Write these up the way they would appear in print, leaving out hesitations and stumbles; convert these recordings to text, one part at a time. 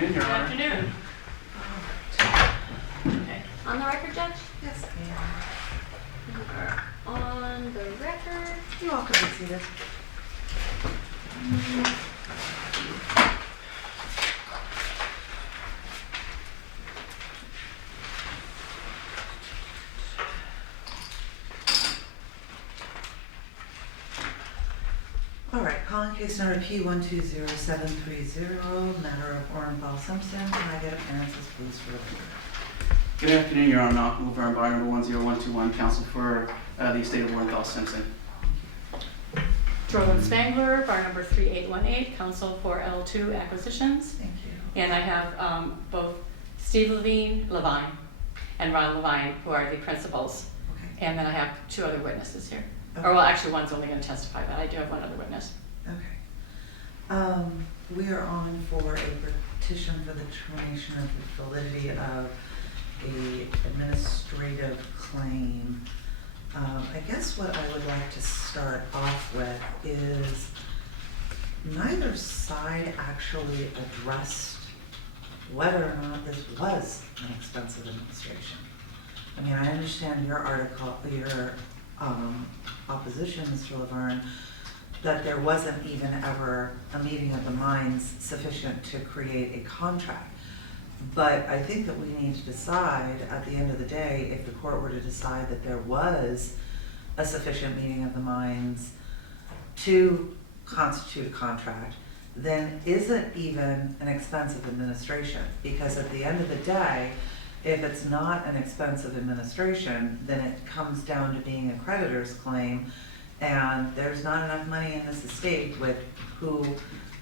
afternoon, Your Honor. Good afternoon. Okay. On the record, Judge? Yes, On the record. you all could be seated. All right, calling case number P120730, matter of Ron Simpson. Can I get appearances, please, for the record? Good afternoon, Your Honor. Malcolm Laverne, bar number 10121, counsel for the estate of Ron Simpson. Jordan Spangler, bar number 3818, counsel for L2 acquisitions. Thank you. And I have both Steve Levine and Ron Levine, who are the principals. Okay. And then I have two other witnesses here. Okay. Or well, actually one's only going to testify, but I do have one other witness. Okay. We are on for a petition for the termination of the validity of a administrative claim. I guess what I would like to start off with is neither side actually addressed whether or not this was an expensive administration. I mean, I understand your article, your opposition, Mr. Laverne, that there wasn't even ever a meeting of the minds sufficient to create a contract. But I think that we need to decide at the end of the day, if the court were to decide that there was a sufficient meeting of the minds to constitute a contract, then is it even an expensive administration? Because at the end of the day, if it's not an expensive administration, then it comes down to being a creditor's claim, and there's not enough money in this estate with who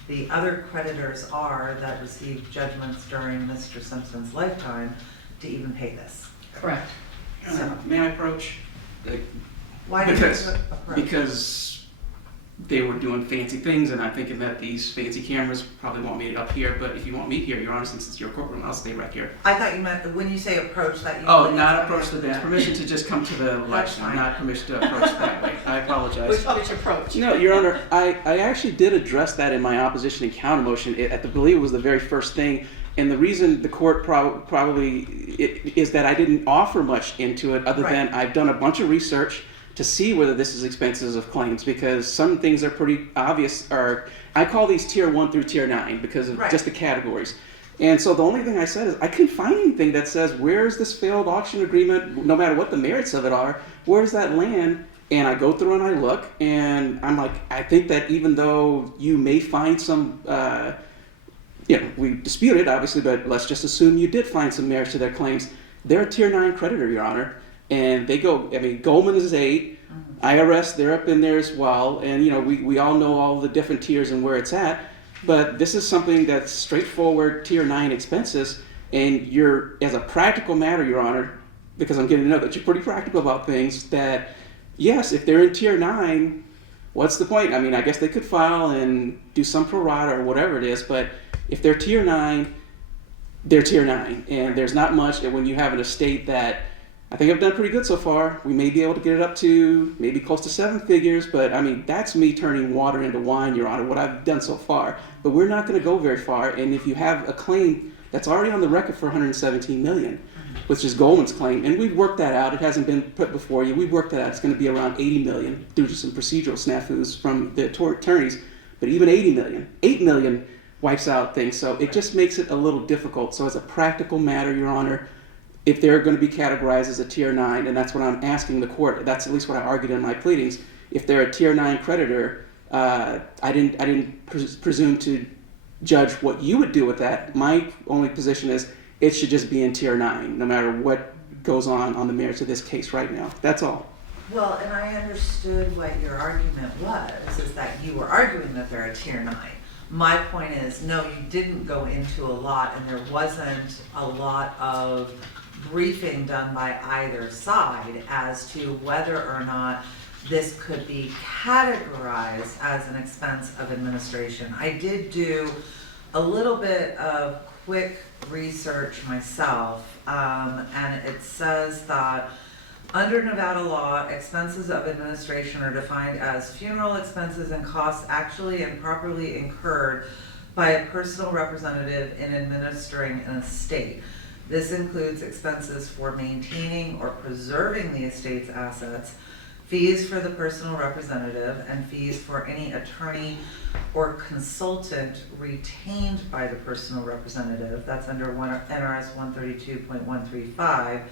the other creditors are that received judgments during Mr. Simpson's lifetime to even pay this. Correct. May I approach? Why did Because- you approach? Because they were doing fancy things, and I'm thinking that these fancy cameras probably want me up here, but if you want me here, Your Honor, since it's your courtroom, I'll stay right here. I thought you meant, when you say approach, that you... Oh, meant- not approach the bench. Permission to just come to the That's election, fine. not permission to approach that way. I apologize. Which approach? No, Your Honor, I actually did address that in my opposition and counter motion. I believe it was the very first thing. And the reason the court probably is that I didn't offer much into it other than I've done a bunch of research to see whether this is expenses of claims, because some things are pretty obvious. I call these tier 1 through tier 9 because of just the categories. And so the only thing I said is I couldn't find anything that says where's this failed auction agreement, no matter what the merits of it are, where's that land? And I go through and I look, and I'm like, I think that even though you may find some, we dispute it obviously, but let's just assume you did find some merits to their claims. They're a tier 9 creditor, Your Honor. And they go, I mean, Goldman is 8, IRS, they're up in there as well. And, we all know all the different tiers and where it's at. But this is something that's straightforward tier 9 expenses. And you're, as a practical matter, Your Honor, because I'm getting to know that you're pretty practical about things, that yes, if they're in tier 9, what's the point? I mean, I guess they could file and do some pro rata or whatever it is. But if they're tier 9, they're tier 9. And there's not much. And when you have an estate that, I think I've done pretty good so far. We may be able to get it up to maybe close to 7 figures, but I mean, that's me turning water into wine, Your Honor, what I've done so far. But we're not going to go very far. And if you have a claim that's already on the record for $117 million, which is Goldman's claim, and we've worked that out. It hasn't been put before you. We've worked that out. It's going to be around $80 million due to some procedural snafus from the attorneys. But even $80 million, $8 million wipes out things. So it just makes it a little difficult. So as a practical matter, Your Honor, if they're going to be categorized as a tier 9, and that's what I'm asking the court, that's at least what I argued in my pleadings. If they're a tier 9 creditor, I didn't presume to judge what you would do with that. My only position is it should just be in tier 9, no matter what goes on the merits of this case right now. That's all. Well, and I understood what your argument was, is that you were arguing that they're a tier 9. My point is, no, you didn't go into a lot, and there wasn't a lot of briefing done by either side as to whether or not this could be categorized as an expense of administration. I did do a little bit of quick research myself, and it says that under Nevada law, expenses of administration are defined as funeral expenses and costs actually and properly incurred by a personal representative in administering an estate. This includes expenses for maintaining or preserving the estate's assets, fees for the personal representative, and fees for any attorney or consultant retained by the personal representative. That's under NRS 132.135.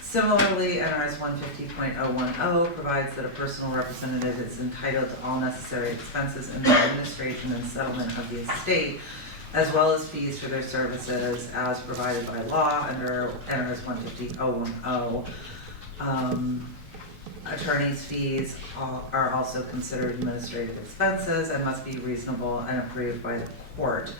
Similarly, NRS 150.010 provides that a personal representative is entitled to all necessary expenses in the administration and settlement of the estate, as well as fees for their services as provided by law under NRS 150.010. Attorney's fees are also considered administrative expenses and must be reasonable and approved by the court.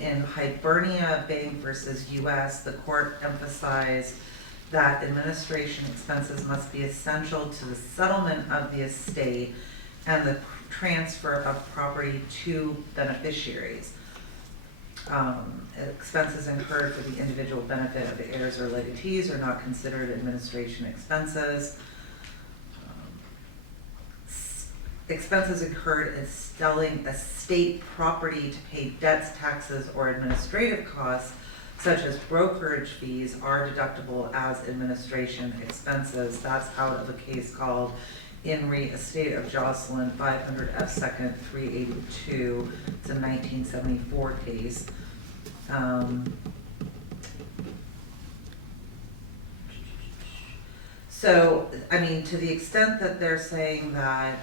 In Hibernia Bank versus U.S., the court emphasized that administration expenses must be essential to the settlement of the estate and the transfer of property to beneficiaries. Expenses incurred for the individual benefit of the heirs or legatees are not considered administration expenses. Expenses incurred in selling estate property to pay debts, taxes, or administrative costs, such as brokerage fees, are deductible as administration expenses. That's out of a case called In Re Estate of Jocelyn, 500 F. 2nd, 382. It's a 1974 case. So, I mean, to the extent that they're saying that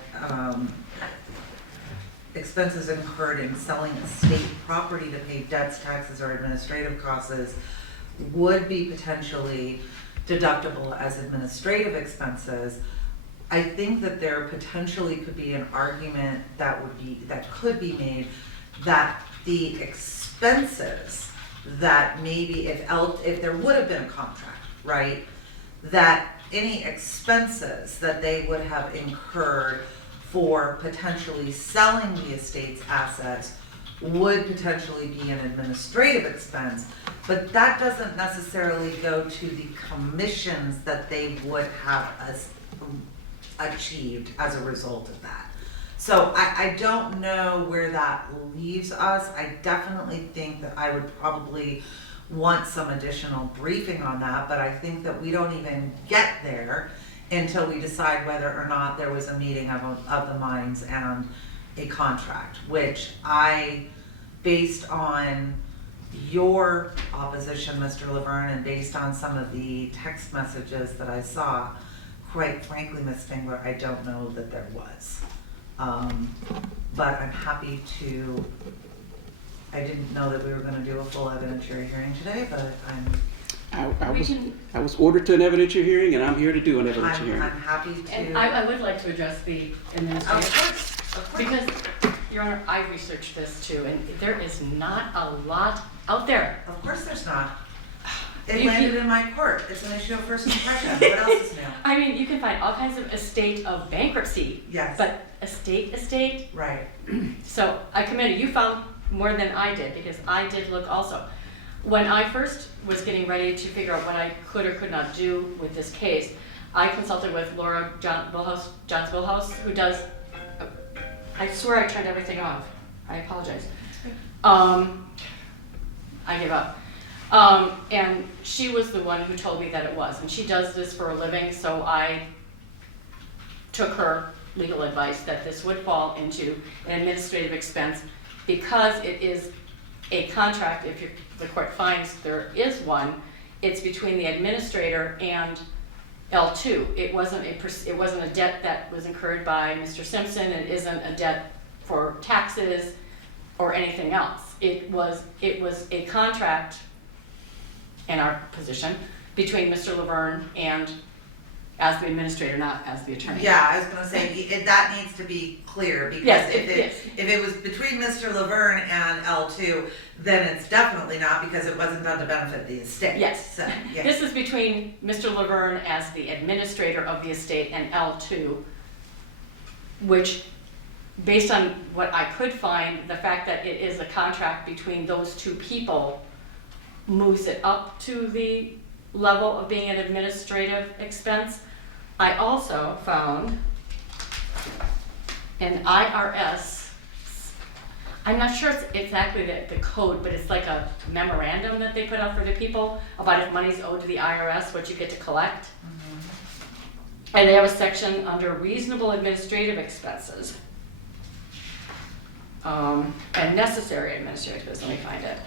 expenses incurred in selling estate property to pay debts, taxes, or administrative costs would be potentially deductible as administrative expenses, I think that there potentially could be an argument that could be made that the expenses that maybe if there would have been a contract, right, that any expenses that they would have incurred for potentially selling the estate's assets would potentially be an administrative expense, but that doesn't necessarily go to the commissions that they would have achieved as a result of that. So I don't know where that leaves us. I definitely think that I would probably want some additional briefing on that, but I think that we don't even get there until we decide whether or not there was a meeting of the minds and a contract, which based on your opposition, Mr. Laverne, and based on some of the text messages that I saw, quite frankly, Ms. Spengler, I don't know that there was. But I'm happy to, I didn't know that we were going to do a full evidentiary hearing today, but I was ordered to an evidentiary hearing, and I'm here to do an evidentiary hearing. I'm happy to. And I would like to address the administrative. Of course. Because, Your Honor, I researched this too, and there is not a lot out there. Of course there's not. It landed in my court. It's an issue of first impression. What else is new? I mean, you can find all kinds of estate of bankruptcy. Yes. But estate. Right. So I commend you. You found more than I did, because I did look also. When I first was getting ready to figure out what I could or could not do with this case, I consulted with Laura Johns Billhouse, who does, I swear I turned everything off. I apologize. I give up. And she was the one who told me that it was, and she does this for a living, so I took her legal advice that this would fall into an administrative expense because it is a contract. If the court finds there is one, it's between the administrator and L2. It wasn't a debt that was incurred by Mr. Simpson. It isn't a debt for taxes or anything else. It was a contract, in our position, between Mr. Laverne and as the administrator, not as the attorney. Yeah, I was going to say that needs to be clear, because if it was between Mr. Laverne and L2, then it's definitely not, because it wasn't done to benefit the estate. Yes. So, yes. This is between Mr. Laverne as the administrator of the estate and L2, which, based on what I could find, the fact that it is a contract between those two people moves it up to the level of being an administrative expense. I also found an IRS I'm not sure it's exactly the code, but it's like a memorandum that they put out for the people about if money's owed to the IRS, what you get to collect. And they have a section under reasonable administrative expenses. And necessary administrative expenses, let me find it.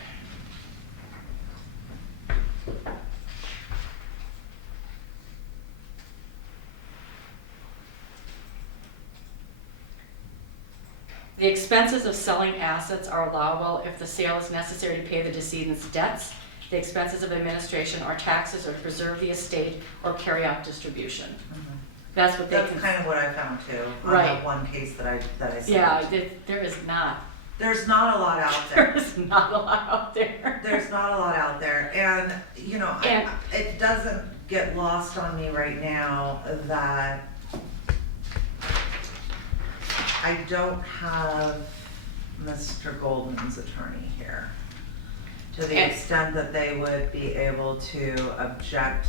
The expenses of selling assets are allowable if the sale is necessary to pay the decedent's debts, the expenses of administration or taxes, or to preserve the estate or carry out distribution. That's what they That's kind of what I found too, on Right. that one case that I said. Yeah, there is not. There's not a lot out There there. is not a lot out there. There's not a lot out there, and, you know, And- it doesn't get lost on me right now that I don't have Mr. Goldman's attorney here. To the And- extent that they would be able to object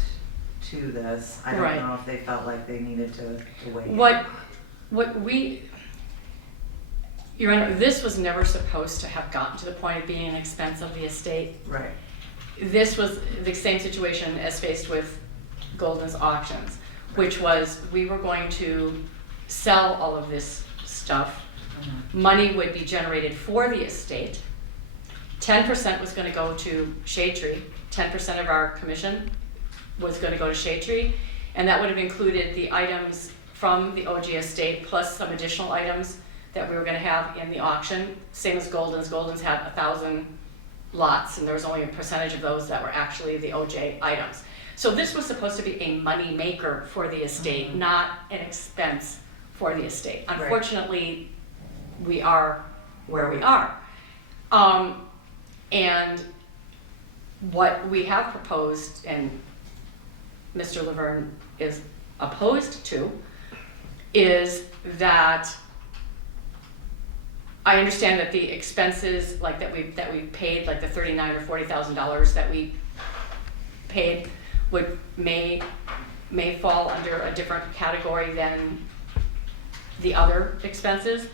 to this, I Right. don't know if they felt like they needed to weigh in. Your Honor, this was never supposed to have gotten to the point of being an expense of the estate. Right. This was the same situation as faced with Goldman's auctions, which was we were going to sell all of this stuff. Money would be generated for the estate. 10% was gonna go to Shade Tree, 10% of our commission was gonna go to Shade Tree, and that would have included the items from the OG estate plus some additional items that we were gonna have in the auction, same as Golden's. Golden's had 1,000 lots, and there was only a percentage of those that were actually the OJ items. So this was supposed to be a money maker for the estate, not an expense for the estate. Right. Unfortunately, we are where we are. And what we have proposed, and Mr. Laverne is opposed to, is that I understand that the expenses like that we paid, like the $39,000 or $40,000 that we paid may fall under a different category than the other expenses,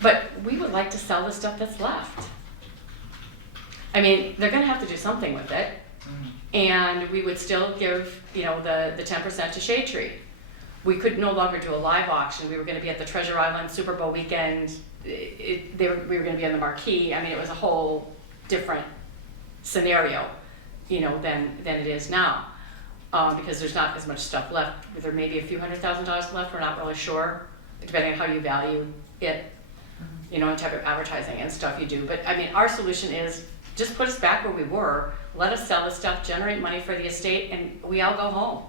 but we would like to sell the stuff that's left. I mean, they're gonna have to do something with it, and we would still give, you know, the 10% to Shade Tree. We could no longer do a live auction. We were gonna be at the Treasure Island Super Bowl weekend. We were gonna be on the marquee. I mean, it was a whole different scenario, you know, than it is now. Because there's not as much stuff left. There may be a few $100,000 left, we're not really sure, depending on how you value it, you know, and type of advertising and stuff you do. But I mean, our solution is just put us back where we were, let us sell the stuff, generate money for the estate, and we all go home.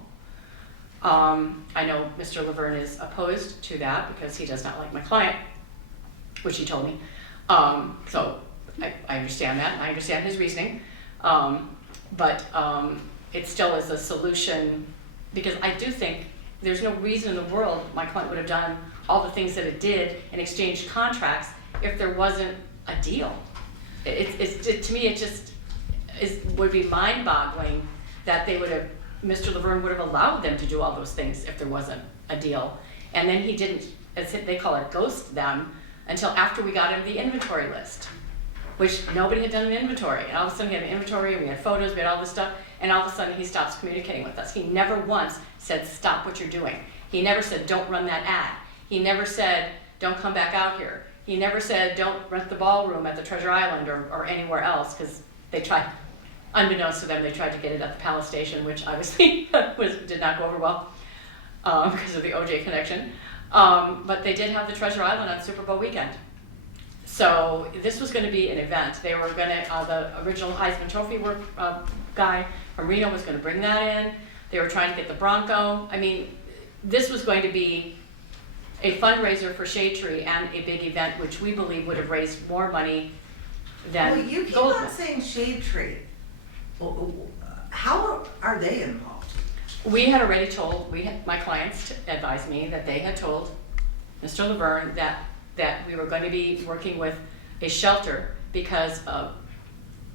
I know Mr. Laverne is opposed to that because he does not like my client, which he told me. So I understand that, and I understand his reasoning. But it still is a solution, because I do think there's no reason in the world my client would have done all the things that it did and exchanged contracts if there wasn't a deal. To me, it just would be mind-boggling that Mr. Laverne would have allowed them to do all those things if there wasn't a deal. And then he didn't, as they call it, ghost them until after we got him the inventory list, which nobody had done an inventory. And all of a sudden we had an inventory, and we had photos, we had all this stuff, and all of a sudden he stops communicating with us. He never once said, stop what you're doing. He never said, don't run that ad. He never said, don't come back out here. He never said, don't rent the ballroom at the Treasure Island or anywhere else, because they tried, unbeknownst to them, they tried to get it at the Palace Station, which obviously did not go over well because of the OJ connection. But they did have the Treasure Island on Super Bowl weekend. So this was going to be an event. They were going to, the original Heisman Trophy guy from Reno was going to bring that in. They were trying to get the Bronco. I mean, this was going to be a fundraiser for Shade Tree and a big event, which we believe would have raised more money than Well, you keep Goldman. on saying Shade Tree. How are they involved? We had already told, my clients advised me that they had told Mr. Laverne that we were going to be working with a shelter because of,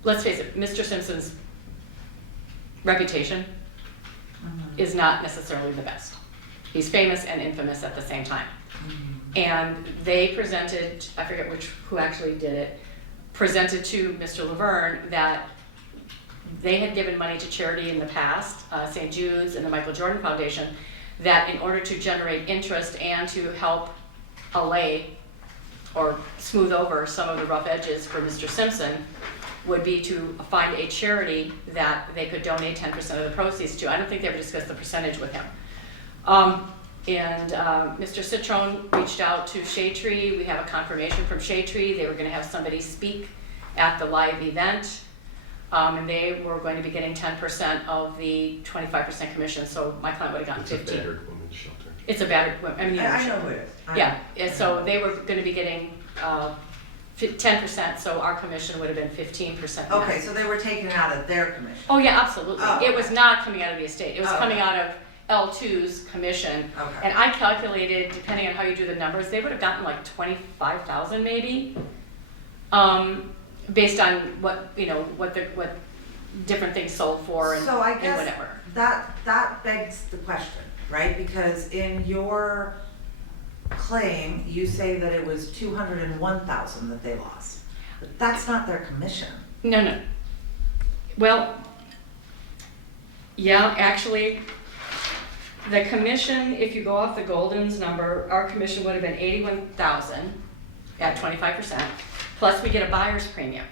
let's face it, Mr. Simpson's reputation is not necessarily the best. He's famous and infamous at the same time. And they presented, I forget who actually did it, presented to Mr. Laverne that they had given money to charity in the past, St. Jude's and the Michael Jordan Foundation, that in order to generate interest and to help allay or smooth over some of the rough edges for Mr. Simpson would be to find a charity that they could donate 10% of the proceeds to. I don't think they ever discussed the percentage with him. Mr. Citrone reached out to Shade Tree. We have a confirmation from Shade Tree. They were going to have somebody speak at the live event, and they were going to be getting 10% of the 25% commission. So my client would have gotten 15%. It's a battered women's shelter. It's a battered women. I mean, I know who it is. yeah. And so they were going to be getting 10%. So our commission would have been 15%. Okay, so they were taken out of their commission. Oh yeah, absolutely. Oh, It was not coming out of the estate. It was Oh, coming okay. out of L2's commission. Okay. And I calculated, depending on how you do the numbers, they would have gotten like 25,000 maybe, based on what what different things sold for and, So I and guess whatever. that begs the question, right? Because in your claim, you say that it was 201,000 that they lost. But that's not their commission. No. Well, yeah, actually, the commission, if you go off the Golden's number, our commission would have been 81,000 at 25%, plus we get a buyer's premium.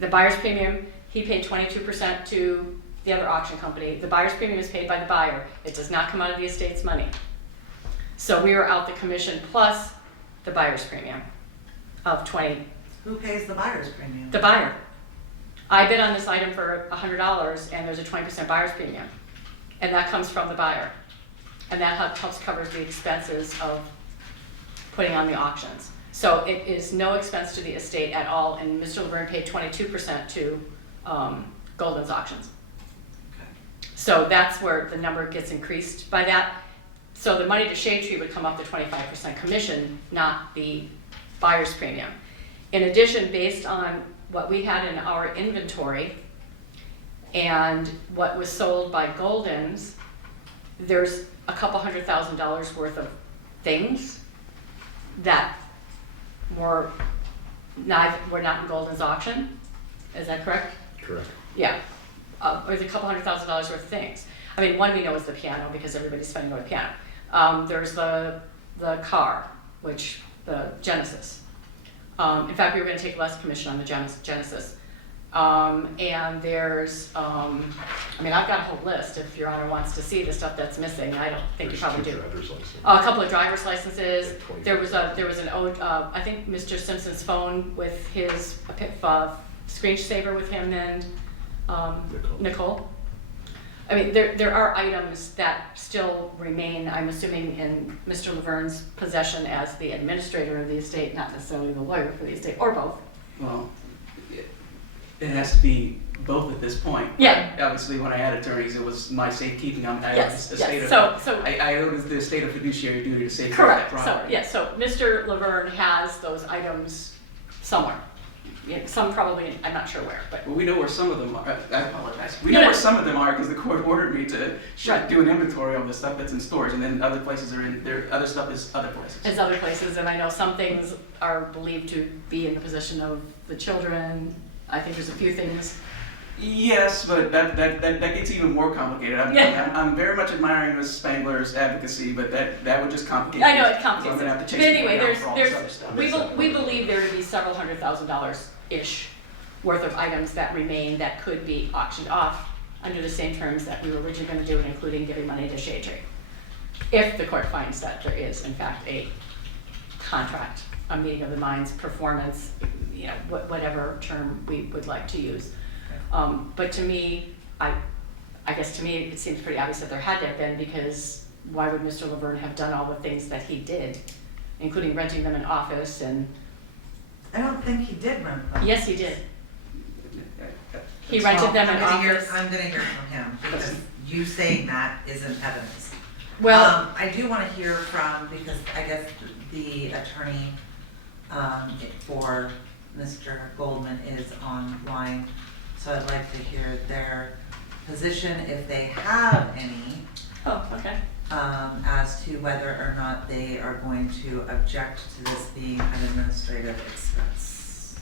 The buyer's premium, he paid 22% to the other auction company. The buyer's premium is paid by the buyer. It does not come out of the estate's money. So we were out the commission plus the buyer's premium of 20. Who pays the buyer's premium? The buyer. I bid on this item for $100 and there's a 20% buyer's premium. And that comes from the buyer. And that helps cover the expenses of putting on the auctions. So it is no expense to the estate at all, and Mr. Laverne paid 22% to Golden's auctions. Okay. So that's where the number gets increased by that. So the money to Shade Tree would come off the 25% commission, not the buyer's premium. In addition, based on what we had in our inventory and what was sold by Golden's, there's a couple $100,000 worth of things that were not in Golden's auction. Is that correct? Correct. Yeah. There's a couple $100,000 worth of things. I mean, one we know is the piano because everybody's spending on the piano. There's the car, which the Genesis. In fact, we were going to take less commission on the Genesis. And there's, I mean, I've got a whole list if Your Honor wants to see the stuff that's missing. I don't think you probably do. A couple of driver's licenses. There was an I think Mr. Simpson's phone with his screensaver with him and Nicole. I mean, there are items that still remain, I'm assuming, in Mr. Laverne's possession as the administrator of the estate, not necessarily the lawyer for the estate, or both. Well, it has to be both at this point. Yeah. Obviously, when I had attorneys, it was my safekeeping. I Yes, owed the yes. state So I owed the state of fiduciary duty to safeguard that correct. So property. yeah. So Mr. Laverne has those items somewhere. Yeah, some probably, I'm not sure where, but Well, we know where some of them are. I apologize. We No, know no. where some of them are because the court ordered me to Right. do an inventory of the stuff that's in storage, and then other places are in there. Other stuff is other places. there's other places, and I know some things are believed to be in the possession of the children. I think there's a few things. Yes, but that gets even more complicated. Yeah. I'm very much admiring Ms. Spangler's advocacy, but that would just complicate. I know things. it complicates So I'm gonna it. have to But chase anyway, people down for all this other there's stuff. we believe there would be several $100,000-ish worth of items that remain that could be auctioned off under the same terms that we were originally going to do, including giving money to Shade Tree. If the court finds that there is, in fact, a contract, a meeting of the minds, performance, you know, whatever term we would like to use. But to me, I guess to me, it seems pretty obvious that there had to have been, because why would Mr. Laverne have done all the things that he did, including renting them an office and, I don't think he did rent them. yes, he did. He That's rented all. them an I'm office. gonna hear from him, because you saying that isn't evidence. Well, I do wanna hear from, because I guess the attorney, for Mr. Goldman is online, so I'd like to hear their position, if they have any, oh, okay. as to whether or not they are going to object to this being an administrative expense.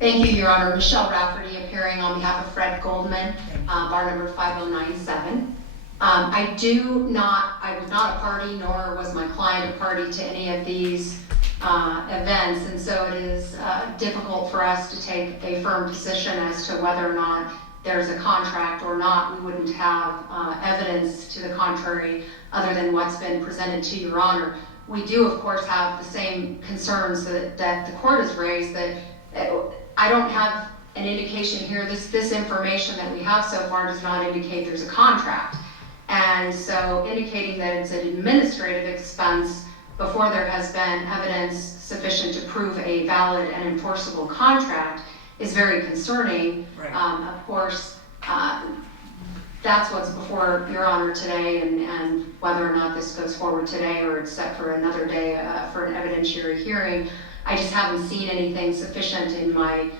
Thank you, Your Honor. Michelle Rafferty appearing on behalf of Fred Goldman, bar number 5097. I was not a party, nor was my client a party to any of these events, and so it is difficult for us to take a firm position as to whether or not there's a contract or not. We wouldn't have evidence to the contrary other than what's been presented to Your Honor. We do, of course, have the same concerns that the court has raised, that I don't have an indication here. This information that we have so far does not indicate there's a contract. And so indicating that it's an administrative expense before there has been evidence sufficient to prove a valid and enforceable contract is very concerning. Right. Of course, that's what's before Your Honor today, and whether or not this goes forward today or it's set for another day for an evidentiary hearing, I just haven't seen anything sufficient in my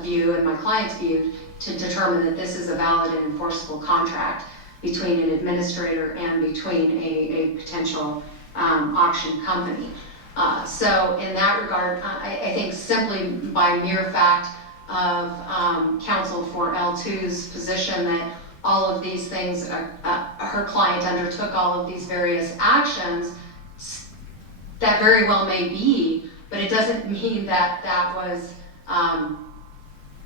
view and my client's view to determine that this is a valid and enforceable contract between an administrator and between a potential auction company. So in that regard, I think simply by mere fact of counsel for L2's position that all of these things, her client undertook all of these various actions, that very well may be, but it doesn't mean that that was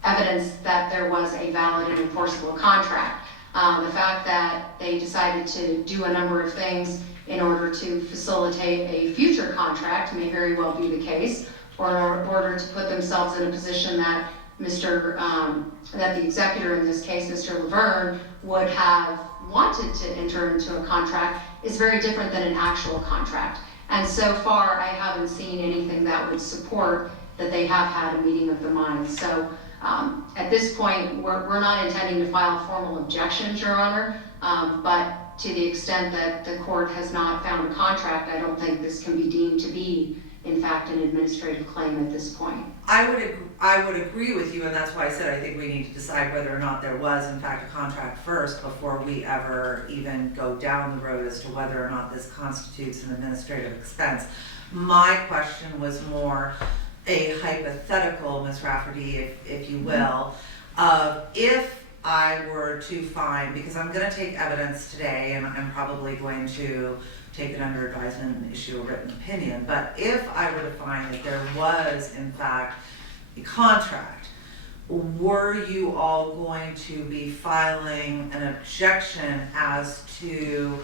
evidence that there was a valid and enforceable contract. The fact that they decided to do a number of things in order to facilitate a future contract may very well be the case, or in order to put themselves in a position that that the executor in this case, Mr. Laverne, would have wanted to enter into a contract is very different than an actual contract. And so far, I haven't seen anything that would support that they have had a meeting of the minds. So at this point, we're not intending to file formal objections, Your Honor, but to the extent that the court has not found a contract, I don't think this can be deemed to be, in fact, an administrative claim at this point. I would agree with you, and that's why I said I think we need to decide whether or not there was, in fact, a contract first before we ever even go down the road as to whether or not this constitutes an administrative expense. My question was more a hypothetical, Ms. Rafferty, if you will, of if I were to find, because I'm going to take evidence today and I'm probably going to take it under advisement and issue a written opinion, but if I were to find that there was, in fact, a contract, were you all going to be filing an objection as to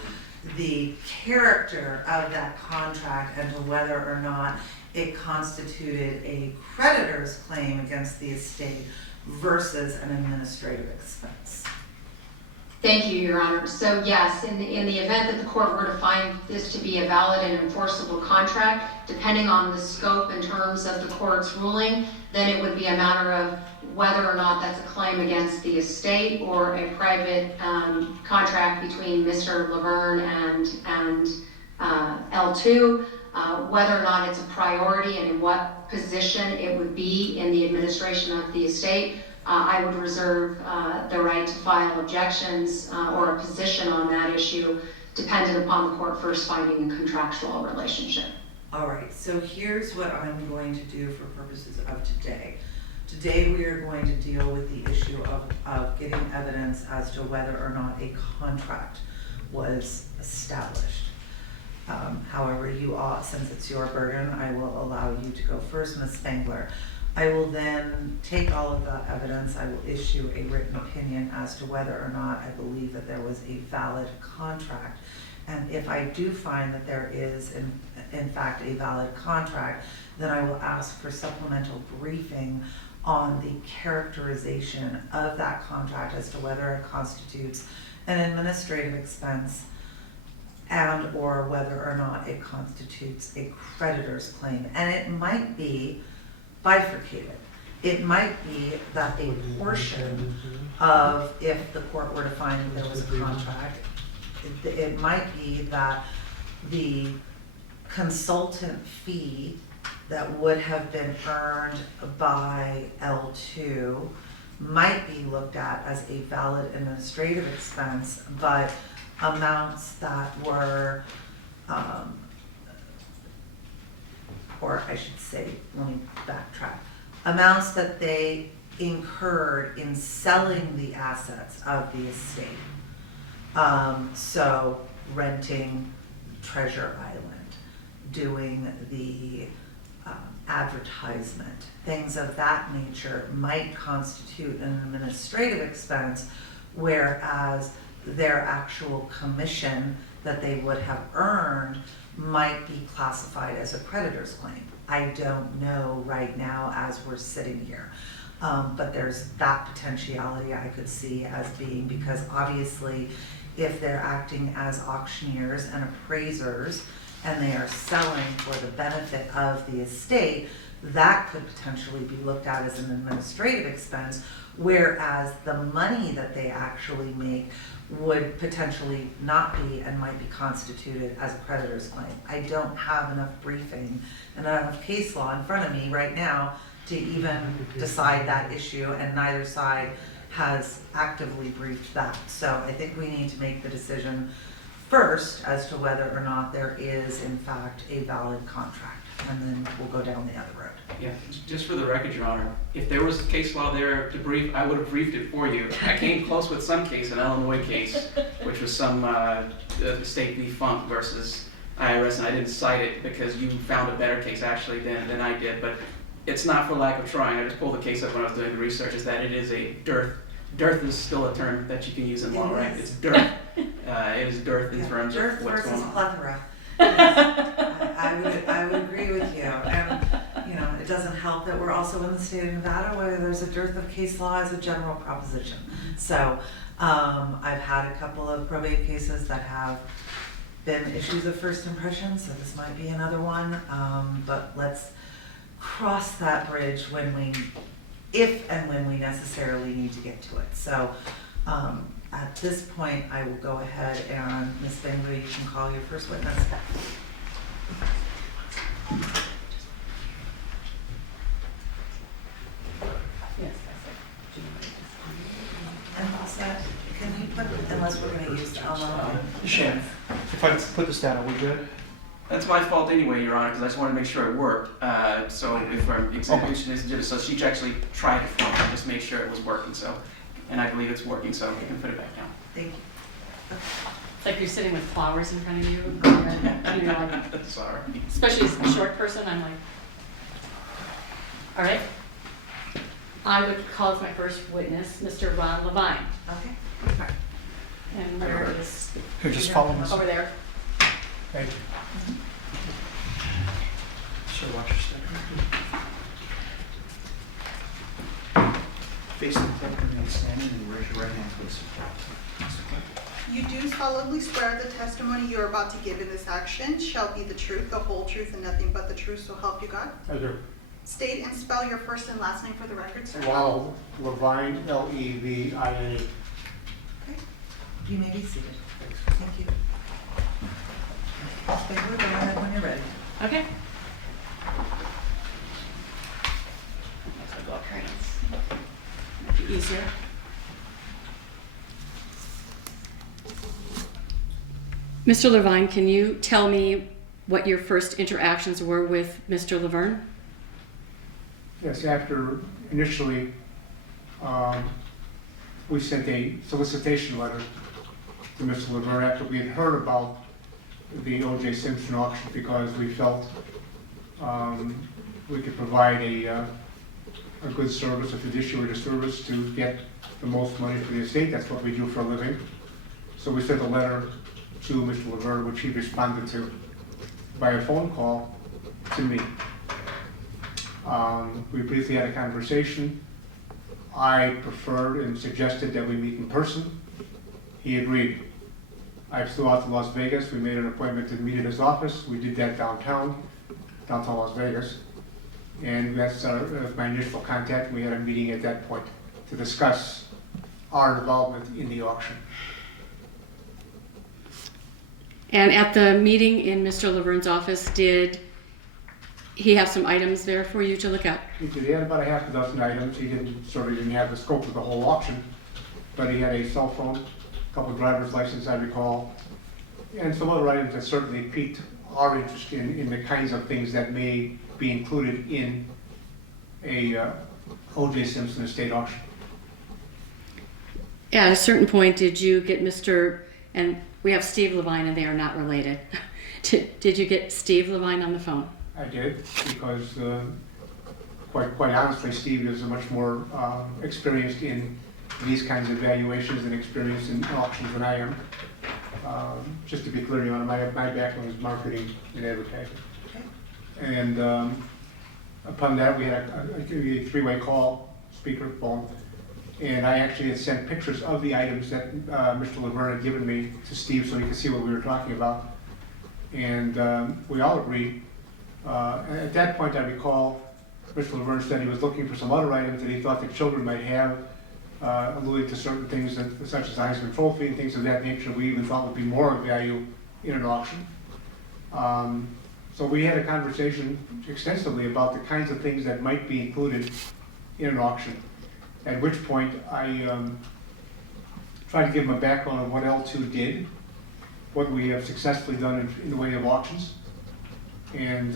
the character of that contract and to whether or not it constituted a creditor's claim against the estate versus an administrative expense? Thank you, Your Honor. So yes, in the event that the court were to find this to be a valid and enforceable contract, depending on the scope and terms of the court's ruling, then it would be a matter of whether or not that's a claim against the estate or a private contract between Mr. Laverne and L2, whether or not it's a priority and in what position it would be in the administration of the estate. I would reserve the right to file objections or a position on that issue dependent upon the court first finding a contractual relationship. All right, so here's what I'm going to do for purposes of today. Today we are going to deal with the issue of getting evidence as to whether or not a contract was established. However, you all, since it's your burden, I will allow you to go first, Ms. Spangler. I will then take all of the evidence, I will issue a written opinion as to whether or not I believe that there was a valid contract. And if I do find that there is, in fact, a valid contract, then I will ask for supplemental briefing on the characterization of that contract as to whether it constitutes an administrative expense and or whether or not it constitutes a creditor's claim. And it might be bifurcated. It might be that a portion of, if the court were to find that there was a contract, it might be that the consultant fee that would have been earned by L2 might be looked at as a valid administrative expense, but amounts that were, or I should say, let me backtrack, amounts that they incurred in selling the assets of the estate. So renting Treasure Island, doing the advertisement, things of that nature might constitute an administrative expense, whereas their actual commission that they would have earned might be classified as a creditor's claim. I don't know right now as we're sitting here. But there's that potentiality I could see as being, because obviously if they're acting as auctioneers and appraisers and they are selling for the benefit of the estate, that could potentially be looked at as an administrative expense, whereas the money that they actually make would potentially not be and might be constituted as a creditor's claim. I don't have enough briefing and enough case law in front of me right now to even decide that issue, and neither side has actively briefed that. So I think we need to make the decision first as to whether or not there is in fact a valid contract, and then we'll go down the other road. Yeah, just for the record, Your Honor, if there was case law there to brief, I would have briefed it for you. I came close with some case, an Illinois case, which was some state v. Funk versus IRS, and I didn't cite it because you found a better case actually than I did, but it's not for lack of trying. I just pulled the case up when I was doing the research, is that it is a dearth. Dearth is still a term that you can use in law, right? It's dearth. It is dearth in terms dearth of what's going versus on. plethora. Yes, I would agree with you. And you know, it doesn't help that we're also in the state of Nevada where there's a dearth of case law as a general proposition. So I've had a couple of probate cases that have been issues of first impression, so this might be another one. But let's cross that bridge if and when we necessarily need to get to it. So at this point, I will go ahead and Ms. Bengry, you can call your first witness. Yes, And also, can you put, unless we're going to use online. Sure. If I put this down, are we good? That's my fault anyway, Your Honor, because I just wanted to make sure it worked. So if our execution is so she actually tried it for me, just make sure it was working. So, and I believe it's working, so we can put it back down. Thank you. It's like you're sitting with flowers in front of you, and you're like, Sorry. especially as a short person, I'm like, all right. I would call as my first witness Mr. Ron Levine. Okay. And where is, Here, just follow me. over there. Thank you. Sir, watch your step. Face the clerk and then standing and raise your right hand, please. You do solemnly swear the testimony you are about to give in this action shall be the truth, the whole truth, and nothing but the truth, so help you God? I do. State and spell your first and last name for the record, sir. Ronald Levine, Levine. Okay. You may be seated. Thank you. Ms. Bengry, go ahead when you're ready. Okay. Go up here. Might be easier. Mr. Levine, can you tell me what your first interactions were with Mr. Laverne? Yes, after initially, we sent a solicitation letter to Mr. Levine after we had heard about the O.J. Simpson auction, because we felt we could provide a good service, a fiduciary service to get the most money for the estate. That's what we do for a living. So we sent a letter to Mr. Levine, which he responded to by a phone call to me. We briefly had a conversation. I preferred and suggested that we meet in person. He agreed. I flew out to Las Vegas. We made an appointment to meet at his office. We did that downtown Las Vegas. And that's my initial contact. We had a meeting at that point to discuss our involvement in the auction. And at the meeting in Mr. Laverne's office, did he have some items there for you to look at? He did. He had about a half a dozen items. He certainly didn't have the scope of the whole auction, but he had a cell phone, a couple driver's license, I recall, and some other items that certainly piqued our interest in the kinds of things that may be included in a O.J. Simpson estate auction. At a certain point, did you get and we have Steve Levine and they are not related. Did you get Steve Levine on the phone? I did, because quite honestly, Steve is much more experienced in these kinds of valuations and experienced in auctions than I am. Just to be clear, Your Honor, my background is marketing and advertising. And upon that, we had a three-way call, speaker phone, and I actually had sent pictures of the items that Mr. Laverne had given me to Steve so he could see what we were talking about. And we all agreed. At that point, I recall Mr. Laverne said he was looking for some other items that he thought the children might have, alluding to certain things such as the Heisman Trophy and things of that nature we even thought would be more of value in an auction. So we had a conversation extensively about the kinds of things that might be included in an auction. At which point I tried to give him a background on what L2 did, what we have successfully done in the way of auctions, and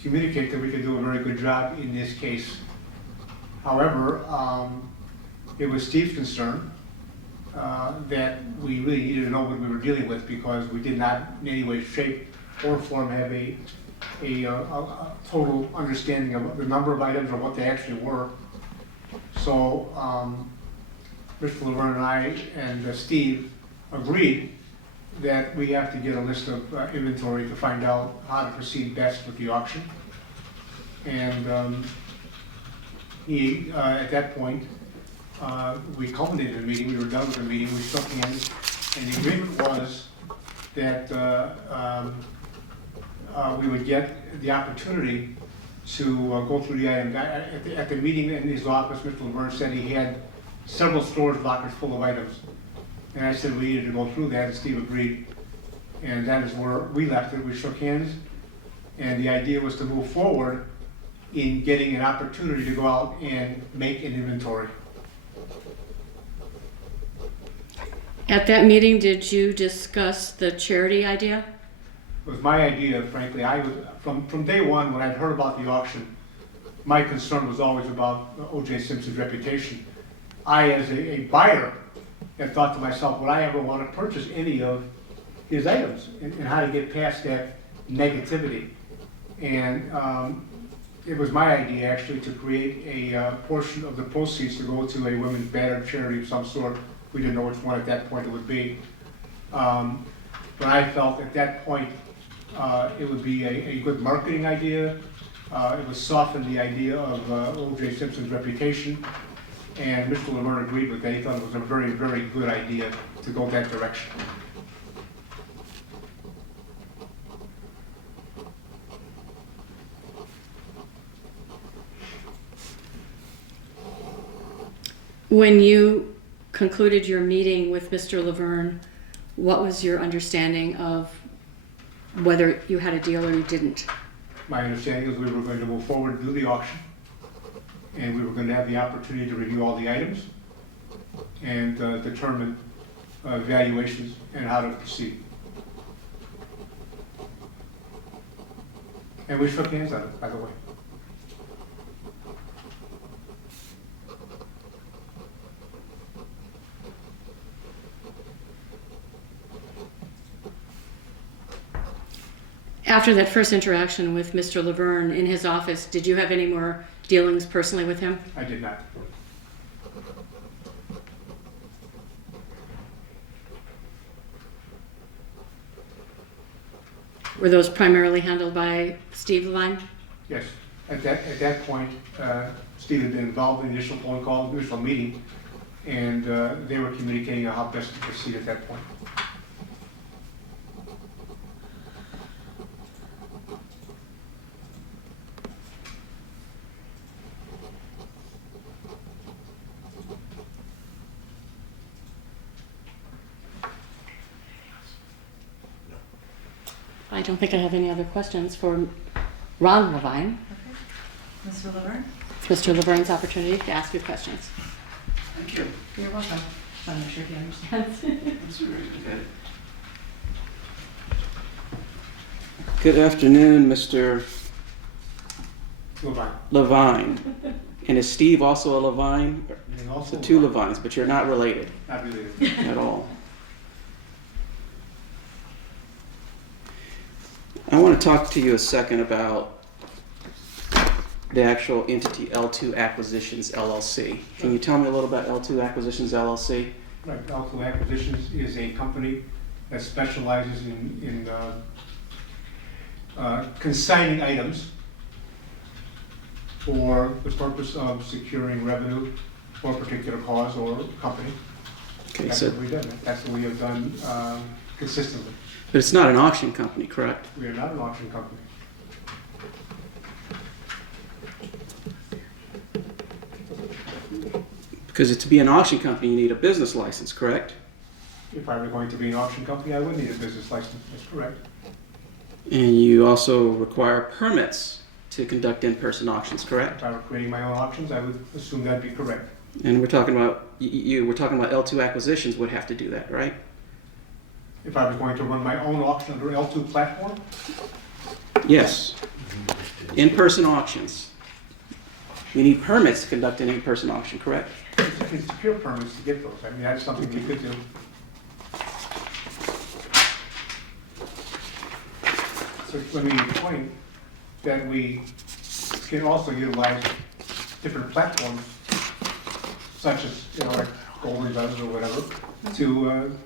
communicate that we could do a very good job in this case. However, it was Steve's concern that we really needed to know what we were dealing with, because we did not in any way, shape, or form have a total understanding of the number of items or what they actually were. So Mr. Laverne and I and Steve agreed that we have to get a list of inventory to find out how to proceed best with the auction. And he, at that point, we culminated the meeting, we were done with the meeting, we shook hands, and the agreement was that we would get the opportunity to go through the items. At the meeting in his office, Mr. Laverne said he had several storage lockers full of items. And I said we needed to go through that, and Steve agreed. And that is where we left it. We shook hands, and the idea was to move forward in getting an opportunity to go out and make an inventory. At that meeting, did you discuss the charity idea? It was my idea, frankly. I was from day one when I'd heard about the auction, my concern was always about O.J. Simpson's reputation. I, as a buyer, had thought to myself, would I ever want to purchase any of his items, and how to get past that negativity. And it was my idea actually to create a portion of the proceeds to go to a women's battered charity of some sort. We didn't know which one at that point it would be. But I felt at that point it would be a good marketing idea. It would soften the idea of O.J. Simpson's reputation. And Mr. Laverne agreed with that. He thought it was a very, very good idea to go that direction. When you concluded your meeting with Mr. Laverne, what was your understanding of whether you had a deal or you didn't? My understanding is we were going to move forward and do the auction, and we were going to have the opportunity to review all the items and determine valuations and how to proceed. And we shook hands on it, by the way. After that first interaction with Mr. Laverne in his office, did you have any more dealings personally with him? I did not. Were those primarily handled by Steve Levine? Yes. At that point, Steve had been involved in the initial phone call, the initial meeting, and they were communicating on how best to proceed at that point. I don't think I have any other questions for Ron Levine. Okay. Mr. Laverne? It's Mr. Leverne's opportunity to ask you questions. Thank you. You're welcome. So I'm not sure if he understands. That's very good. Good afternoon, Mr. Levine. Levine. And is Steve also a Levine? And also So two Levines, but you're not related Not related. at all. I want to talk to you a second about the actual entity L2 Acquisitions LLC. Can you tell me a little about L2 Acquisitions LLC? Right, Alto Acquisitions is a company that specializes in consigning items for the purpose of securing revenue for a particular cause or company. Okay, That's so, what we've done. That's what we have done consistently. but it's not an auction company, correct? We are not an auction company. Because to be an auction company, you need a business license, correct? If I were going to be an auction company, I would need a business license. That's correct. And you also require permits to conduct in-person auctions, correct? If I were creating my own auctions, I would assume that'd be correct. And we're talking about, we're talking about L2 Acquisitions would have to do that, right? If I were going to run my own auction under L2 platform, Yes. In-person auctions. You need permits to conduct an in-person auction, correct? you can secure permits to get those. I mean, that's something we could do. So let me explain that we can also utilize different platforms, such as, like Goldman does or whatever, to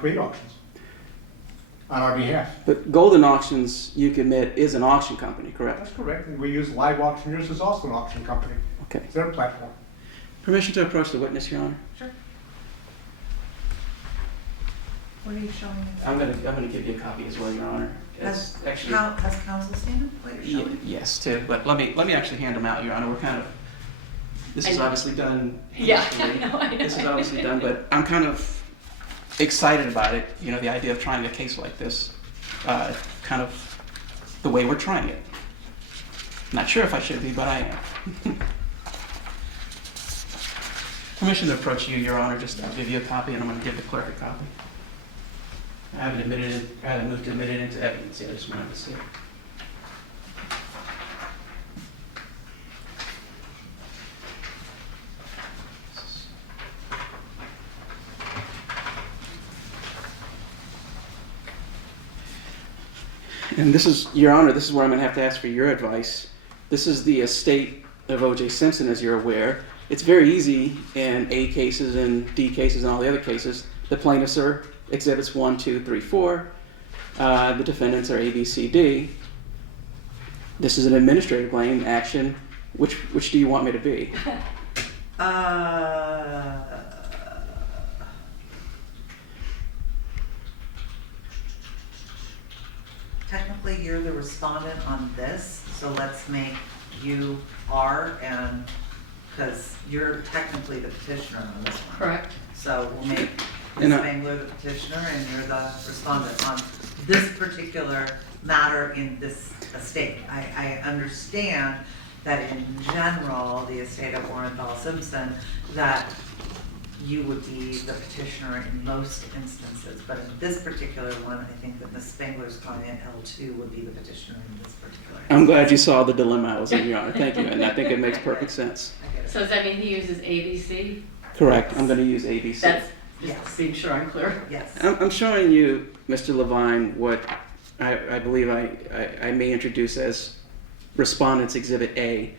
create auctions on our behalf. But Golden Auctions, you can admit, is an auction company, correct? That's correct. And we use Live Auctioneers as also an auction company. Okay. It's their platform. Permission to approach the witness, Your Honor? Sure. What are you showing me? I'm gonna give you a copy as well, Your Honor. Has, Actually, has counsel seen it? What you're showing? yes, too, but let me actually hand them out, Your Honor. We're kind of, this is I know. obviously done Yeah, hastily. I know. This is obviously done, but I'm kind of excited about it, the idea of trying a case like this, kind of the way we're trying it. Not sure if I should be, but I am. Permission to approach you, Your Honor, just I'll give you a copy and I'm going to give the clerk a copy. I haven't moved to admit it into evidence yet, I just wanted to see it. And this is, Your Honor, this is where I'm going to have to ask for your advice. This is the estate of O.J. Simpson, as you're aware. It's very easy in A cases and D cases and all the other cases. The plaintiffs are exhibits 1, 2, 3, 4. The defendants are A, B, C, D. This is an administrative claim action. Which do you want me to be? Technically, you're the respondent on this, so let's make you R and, because you're technically the petitioner on this one. Correct. So we'll make Ms. And Spangler the petitioner and you're the respondent on this particular matter in this estate. I understand that in general, the estate of Ron Simpson, that you would be the petitioner in most instances, but in this particular one, I think that Ms. Spangler's client, L2, would be the petitioner in this particular instance. I'm glad you saw the dilemma I was in, Your Honor. Thank you, and I think it makes perfect sense. I get it. So does that mean he uses ABC? Correct. I'm going to use ABC. That's Yes. just being sure I'm clear. Yes. I'm showing you, Mr. Levine, what I believe I may introduce as Respondent's Exhibit A.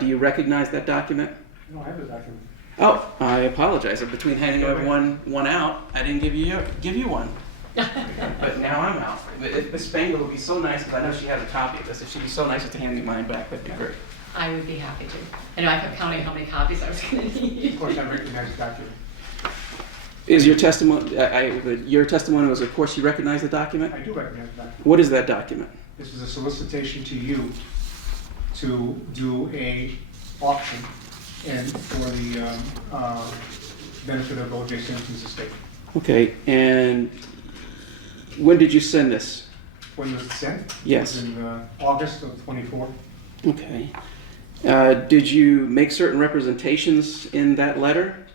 Do you recognize that document? No, I have the document. Oh, I apologize. Between handing over one out, I didn't give you one. But now I'm out. If Ms. Spangler would be so nice, because I know she has a copy of this, if she'd be so nice as to hand me mine back, that'd be great. I would be happy to. I know I kept counting how many copies I was going to need. Of course, I recognize the document. Is your testimony, your testimony was, of course, you recognize the document? I do recognize the document. What is that document? This is a solicitation to you to do a auction and for the benefit of O.J. Simpson's estate. Okay, and when did you send this? When was it sent? Yes. It was in August of '24. Okay. Did you make certain representations in that letter?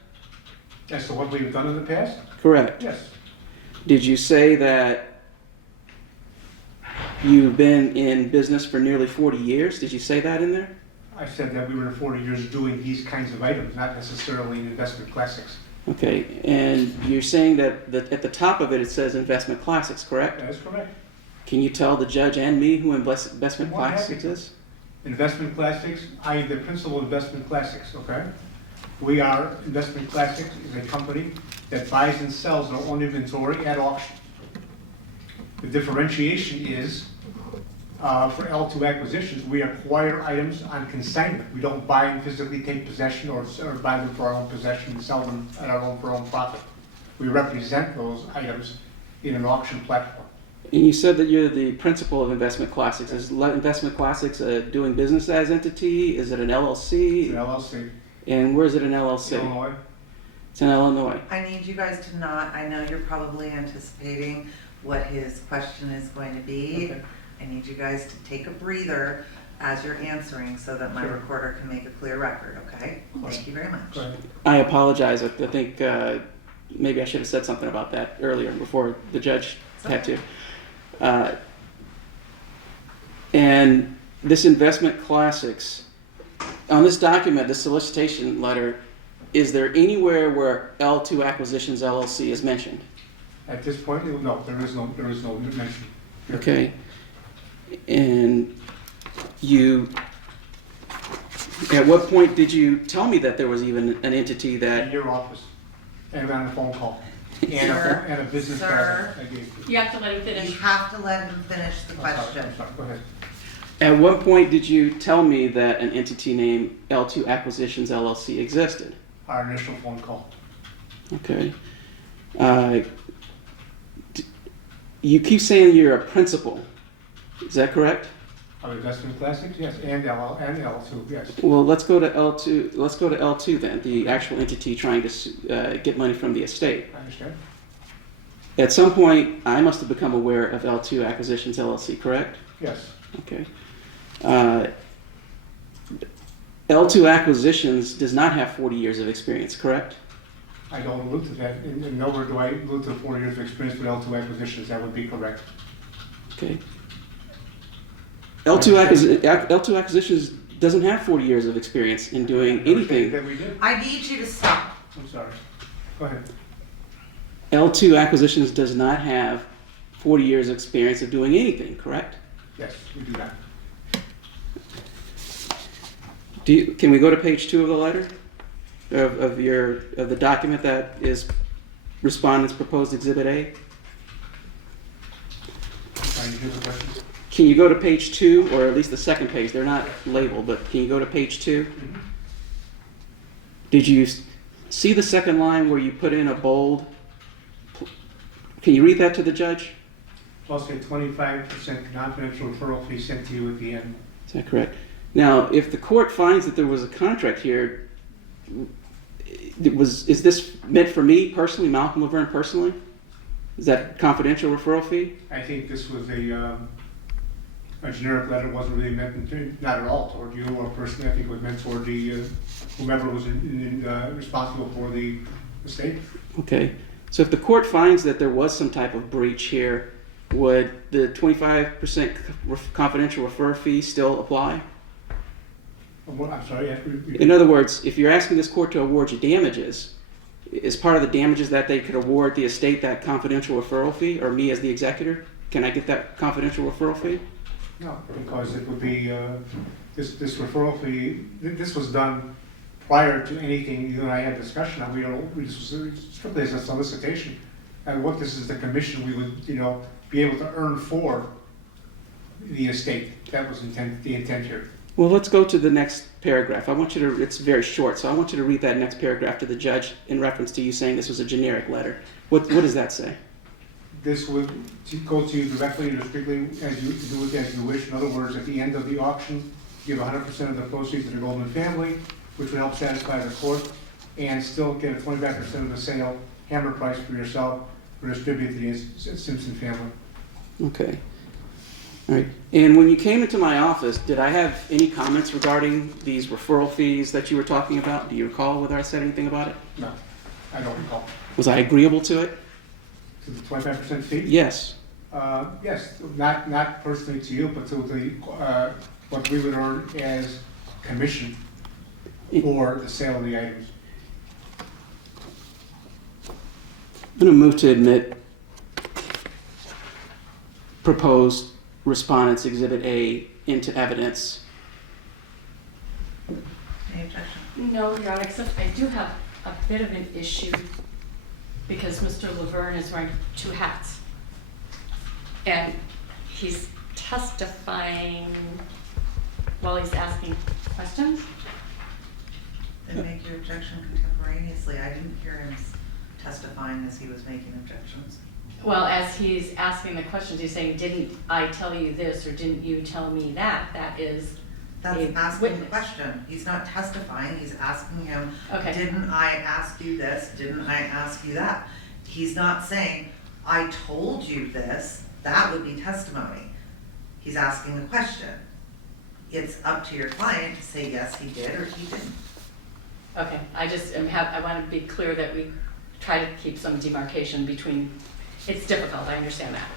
As to what we've done in the past? Correct. Yes. Did you say that you've been in business for nearly 40 years? Did you say that in there? I said that we were 40 years doing these kinds of items, not necessarily in investment classics. Okay, and you're saying that at the top of it, it says investment classics, correct? That is correct. Can you tell the judge and me who investment I'm more than classics happy. is? Investment classics, I am the principal of investment classics, okay? We are, Investment Classics is a company that buys and sells our own inventory at auction. The differentiation is, for L2 acquisitions, we acquire items on consignment. We don't buy and physically take possession or buy them for our own possession and sell them at our own for our own profit. We represent those items in an auction platform. And you said that you're the principal of Investment Classics. Is Investment Classics a doing business as entity? Is it an It's LLC? an LLC, And where is it an LLC? Illinois. It's in Illinois. I need you guys to not, I know you're probably anticipating what his question is going to be. Okay. I need you guys to take a breather as you're answering so that my Sure. recorder can make a clear record, okay? Thank you very much. Go ahead. I apologize. I think maybe I should have said something about that earlier before the judge had to. And this Investment Classics, on this document, this solicitation letter, is there anywhere where L2 Acquisitions LLC is mentioned? At this point, no, there is no mention. Okay. And you, at what point did you tell me that there was even an entity At that, your office, and on a phone call, and Sir, and a business sir. card I gave you. You have to let him You finish. have to let him finish the I'm sorry, question. I'm sorry, go ahead. at what point did you tell me that an entity named L2 Acquisitions LLC existed? Our initial phone call. Okay. You keep saying you're a principal. Is that correct? Of Investment Classics, yes, and L2, yes. Well, let's go to L2. Let's go to L2 then, the actual entity trying to get money from the estate. I understand. At some point, I must have become aware of L2 Acquisitions LLC, correct? Yes, Okay. L2 Acquisitions does not have 40 years of experience, correct? I don't allude to that, and nowhere do I allude to 4 years of experience with L2 acquisitions, that would be correct. Okay. L2 Acquisitions doesn't have 40 years of experience in doing Never stated anything. that we did. I need you to stop. I'm sorry. Go ahead. L2 Acquisitions does not have 40 years of experience of doing anything, correct? Yes, we do that. Can we go to page 2 of the letter? Of the document that is Respondent's Proposed Exhibit A? Trying to hear the question. Can you go to page 2, or at least the second page? They're not labeled, but can you go to page 2? Mhm. Did you see the second line where you put in a bold? Can you read that to the judge? Plus a 25% confidential referral fee sent to you at the end. Is that correct? Now, if the court finds that there was a contract here, is this meant for me personally, Malcolm Laverne personally? Is that confidential referral fee? I think this was a generic letter, wasn't really meant, not at all toward you or personally, I think it was meant toward the, whomever was responsible for the estate. Okay. So if the court finds that there was some type of breach here, would the 25% confidential referral fee still apply? I'm sorry, after. In other words, if you're asking this court to award you damages, is part of the damages that they could award the estate that confidential referral fee, or me as the executor? Can I get that confidential referral fee? No, because it would be, this referral fee, this was done prior to anything you and I had discussion on. This was strictly as a solicitation. And what this is the commission we would, be able to earn for the estate. That was the intent here. Well, let's go to the next paragraph. I want you to, it's very short, so I want you to read that next paragraph to the judge in reference to you saying this was a generic letter. What does that say? This would go to you directly or strictly as you do it as you wish. In other words, at the end of the auction, give 100% of the proceeds to the Goldman family, which would help satisfy the court, and still get a 25% of the sale, hammer price for yourself, or distribute to the Simpson family. Okay. All right. And when you came into my office, did I have any comments regarding these referral fees that you were talking about? Do you recall whether I said anything about it? No, I don't recall. Was I agreeable to it? To the 25% fee? Yes. Yes, not personally to you, but to the, what we would earn as commission for the sale of the items. I'm going to move to admit proposed respondents Exhibit A into evidence. Any objection? No, Your Honor, except I do have a bit of an issue because Mr. Laverne is wearing two hats. And he's testifying while he's asking questions. Then make your objection contemporaneously. I didn't hear him testifying as he was making objections. Well, as he's asking the questions, he's saying, didn't I tell you this or didn't you tell me that? That is That's a asking the witness. question. He's not testifying, he's asking him, Okay. didn't I ask you this? Didn't I ask you that? He's not saying, I told you this. That would be testimony. He's asking a question. It's up to your client to say, yes, he did or he didn't. Okay, I want to be clear that we try to keep some demarcation between, it's difficult, I understand that.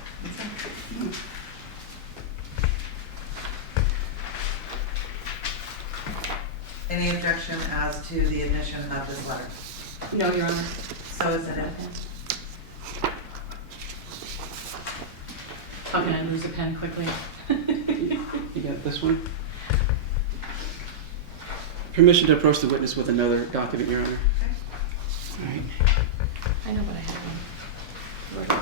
Any objection as to the admission of this letter? No, Your Honor. So is it in? How can I lose a pen quickly? You got this one? Permission to approach the witness with another document, Your Honor. All right. I know what I have. Where'd it go?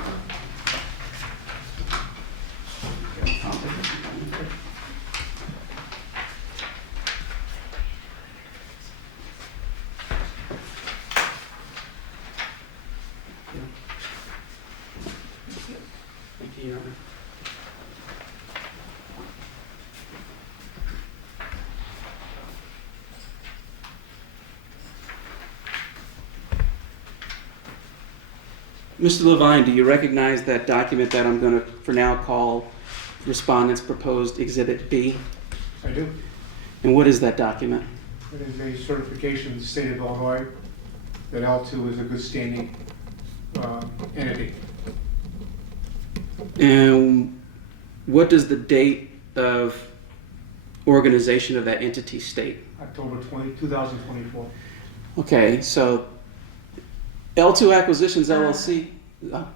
Thank you, Your Honor. Mr. Levine, do you recognize that document that I'm going to, for now, call Respondent's Proposed Exhibit B? I do. And what is that document? It is a certification of the state of Illinois that L2 is a good standing entity. And what does the date of organization of that entity state? October 2024. Okay, so L2 Acquisitions LLC. Oh,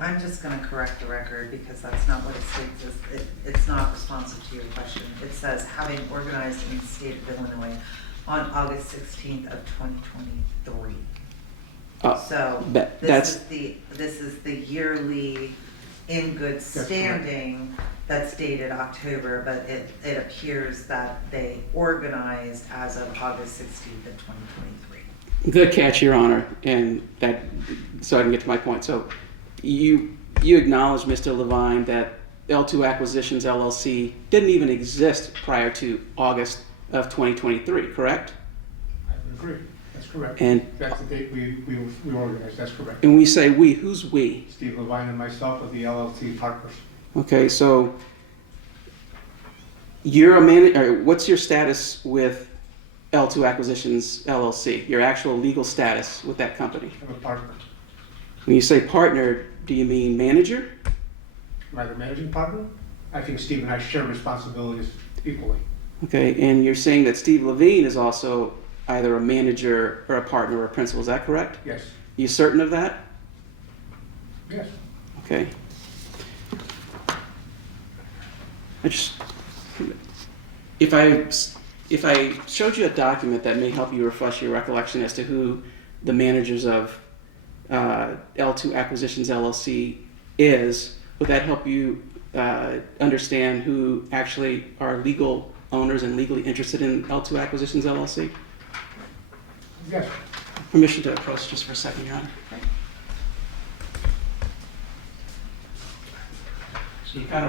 I'm just gonna correct the record because that's not what it states. It's not responsive to your question. It says, having organized in the state of Illinois on August 16th of 2023. So that's this is the yearly in good standing that's dated October, but it appears that they organized as of August 16th of 2023. good catch, Your Honor, and that so I can get to my point. So you acknowledge, Mr. Levine, that L2 Acquisitions LLC didn't even exist prior to August of 2023, correct? I would agree. That's correct. And That's the date we organized. That's correct. and we say we. Who's we? Steve Levine and myself of the LLC partners. Okay, so you're a manager. What's your status with L2 Acquisitions LLC? Your actual legal status with that company? I'm a partner. When you say partner, do you mean manager? Am I the managing partner? I think Steve and I share responsibilities equally. Okay, and you're saying that Steve Levine is also either a manager or a partner or a principal. Is that correct? Yes. You certain of that? Yes. Okay. If I showed you a document that may help you refresh your recollection as to who the managers of L2 Acquisitions LLC is, would that help you understand who actually are legal owners and legally interested in L2 Acquisitions LLC? Yes. Permission to approach just for a second, Your Honor. So do you kind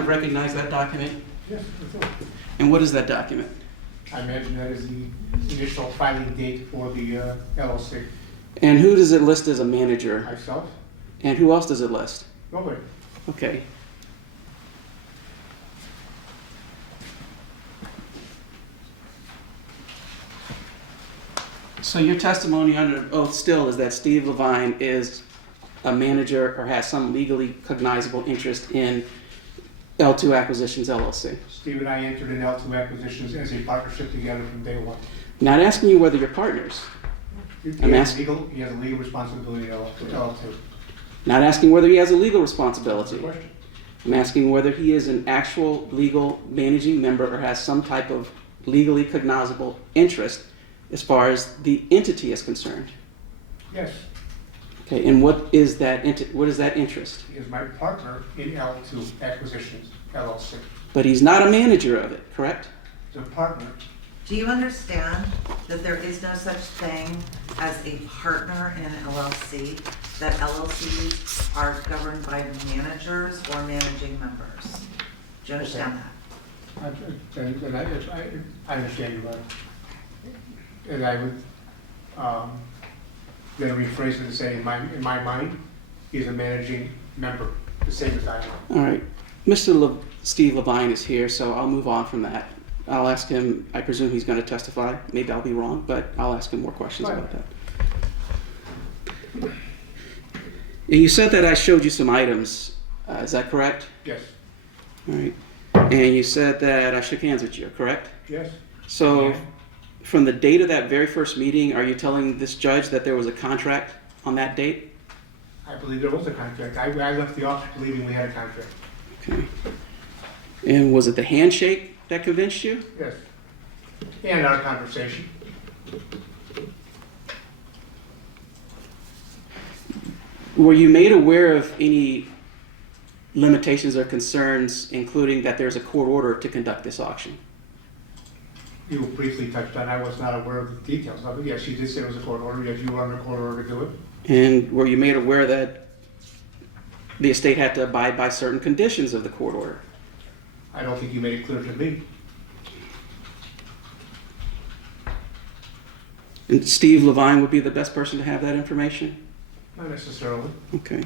of recognize that document? Yes, that's all. And what is that document? I imagine that is the initial filing date for the LLC. And who does it list as a manager? Myself? And who else does it list? Nobody. Okay. So your testimony under oath still is that Steve Levine is a manager or has some legally cognizable interest in L2 Acquisitions LLC? Steve and I entered in L2 Acquisitions as a partnership together from day one. Not asking you whether you're partners. He I'm has asking- he has a legal responsibility to L2. Not asking whether he has a legal That's the responsibility. question. I'm asking whether he is an actual legal managing member or has some type of legally cognizable interest as far as the entity is concerned. Yes, Okay, and what is that interest? he is my partner in L2 Acquisitions LLC. But he's not a manager of it, correct? He's a partner. Do you understand that there is no such thing as a partner in an LLC? That LLCs are governed by managers or managing members? Do you understand that? I understand you, right? And I would then rephrase it and say, in my mind, he's a managing member, the same as I am. All right. Steve Levine is here, so I'll move on from that. I'll ask him, I presume he's going to testify. Maybe I'll be wrong, but I'll ask him more questions Right. about that. And you said that I showed you some items. Is that correct? Yes, All right. And you said that I shook hands with you, correct? yes. So, Yeah. from the date of that very first meeting, are you telling this judge that there was a contract on that date? I believe there was a contract. I left the office believing we had a contract. Okay. And was it the handshake that convinced you? Yes. And our conversation. Were you made aware of any limitations or concerns, including that there's a court order to conduct this auction? You briefly touched on, I was not aware of the details of it. Yes, you did say it was a court order. Yes, you were under court order to do it. And were you made aware that the estate had to abide by certain conditions of the court order? I don't think you made it clear to me. And Steve Levine would be the best person to have that information? Not necessarily. Okay.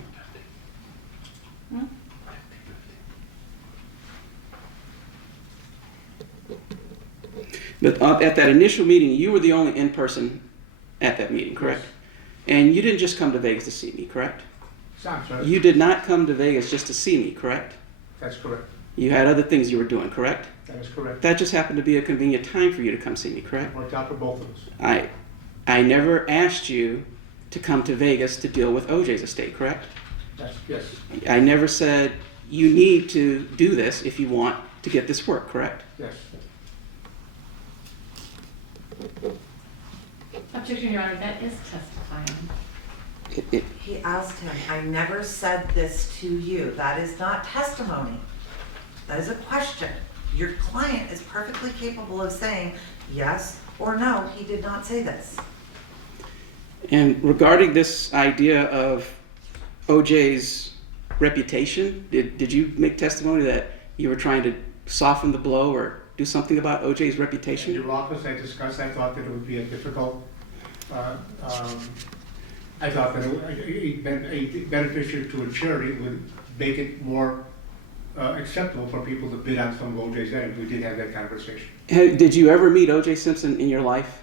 But at that initial meeting, you were the only in-person at that meeting, correct? And you didn't just come to Vegas to see me, correct? I'm sorry. You did not come to Vegas just to see me, correct? That's correct. You had other things you were doing, correct? That is correct. That just happened to be a convenient time for you to come see me, correct? Worked out for both of us. I never asked you to come to Vegas to deal with OJ's estate, correct? Yes. I never said you need to do this if you want to get this work, correct? Yes. Objection, Your Honor, that is testifying. He asked him, I never said this to you. That is not testimony. That is a question. Your client is perfectly capable of saying yes or no, he did not say this. And regarding this idea of OJ's reputation, did you make testimony that you were trying to soften the blow or do something about OJ's In reputation? your office, I discussed, I thought that it would be a difficult, I thought that a beneficiary to a charity would make it more acceptable for people to bid on some of OJ's items. We did have that conversation. Did you ever meet OJ Simpson in your life?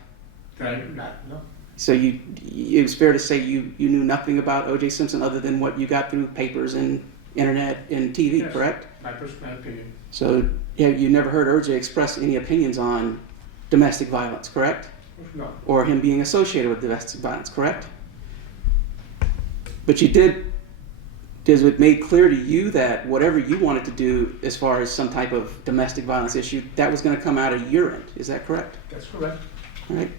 Did I not? No. So it's fair to say you knew nothing about OJ Simpson other than what you got through papers and internet and TV, Yes. correct? My personal opinion. So you never heard OJ express any opinions on domestic violence, correct? No. Or him being associated with domestic violence, correct? But you did, is it made clear to you that whatever you wanted to do as far as some type of domestic violence issue, that was going to come out of your end, is that correct? That's correct. All right,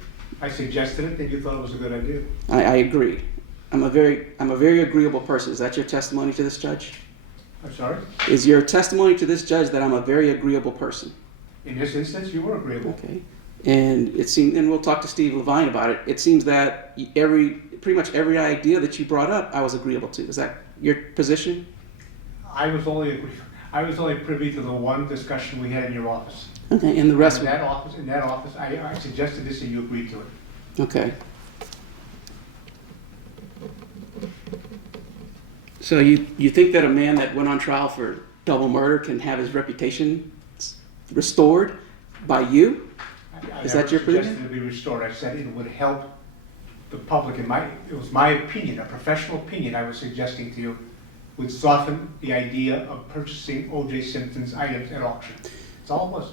I suggested it, and you thought it was a good idea. I agree. I'm a very agreeable person. Is that your testimony to this judge? I'm sorry? Is your testimony to this judge that I'm a very agreeable person? In this instance, you were agreeable. Okay. And it seems, and we'll talk to Steve Levine about it. It seems that pretty much every idea that you brought up, I was agreeable to. Is that your position? I was only privy to the one discussion we had in your office. Okay. And the rest. In that office, I suggested this and you agreed to it. Okay. So you think that a man that went on trial for double murder can have his reputation restored by you? I Is that your never position? suggested it be restored. I said it would help the public, it was my opinion, a professional opinion I was suggesting to you, would soften the idea of purchasing O.J. Simpson's items at auction. That's all it was.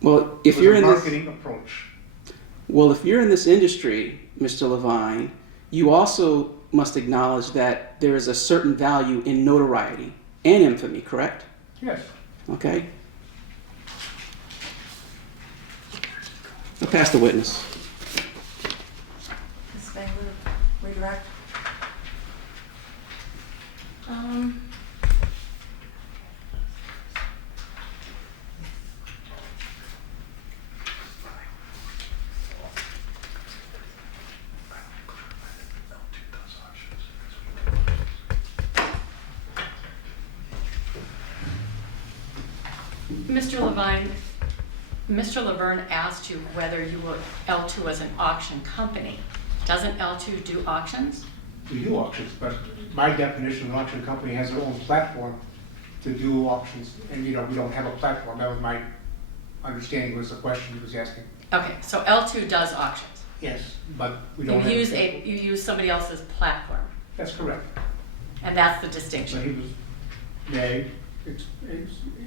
Well, if It you're was a in this, marketing approach. well, if you're in this industry, Mr. Levine, you also must acknowledge that there is a certain value in notoriety and infamy, correct? Yes. Okay? I'll pass the witness. Ms. Spangler, redirect. Mr. Levine, Mr. Laverne asked you whether you were, L2 was an auction company. Doesn't L2 do auctions? We do auctions, but my definition of an auction company has their own platform to do auctions, and we don't have a platform. That was my understanding, was the question he was asking. Okay, so L2 does auctions. Yes, but we You don't have. you use somebody else's platform, That's correct. and that's the So distinction. he was,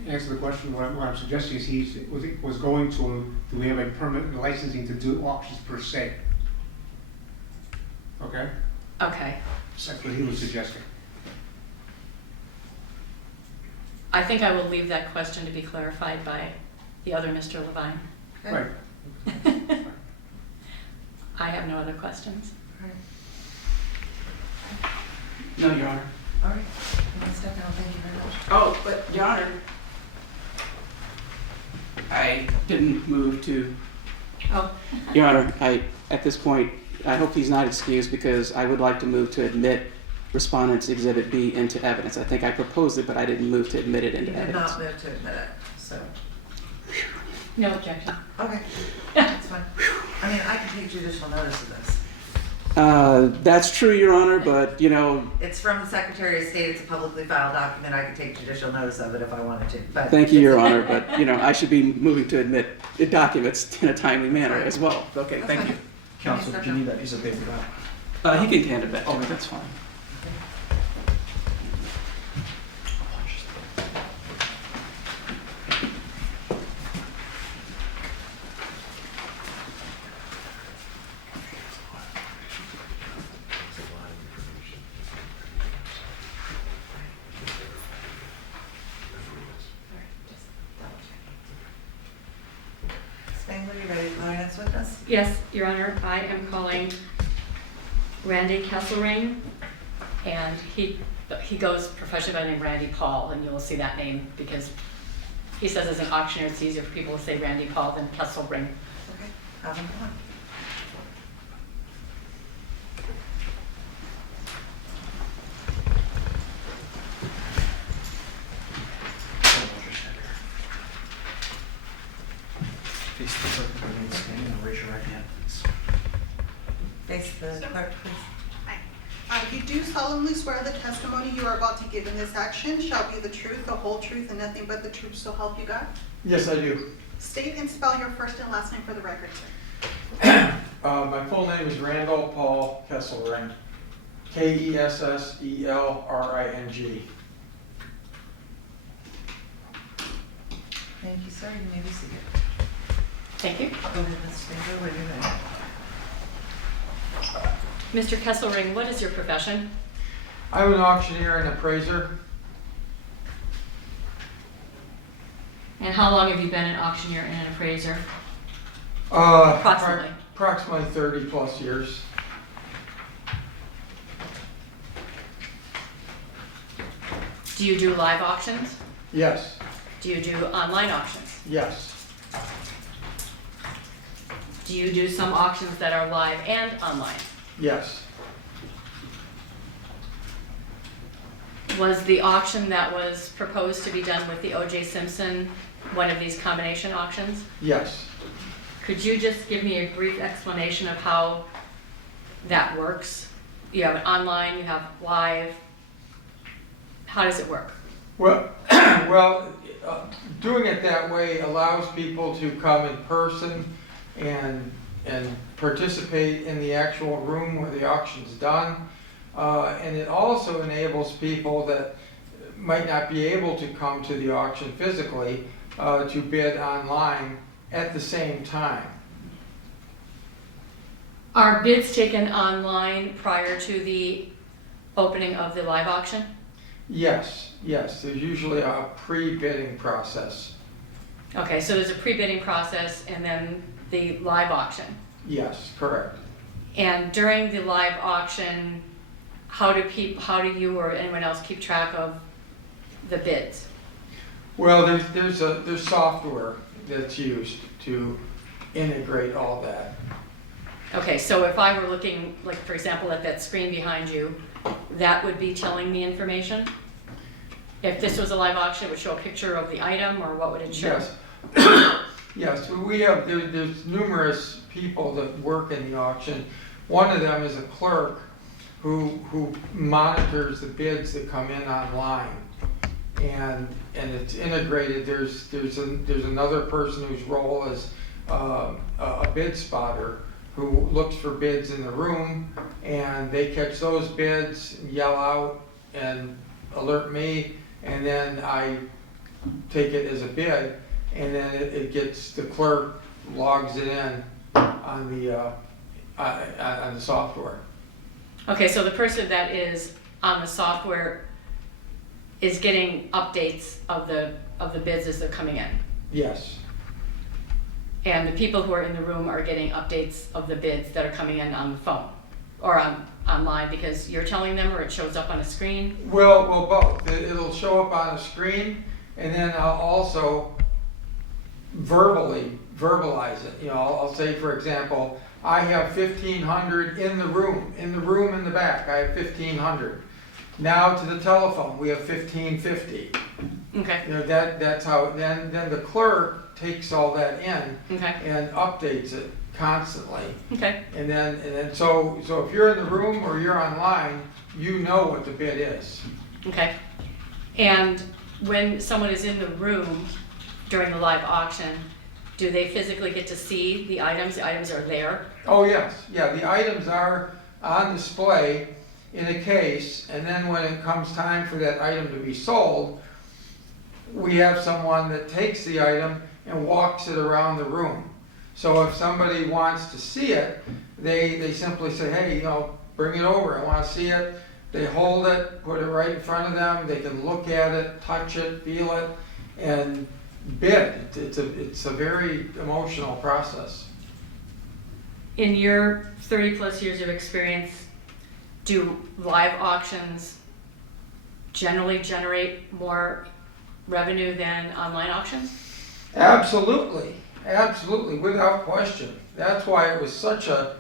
answer the question, what I'm suggesting is he was going to, do we have a permit and licensing to do auctions per se? Okay? Okay, That's what he was suggesting. I think I will leave that question to be clarified by the other Mr. Levine. Okay. Right. I have no other questions. All right. No, Your Honor. All right. You want to step down? Thank you very much. Oh, but Your Honor, I didn't move to. Oh. Your Honor, at this point, I hope he's not excused because I would like to move to admit Respondent's Exhibit B into evidence. I think I proposed it, but I didn't move to admit it You into did evidence. not move to admit it, so, No objection. okay, that's fine. I mean, I can take judicial notice of this. That's true, Your Honor, but It's from the Secretary of State, it's a publicly filed document, I could take judicial notice of it if I wanted to, but. thank you, Your Honor, but I should be moving to admit documents in a timely manner as well. Okay, That's thank fine. you. Counsel, do you need that piece of paper back? He can hand it back to me, that's fine. Spangler, you ready to call your next witness? Yes, Your Honor, I am calling Randy Kessle, and he goes professionally by the name Randy Paul, and you will see that name because he says as an auctioneer it's easier for people to say Randy Paul than Kessle. Okay, have him come on. Face the clerk, remain standing, and raise your right hand, please. Face the clerk, please. You do solemnly swear the testimony you are about to give in this action shall be the truth, the whole truth, and nothing but the truth, so help you God? Yes, I do. State and spell your first and last name for the record, sir. My full name is Randall Paul Kesselring. Kesselring. Thank you, sir, you may be seated. Thank you. Go ahead, Ms. Spangler, when you're ready. Mr. Kesselring, what is your profession? I'm an auctioneer and appraiser. And how long have you been an auctioneer and an appraiser? Approximately. Approximately 30 plus years. Do you do live auctions? Yes, Do you do online auctions? yes, Do you do some auctions that are live and online? yes, Was the auction that was proposed to be done with the O.J. Simpson one of these combination auctions? yes. Could you just give me a brief explanation of how that works? You have it online, you have live. How does it work? Well, doing it that way allows people to come in person and and participate in the actual room where the auction's done. And it also enables people that might not be able to come to the auction physically to bid online at the same time. Are bids taken online prior to the opening of the live auction? Yes, there's usually a pre-bidding process. Okay, so there's a pre-bidding process and then the live auction. Yes, correct. And during the live auction, how do you or anyone else keep track of the bids? Well, there's software that's used to integrate all that. Okay, so if I were looking, like for example, at that screen behind you, that would be telling me information? If this was a live auction, it would show a picture of the item, or what would it show? Yes. Yes, there's numerous people that work in the auction. One of them is a clerk who monitors the bids that come in online. And it's integrated. There's another person whose role is a bid spotter who looks for bids in the room, and they catch those bids, yell out and alert me, and then I take it as a bid, and then it gets, the clerk logs it in on the software. Okay, so the person that is on the software is getting updates of the bids as they're coming in. Yes. And the people who are in the room are getting updates of the bids that are coming in on the phone or online because you're telling them, or it shows up on a screen? Well, both. It'll show up on a screen, and then I'll also verbalize it. I'll say, for example, I have 1,500 in the room in the back. I have 1,500. Now to the telephone, we have 1,550. Okay. That's how. Then the clerk takes all that in Okay. and updates it constantly. Okay. And then so if you're in the room or you're online, you know what the bid is. Okay. And when someone is in the room during the live auction, do they physically get to see the items? The items are there? Oh yes, yeah. The items are on display in a case, and then when it comes time for that item to be sold, we have someone that takes the item and walks it around the room. So if somebody wants to see it, they simply say, hey, bring it over, I want to see it. They hold it, put it right in front of them, they can look at it, touch it, feel it, and bid. It's a very emotional process. In your 30 plus years of experience, do live auctions generally generate more revenue than online auctions? Absolutely, without question. That's why it was such a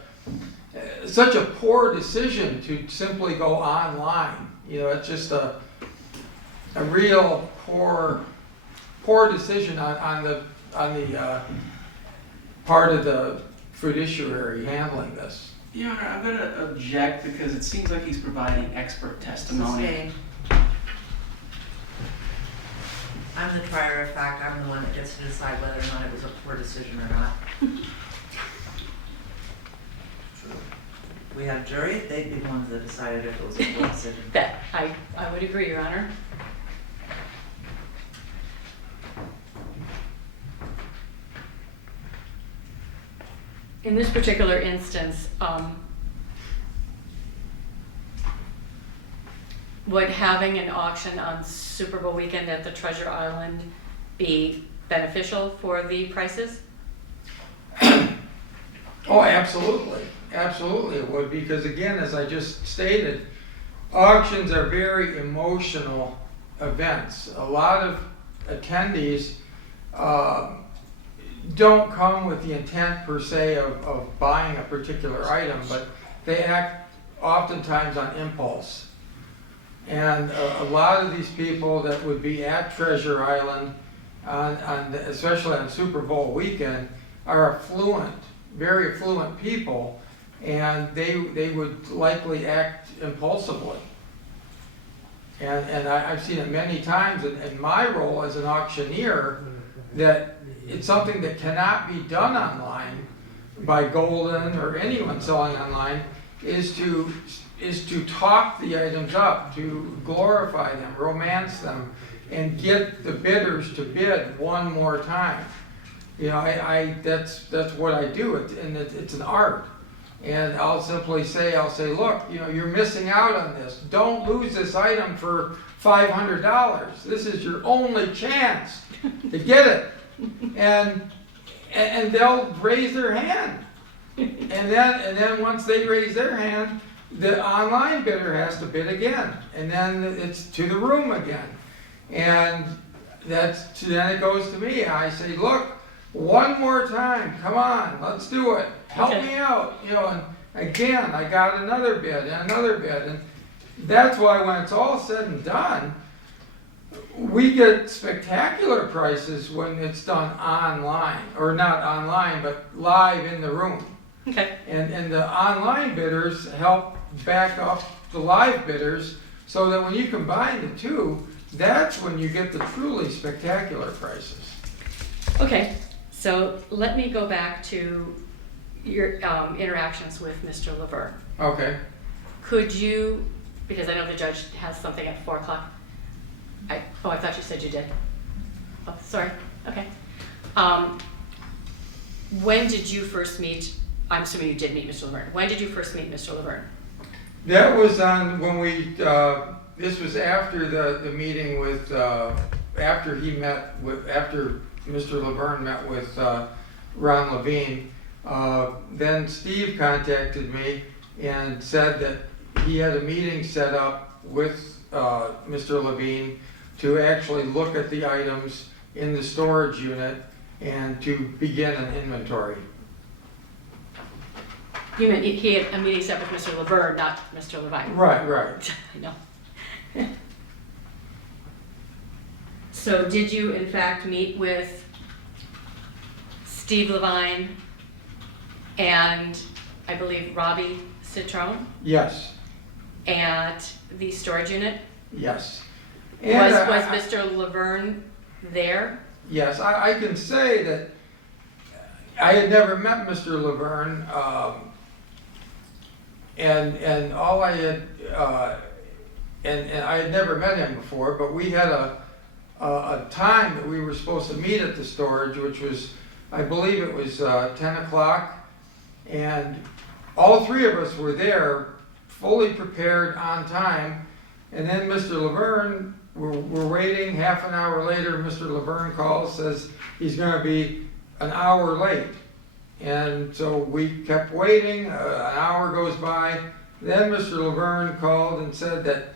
poor decision to simply go online. It's just a real poor decision on the part of the fiduciary handling this. Your Honor, I'm going to object because it seems like he's providing expert testimony. Sustained. I'm the trier of fact. I'm the one that gets to decide whether or not it was a poor decision or not. We had a jury, they'd be the ones that decided if it was a poor decision. That I would agree, Your Honor. In this particular instance, would having an auction on Super Bowl weekend at the Treasure Island be beneficial for the prices? Oh, absolutely it would, because again, as I just stated, auctions are very emotional events. A lot of attendees don't come with the intent per se of buying a particular item, but they act oftentimes on impulse. And a lot of these people that would be at Treasure Island, especially on Super Bowl weekend, are affluent, very affluent people, and they would likely act impulsively. And I've seen it many times in my role as an auctioneer, that it's something that cannot be done online by Golden or anyone selling online is to talk the items up, to glorify them, romance them, and get the bidders to bid one more time. You know, that's what I do, and it's an art. And I'll say, look, you know, you're missing out on this. Don't lose this item for $500. This is your only chance to get it. And they'll raise their hand. And then once they raise their hand, the online bidder has to bid again. And then it's to the room again. And then it goes to me. I say, look, one more time, come on, let's do it. Help me out, you know, and again, I got another bid and another bid. And that's why when it's all said and done, we get spectacular prices when it's done online, or not online, but live in the room. Okay. And the online bidders help back up the live bidders, so that when you combine the two, that's when you get the truly spectacular prices. Okay, so let me go back to your interactions with Mr. Levine. Okay. Could you, because I know the judge has something at 4 o'clock. I thought you said you did. Oh, sorry, okay. When did you first meet, I'm assuming you did meet Mr. Levine. When did you first meet Mr. Levine? That was on when we, this was after the meeting with, after Mr. Levine met with Ron Levine. Then Steve contacted me and said that he had a meeting set up with Mr. Levine to actually look at the items in the storage unit and to begin an inventory. You meant he had a meeting set with Mr. Levine, not Mr. Levine. Right. I know. So did you in fact meet with Steve Levine and I believe Robbie Citrone Yes. at the storage unit? Yes. Was And, Mr. Levine there? yes, I can say that I had never met Mr. Levine, and all I had, and I had never met him before, but we had a time that we were supposed to meet at the storage, which was, I believe it was 10 o'clock, and all three of us were there, fully prepared, on time, and then Mr. Levine, we're waiting, half an hour later, Mr. Levine calls, says he's gonna be an hour late. And so we kept waiting, an hour goes by, then Mr. Levine called and said that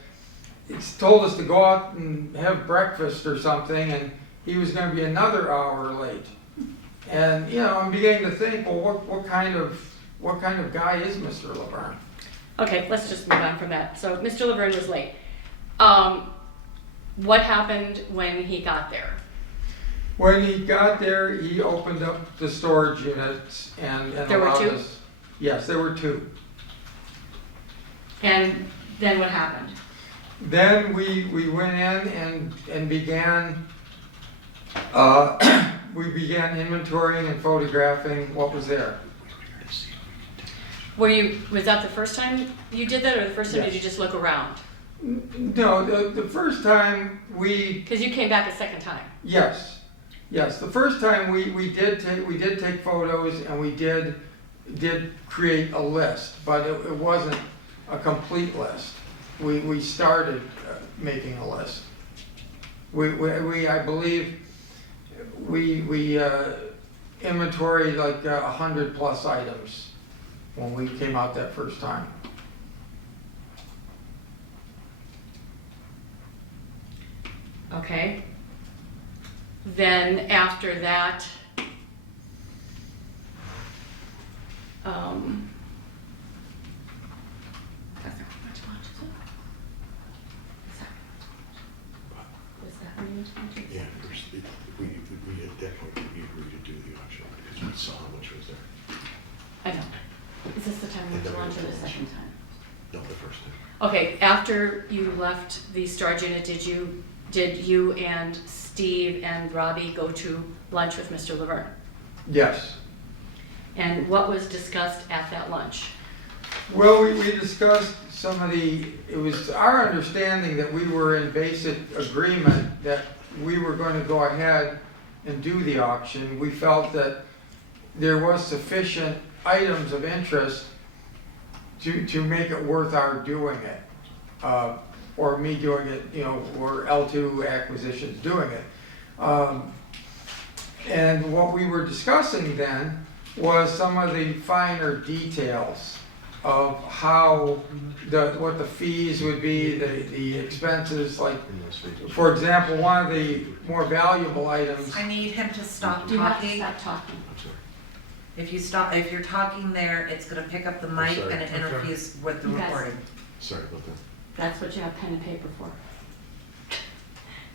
it's told us to go out and have breakfast or something, and he was gonna be another hour late. And, you know, I'm beginning to think, well, what kind of guy is Mr. Levine? Okay, let's just move on from that. So Mr. Levine was late. What happened when he got there? When he got there, he opened up the storage units and There were allowed two? us. Yes, there were two. And then what happened? Then we went in and began, we began inventorying and photographing what was there. Was that the first time you did that, or the first time Yes. did you just look around? No, the first time Because you came back a second time. yes, the first time we did take photos, and we did create a list, but it wasn't a complete list. We started making a list. I believe we inventoried like 100+ items when we came out that first time. Okay. Then after that, Yeah, we at that point, we agreed to do the auction because we saw how much was there. I know. Is this the time we launch or the second time? No, the first time. Okay, after you left the storage unit, did you and Steve and Robbie go to lunch with Mr. Levine? Yes. And what was discussed at that lunch? Well, we discussed some of it was our understanding that we were in basic agreement that we were going to go ahead and do the auction. We felt that there was sufficient items of interest to make it worth our doing it, or me doing it, or L2 Acquisitions doing it. And what we were discussing then was some of the finer details of how what the fees would be, the expenses, like, for example, one of the more valuable items. I need him to stop Do you have to talking. stop talking? I'm sorry. If you're talking there, it's gonna pick up the mic sorry. and it interferes with the You guys- recording. Sorry about that. That's what you have pen and paper for.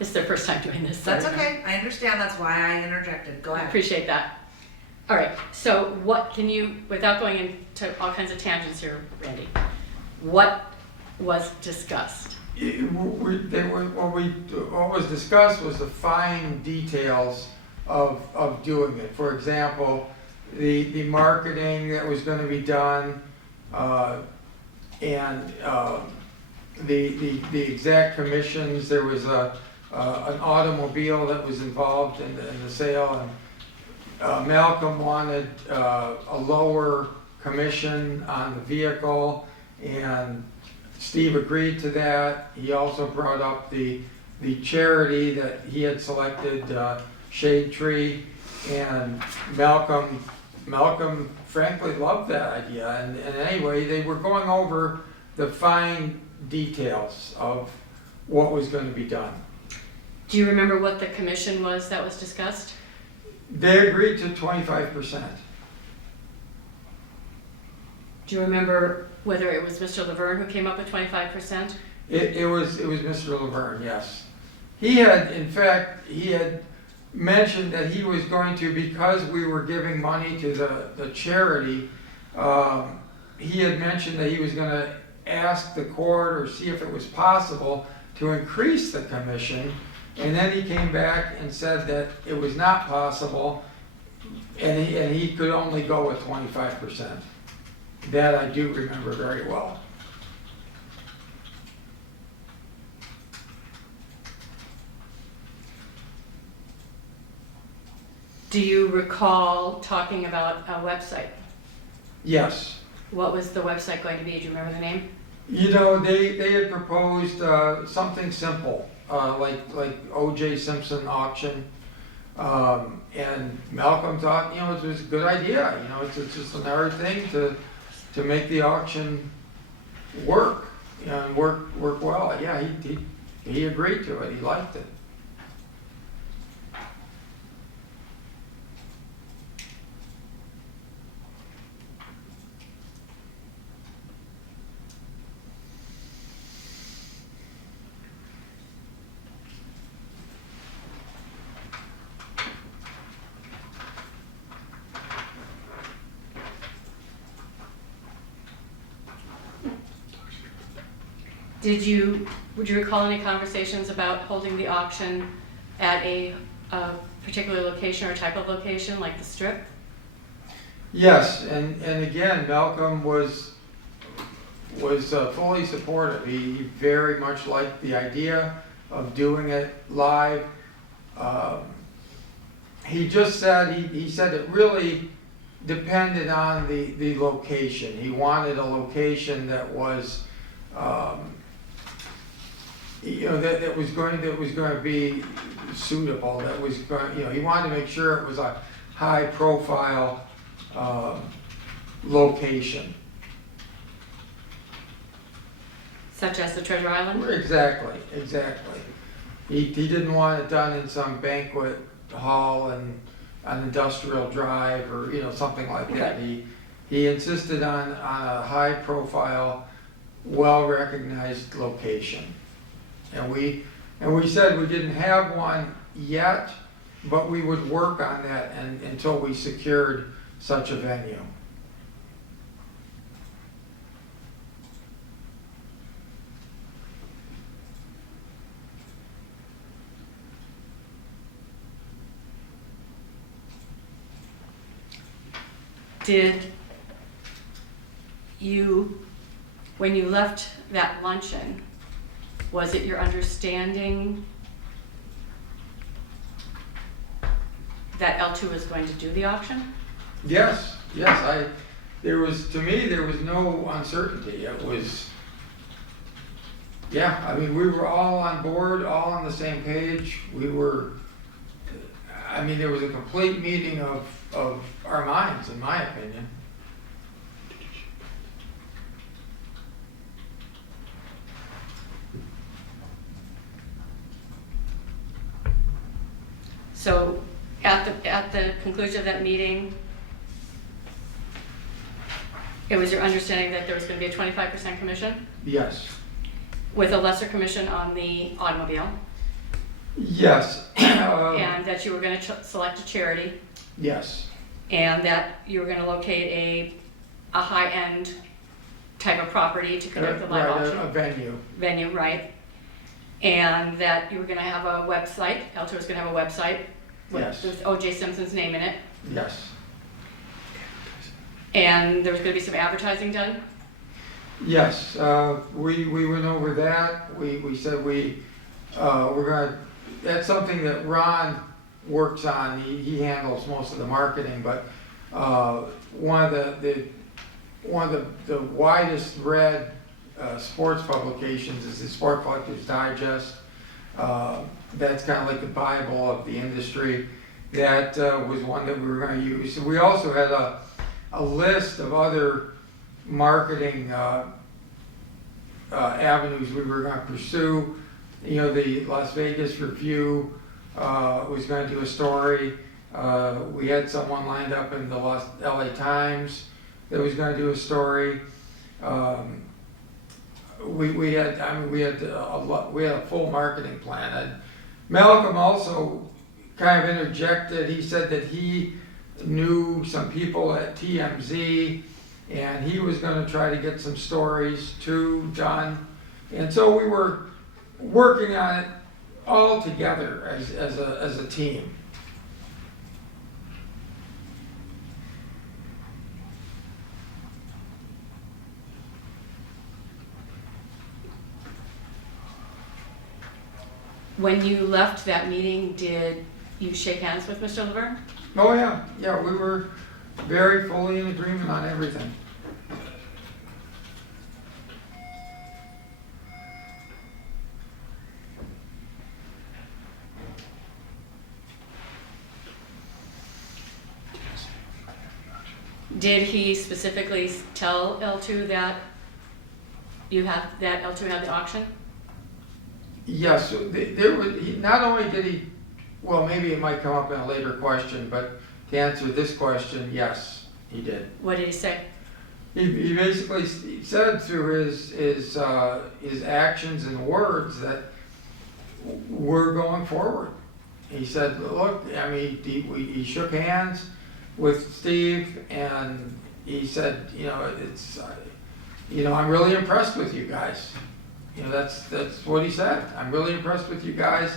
This is their first time doing this. so That's you know. okay, I understand, that's why I interjected, go I ahead. appreciate that. All right, so what can you, without going into all kinds of tangents here, Randy, what was discussed? What was discussed was the fine details of doing it. For example, the marketing that was going to be done, and the exact commissions. There was an automobile that was involved in the sale, and Malcolm wanted a lower commission on the vehicle, and Steve agreed to that. He also brought up the charity that he had selected, Shade Tree, and Malcolm frankly loved that idea. And anyway, they were going over the fine details of what was going to be done. Do you remember what the commission was that was discussed? They agreed to 25%. Do you remember whether it was Mr. Laverne who came up with 25%? It was Mr. Laverne, yes. He had mentioned that he was going to, because we were giving money to the charity, he had mentioned that he was going to ask the court or see if it was possible to increase the commission, and then he came back and said that it was not possible, and he could only go with 25%. That I do remember very well. Do you recall talking about a website? Yes. What was the website going to be? Do you remember the name? You know, they had proposed something simple, like O.J. Simpson auction, and Malcolm thought, it was a good idea. It's just another thing to make the auction work, and work well. Yeah, he agreed to it. He liked it. Would you recall any conversations about holding the auction at a particular location or type of location, like the Strip? Yes, and again, Malcolm was fully supportive. He very much liked the idea of doing it live. He just said, he said it really depended on the location. He wanted a location that was, that was going to be suitable. That was going, he wanted to make sure it was a high profile location. Such as the Treasure Island? Exactly. He didn't want it done in some banquet hall and on Industrial Drive or something like that. Okay. He insisted on a high profile, well recognized location. And we said we didn't have one yet, but we would work on that until we secured such a venue. Did you, when you left that luncheon, was it your understanding that L2 was going to do the auction? Yes, there was, to me, there was no uncertainty. It was, yeah, I mean, we were all on board, all on the same page. We were, I mean, there was a complete meeting of our minds, in my opinion. So at the conclusion of that meeting, it was your understanding that there was going to be a 25% commission Yes. with a lesser commission on the automobile, Yes. and that you were going to select a charity, Yes. and that you were going to locate a high-end type of property to conduct the live Right, auction. a venue. Venue, right? And that you were gonna have a website, L2 was gonna have a website Yes. with O.J. Simpson's name in it, Yes. and there was gonna be some advertising done? Yes, we went over that. We said we're gonna, that's something that Ron works on. He handles most of the marketing, but one of the widest read sports publications is the Sport Collectors Digest. That's kind of like the Bible of the industry. That was one that we were going to use. We also had a list of other marketing avenues we were going to pursue. You know, the Las Vegas Review was going to do a story. We had someone lined up in the LA Times that was going to do a story. We had a full marketing plan. And Malcolm also kind of interjected. He said that he knew some people at TMZ, and he was going to try to get some stories too done. And so we were working on it all together as a team. When you left that meeting, did you shake hands with Mr. Laverne? Oh yeah, we were very fully in agreement on everything. Did he specifically tell L2 that L2 had the auction? Yes, not only did he, well, maybe it might come up in a later question, but to answer this question, yes, he did. What did he say? He basically said through his actions and words that we're going forward. He said, look, I mean, he shook hands with Steve, and he said, I'm really impressed with you guys. That's what he said. I'm really impressed with you guys,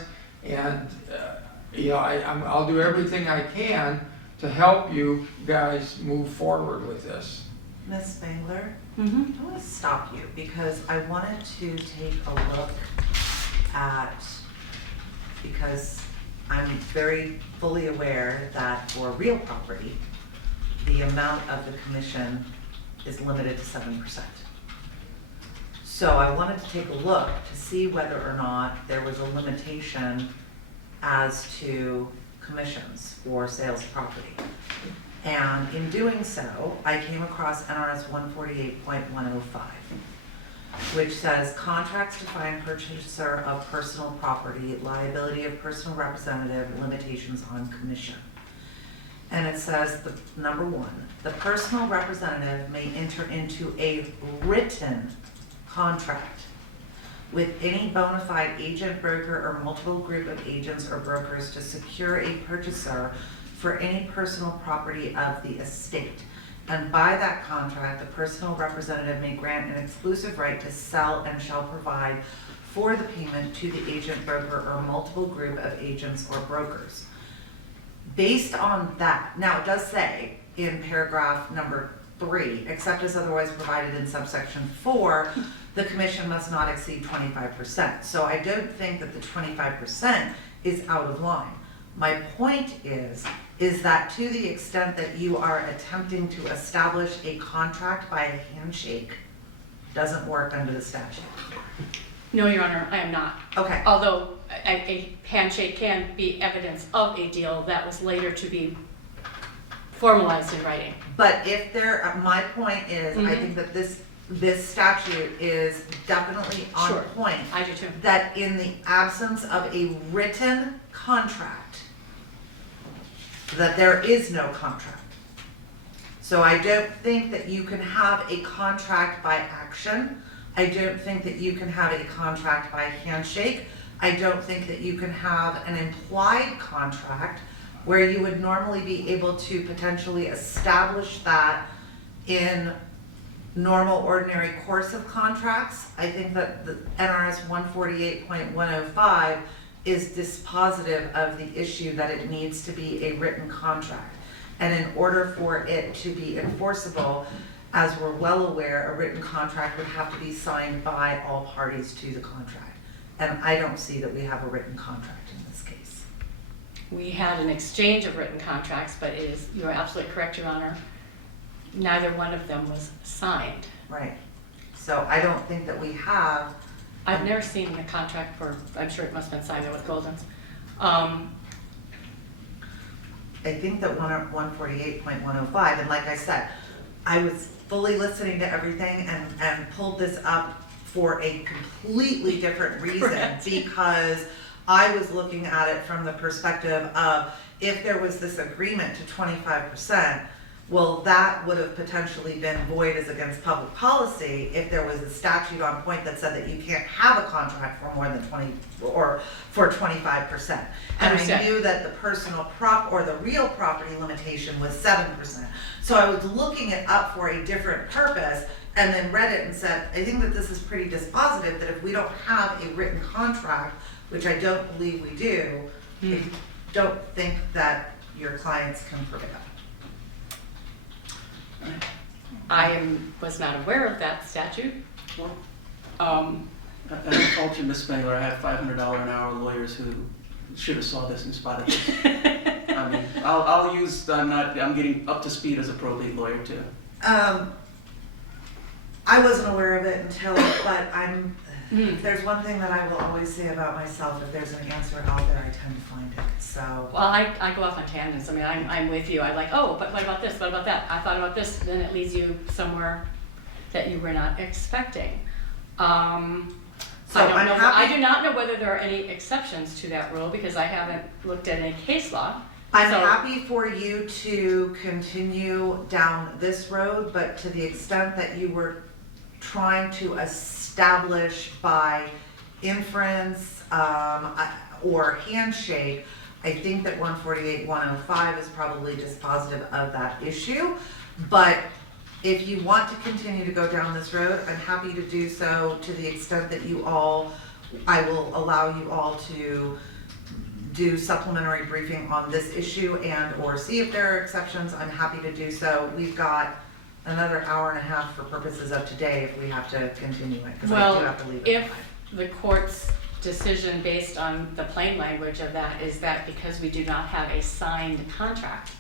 and I'll do everything I can to help you guys move forward with this. Ms. Spangler, Mm-hmm. I want to stop you because I wanted to take a look at, because I'm very fully aware that for real property, the amount of the commission is limited to 7%. So I wanted to take a look to see whether or not there was a limitation as to commissions for sales of property. And in doing so, I came across NRS 148.105, which says contracts define purchaser of personal property, liability of personal representative, limitations on commission. And it says, number one, the personal representative may enter into a written contract with any bona fide agent, broker, or multiple group of agents or brokers to secure a purchaser for any personal property of the estate. And by that contract, the personal representative may grant an exclusive right to sell and shall provide for the payment to the agent, broker, or multiple group of agents or brokers. Based on that, now it does say in paragraph number 3, except as otherwise provided in subsection 4, the commission must not exceed 25%. So I don't think that the 25% is out of line. My point is that to the extent that you are attempting to establish a contract by a handshake, doesn't work under the statute. No, Your Honor, I am not. Okay. Although a handshake can be evidence of a deal that was later to be formalized in writing. But if there, my point is, I Mhm. think that this statute is definitely on Sure. point. I do too. That in the absence of a written contract, that there is no contract. So I don't think that you can have a contract by action. I don't think that you can have a contract by handshake. I don't think that you can have an implied contract where you would normally be able to potentially establish that in normal, ordinary course of contracts. I think that the NRS 148.105 is dispositive of the issue that it needs to be a written contract. And in order for it to be enforceable, as we're well aware, a written contract would have to be signed by all parties to the contract. And I don't see that we have a written contract in this case. We had an exchange of written contracts, but it is, you are absolutely correct, Your Honor. Neither one of them was signed. Right. So I don't think that we have. I've never seen the contract for, I'm sure it must have been signed with Golden's. I think that 148.105, and like I said, I was fully listening to everything and pulled this up for a completely different reason. Correct. Because I was looking at it from the perspective of if there was this agreement to 25%, well, that would have potentially been void as against public policy if there was a statute on point that said that you can't have a contract for more than 20 or for 25%. And Understand. I knew that the personal or the real property limitation was 7%. So I was looking it up for a different purpose and then read it and said, I think that this is pretty dispositive that if we don't have a written contract, which I don't believe we do, I don't think that your clients can prevail. Was not aware of that statute. And I fault you, Ms. Spangler, I have $500 an hour lawyers who should have saw this and spotted this. I mean, I'll use, I'm getting up to speed as a probate lawyer too. I wasn't aware of it until, but there's one thing that I will always say about myself, if there's an answer out there, I tend to find it, so. Well, I go off on tangents. I mean, I'm with you. I like, oh, but what about this? What about that? I thought about this. Then it leads you somewhere that you were not expecting. So I don't I'm know. happy- I do not know whether there are any exceptions to that rule because I haven't looked at any case law. I'm So- happy for you to continue down this road, but to the extent that you were trying to establish by inference or handshake, I think that 148.105 is probably dispositive of that issue. But if you want to continue to go down this road, I'm happy to do so to the extent that I will allow you all to do supplementary briefing on this issue or see if there are exceptions. I'm happy to do so. We've got another hour and a half for purposes of today if we have to continue it, because I do have to leave at if 5. the court's decision based on the plain language of that is that because we do not have a signed contract,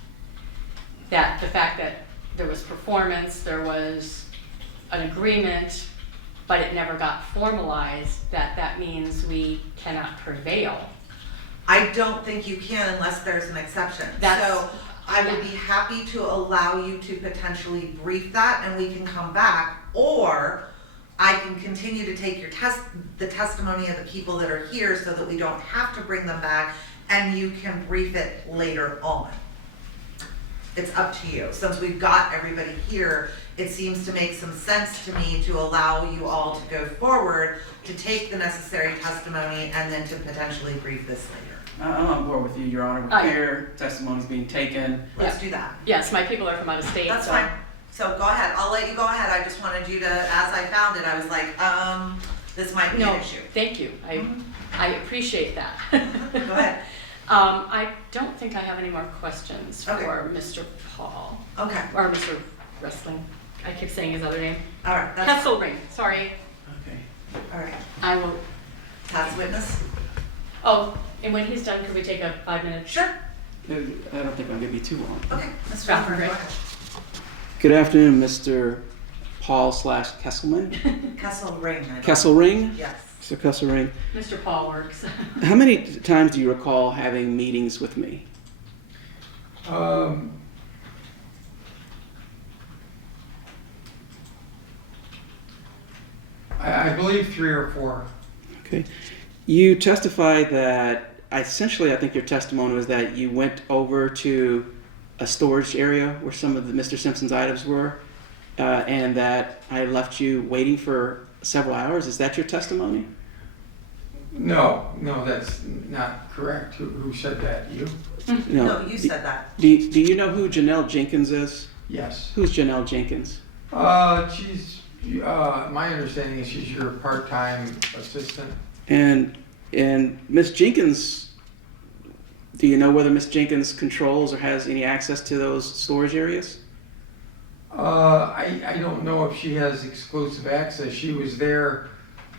that the fact that there was performance, there was an agreement, but it never got formalized, that means we cannot prevail. I don't think you can unless there's an exception. So I would be happy to allow you to potentially brief that and we can come back, or I can continue to take the testimony of the people that are here so that we don't have to bring them back and you can brief it later on. It's up to you. Since we've got everybody here, it seems to make some sense to me to allow you all to go forward to take the necessary testimony and then to potentially brief this later. I'm on board with you, Your Honor. We're here, testimony's being taken. Let's do that. Yes, my people are from out of state. That's so- fine. So go ahead. I'll let you go ahead. I just wanted you to, as I found it, I was like, this might be No, an issue. thank you. I appreciate that. Go ahead. I don't think I have any more questions Okay. for Mr. Paul, Okay, or Mr. Wrestling. I keep saying his other name. all right, that's, Kessle Ring, sorry. Okay. all right. I will, Past witness? oh, and when he's done, could we take a 5-minute? Sure. I don't think I'm gonna be too long. Okay, Mr. Right, Goldman, go right. ahead. Good afternoon, Mr. Paul/Kesselman. Kessel Ring. I Kessel Ring? Yes. Mr. Kessel Ring. Mr. Paul works. How many times do you recall having meetings with me? I believe 3 or 4. Okay. You testified that, essentially, I think your testimony was that you went over to a storage area where some of the Mr. Simpson's items were, and that I left you waiting for several hours. Is that your testimony? No, that's not correct. Who said that? You? No, you said that. Do you know who Janelle Jenkins is? Yes. Who's Janelle Jenkins? She's, my understanding is she's your part-time assistant. And Miss Jenkins, do you know whether Miss Jenkins controls or has any access to those storage areas? I don't know if she has exclusive access. She was there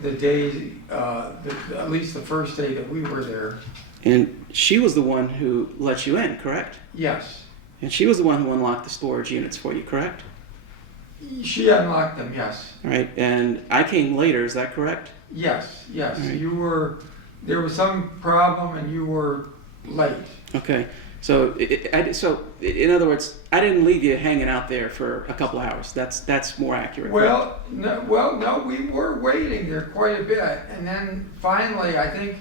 the day, at least the first day that we were there. And she was the one who let you in, correct? Yes. And she was the one who unlocked the storage units for you, correct? She unlocked them, yes. All right, and I came later, is that correct? Yes. Right. You were, there was some problem and you were late. Okay, so in other words, I didn't leave you hanging out there for a couple hours. That's more accurate. Well, no, we were waiting there quite a bit, and then finally, I think,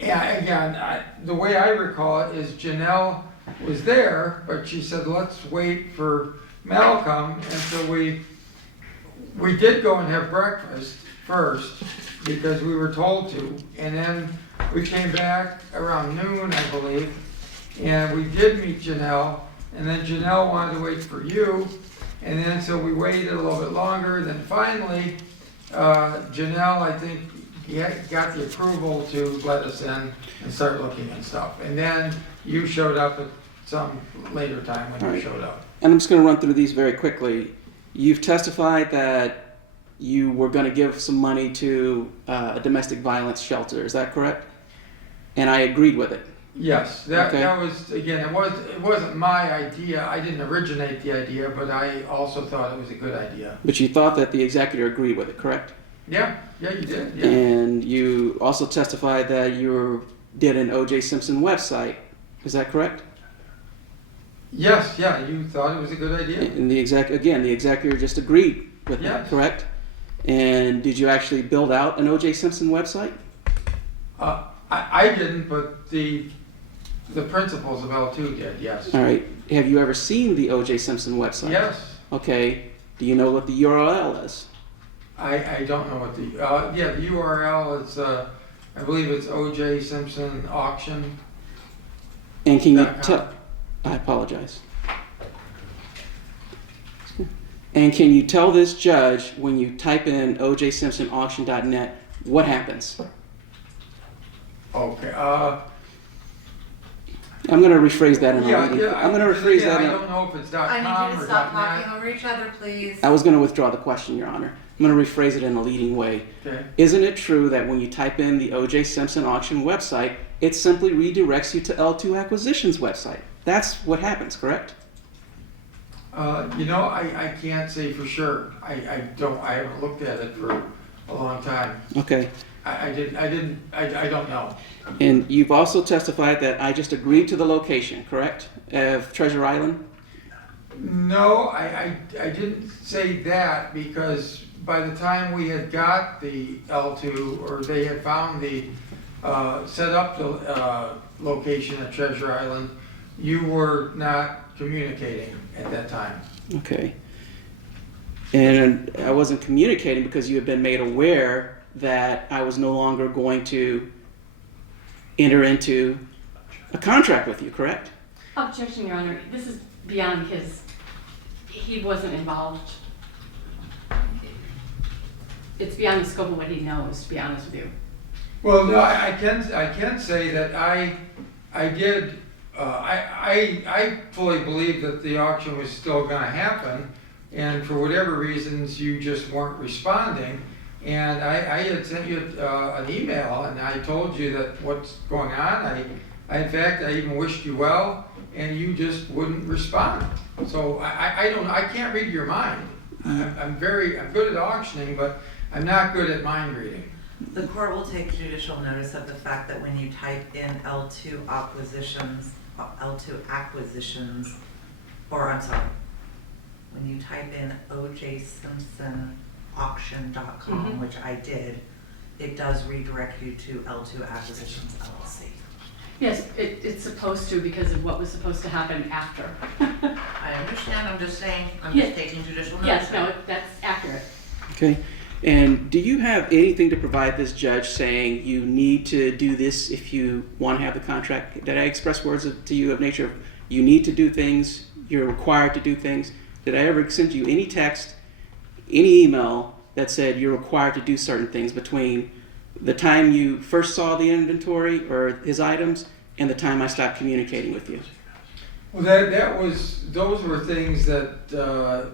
yeah, again, the way I recall it is Janelle was there, but she said, let's wait for Malcolm, and so we did go and have breakfast first, because we were told to, and then we came back around noon, I believe, and we did meet Janelle, and then Janelle wanted to wait for you, and then so we waited a little bit longer, then finally, Janelle, I think, got the approval to let us in and start looking and stuff, and then you showed up at some later time when you Right. showed up. And I'm just going to run through these very quickly. You've testified that you were going to give some money to a domestic violence shelter. Is that correct? And I agreed with it. Yes, Okay. that was, again, it wasn't my idea, I didn't originate the idea, but I also thought it was a good idea. But you thought that the executor agreed with it, correct? Yeah, you did, yeah. And you also testified that you did an O.J. Simpson website. Is that correct? Yes, yeah, you thought it was a good idea. And the executor just agreed with that, Yes. correct? And did you actually build out an O.J. Simpson website? I didn't, but the principals of L2 did, yes. All right. Have you ever seen the O.J. Simpson website? Yes, Okay. Do you know what the URL is? I don't know what the URL is, I believe it's O.J. Simpson auction. And can you .com. tell? I apologize. And can you tell this judge when you type in ojsimpsonauction.net what happens? Okay, I'm going to rephrase that in a yeah, leading. yeah. I'm going to rephrase again, that. I In don't know if it's .com I need you or to stop .net. talking over each other, please. I was going to withdraw the question, Your Honor. I'm going to rephrase it in a leading way. Okay. Isn't it true that when you type in the O.J. Simpson auction website, it simply redirects you to L2 Acquisition's website? That's what happens, correct? I can't say for sure. I haven't looked at it for a long time. Okay. I don't know. And you've also testified that I just agreed to the location, correct, of Treasure Island? No, I didn't say that because by the time we had got the L2 or they had found the, set up the location at Treasure Island, you were not communicating at that time. Okay. And I wasn't communicating because you had been made aware that I was no longer going to enter into a contract with you, correct? Objection, Your Honor. This is beyond he wasn't involved. It's beyond the scope of what he knows, to be honest with you. Well, no, I can say that I did, I fully believe that the auction was still gonna happen, and for whatever reasons, you just weren't responding. And I had sent you an email, and I told you that what's going on. In fact, I even wished you well, and you just wouldn't respond. So I can't read your mind. I'm good at auctioning, but I'm not good at mind reading. The court will take judicial notice of the fact that when you type in L2 acquisitions, or I'm sorry, when you type in ojsimpsonauction.com, which I did, it does redirect you to L2 Acquisitions LLC. Yes, it's supposed to because of what was supposed to happen after. I understand, I'm just saying, I'm Yeah. just taking judicial notice. Yes, no, that's accurate. Okay. And do you have anything to provide this judge saying you need to do this if you want to have the contract? Did I express words to you of nature of you need to do things, you're required to do things? Did I ever send you any text, any email that said you're required to do certain things between the time you first saw the inventory or his items and the time I stopped communicating with you? Well, those were things that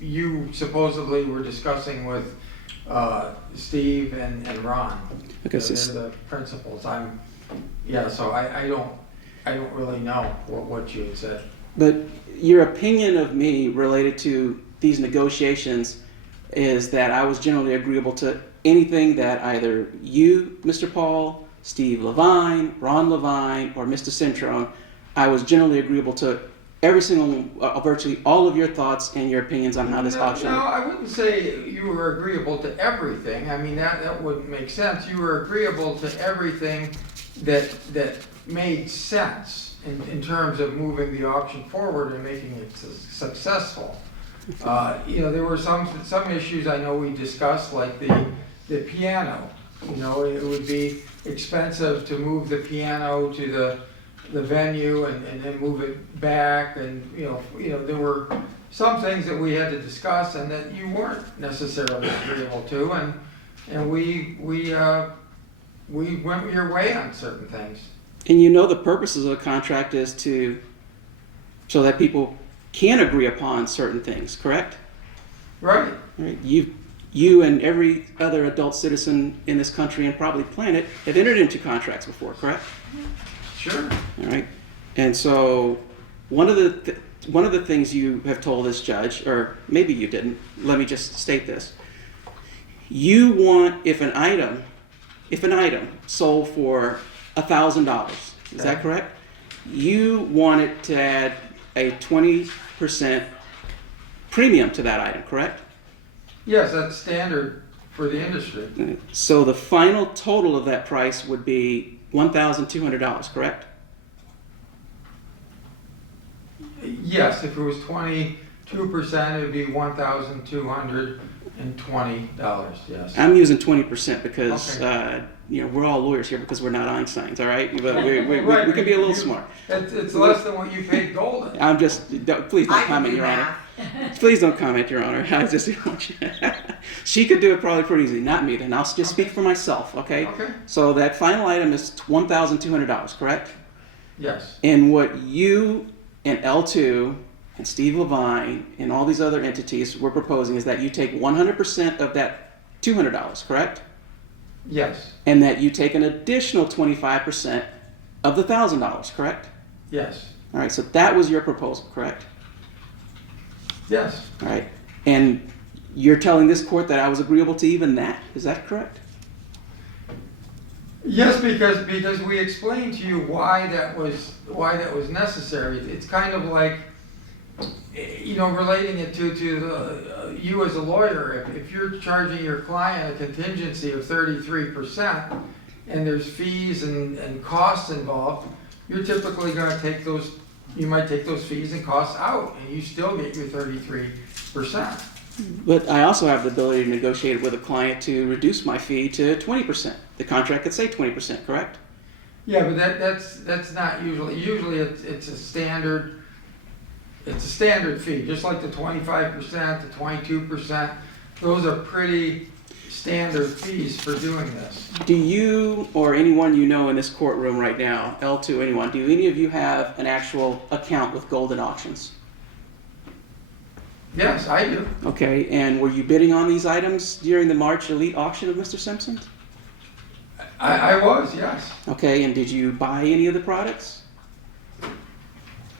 you supposedly were discussing with Steve and Ron. Okay, They're so the principals. So I don't really know what you had said. but your opinion of me related to these negotiations is that I was generally agreeable to anything that either you, Mr. Paul, Steve Levine, Ron Levine, or Mr. Centrone, I was generally agreeable to every single, virtually all of your thoughts and your opinions on how this auction. No, I wouldn't say you were agreeable to everything. I mean, that wouldn't make sense. You were agreeable to everything that made sense in terms of moving the auction forward and making it successful. There were some issues I know we discussed, like the piano. It would be expensive to move the piano to the venue and then move it back, and there were some things that we had to discuss and that you weren't necessarily agreeable to, and we went your way on certain things. And the purposes of the contract is so that people can agree upon certain things, correct? Right. Right. You and every other adult citizen in this country and probably planet have entered into contracts before, correct? Sure. All right. And so one of the things you have told this judge, or maybe you didn't, let me just state this. You want, if an item sold for $1,000, is that correct? You want it to add a 20% premium to that item, correct? Yes, that's standard for the industry. So the final total of that price would be $1,200, correct? Yes, if it was 22%, it would be $1,220. Yes. I'm using 20% because Okay. we're all lawyers here because we're not Einsteins, all right? But we Right, can be a little smart. It's less than what you paid Golden. I'm just please don't I can comment, do Your Honor. math. Please don't comment, Your Honor. I just she could do it probably pretty easy, not me. Then I'll just speak for myself, okay? Okay. So that final item is $1,200, correct? Yes. And what you and L2 and Steve Levine and all these other entities were proposing is that you take 100% of that $200, correct? Yes. And that you take an additional 25% of the $1,000, correct? Yes. All right, so that was your proposal, correct? Yes. All right, and you're telling this court that I was agreeable to even that, is that correct? Yes, because we explained to you why that was necessary. It's kind of like, relating it to you as a lawyer. If you're charging your client a contingency of 33% and there's fees and costs involved, you're typically going to take those. You might take those fees and costs out, and you still get your 33%. But I also have the ability to negotiate with a client to reduce my fee to 20%. The contract could say 20%, correct? Yeah, but that's not usually. Usually it's a standard. It's a standard fee, just like the 25%, the 22%. Those are pretty standard fees for doing this. Do you or anyone you know in this courtroom right now, L2, anyone, do any of you have an actual account with Golden Auctions? Yes, I do. Okay, and were you bidding on these items during the March Elite auction of Mr. Simpson? I was, yes. Okay, and did you buy any of the products?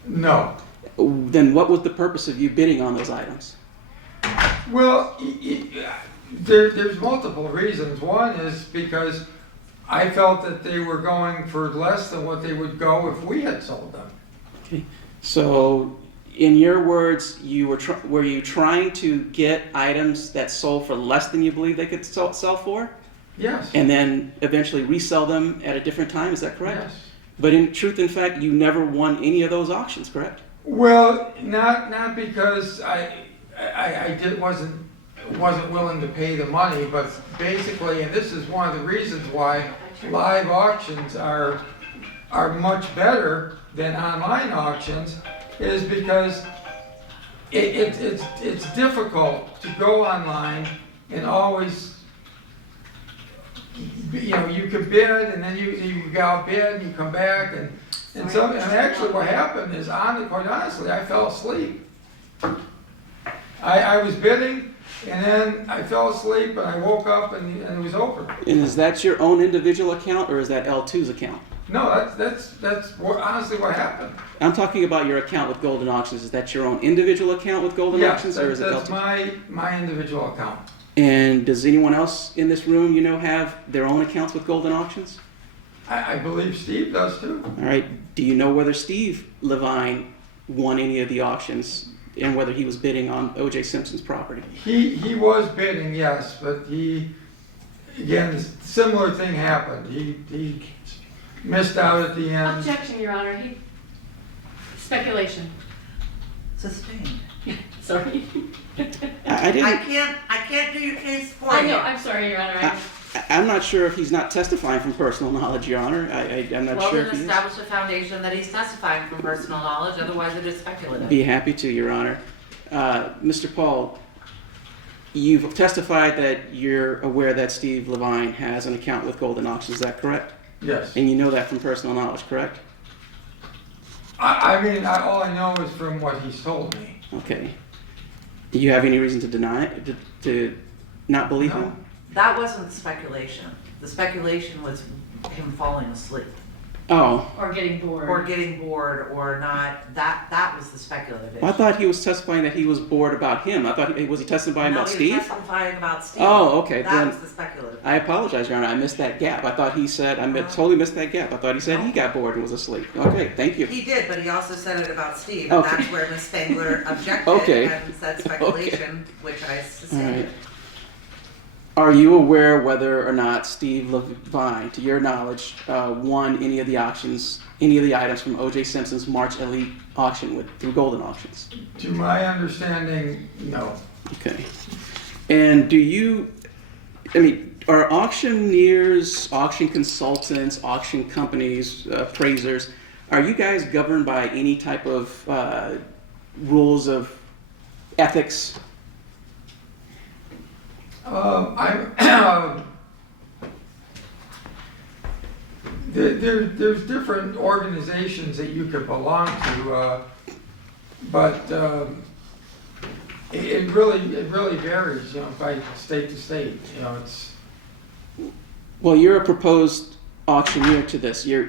No. Then what was the purpose of you bidding on those items? Well, there's multiple reasons. One is because I felt that they were going for less than what they would go if we had sold them. Okay, so in your words, were you trying to get items that sold for less than you believe they could sell for? Yes. And then eventually resell them at a different time, is that correct? Yes. But in truth and fact, you never won any of those auctions, correct? Well, not because wasn't willing to pay the money, but basically, and this is one of the reasons why live auctions are much better than online auctions, is because it's difficult to go online and always, you could bid and then you go out bid and you come back and actually what happened is, quite honestly, I fell asleep. I was bidding and then I fell asleep and I woke up and it was over. And is that your own individual account or is that L2's account? No, that's honestly what happened. I'm talking about your account with Golden Auctions. Is that your own individual account with Golden Auctions or is it that's L2's? my individual account. And does anyone else in this room, have their own accounts with Golden Auctions? I believe Steve does too. All right. Do you know whether Steve Levine won any of the auctions and whether he was bidding on O.J. Simpson's property? He was bidding, yes, but again, similar thing happened. He missed out at the end. Objection, Your Honor. Speculation. Sustained. Sorry. I didn't. I can't do your case for you. I know, I'm sorry, Your Honor. I'm not sure if he's not testifying from personal knowledge, Your Honor. I'm not Well, sure then if he is. establish a foundation that he's testifying from personal knowledge, otherwise it is speculative. Be happy to, Your Honor. Mr. Paul, you've testified that you're aware that Steve Levine has an account with Golden Auctions. Is that correct? Yes. And you know that from personal knowledge, correct? I mean, all I know is from what he's told me. Okay. Do you have any reason to deny it, to not believe No. him? That wasn't speculation. The speculation was him falling asleep, Oh, Or getting bored. or getting bored, or not. That was the speculative issue. I thought he was testifying that he was bored about him. I thought, was he testifying about No, he Steve? was testifying about Steve. Oh, okay, That then- was the speculative. I apologize, Your Honor. I missed that gap. I thought he said, totally missed that gap. I thought he said he got bored and was asleep. Okay, thank you. He did, but he also said it about Steve, and Okay. that's where Ms. Spangler objected Okay. and said speculation, which I All sustained. right. Are you aware whether or not Steve Levine, to your knowledge, won any of the auctions, any of the items from O.J. Simpson's March Elite auction through Golden Auctions? To my understanding, no. Okay. And are auctioneers, auction consultants, auction companies, appraisers, are you guys governed by any type of rules of ethics? There's different organizations that you could belong to, but it really varies, by state to state. It's. Well, you're a proposed auctioneer to this. You're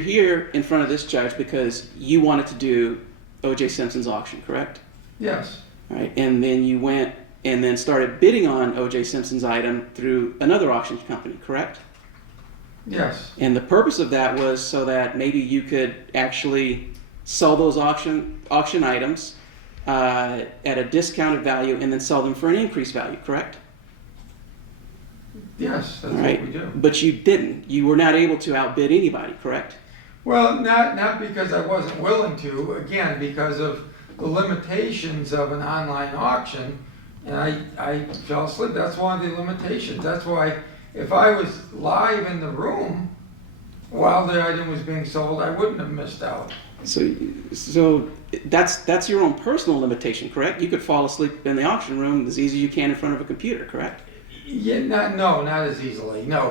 here in front of this judge because you wanted to do O.J. Simpson's auction, correct? Yes. All right, and then you went and then started bidding on O.J. Simpson's item through another auction company, correct? Yes. And the purpose of that was so that maybe you could actually sell those auction items at a discounted value and then sell them for an increased value, correct? Yes, that's All right, what we do. but you didn't. You were not able to outbid anybody, correct? Well, not because I wasn't willing to, again, because of the limitations of an online auction, and I fell asleep. That's one of the limitations. That's why if I was live in the room while the item was being sold, I wouldn't have missed out. So that's your own personal limitation, correct? You could fall asleep in the auction room as easy as you can in front of a computer, correct? No, not as easily. No,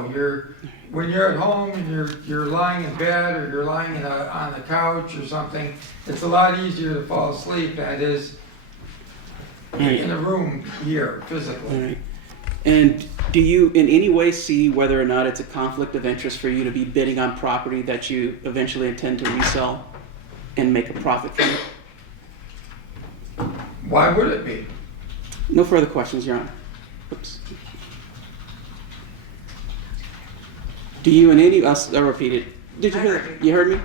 when you're at home and you're lying in bed or you're lying on the couch or something, it's a lot easier to fall asleep than it is in a room here, physically. All right. And do you in any way see whether or not it's a conflict of interest for you to be bidding on property that you eventually intend to resell and make a profit from it? Why would it be? No further questions, Your Honor. Oops. Do you in any, I'll repeat it. Did you I hear heard that? You heard me?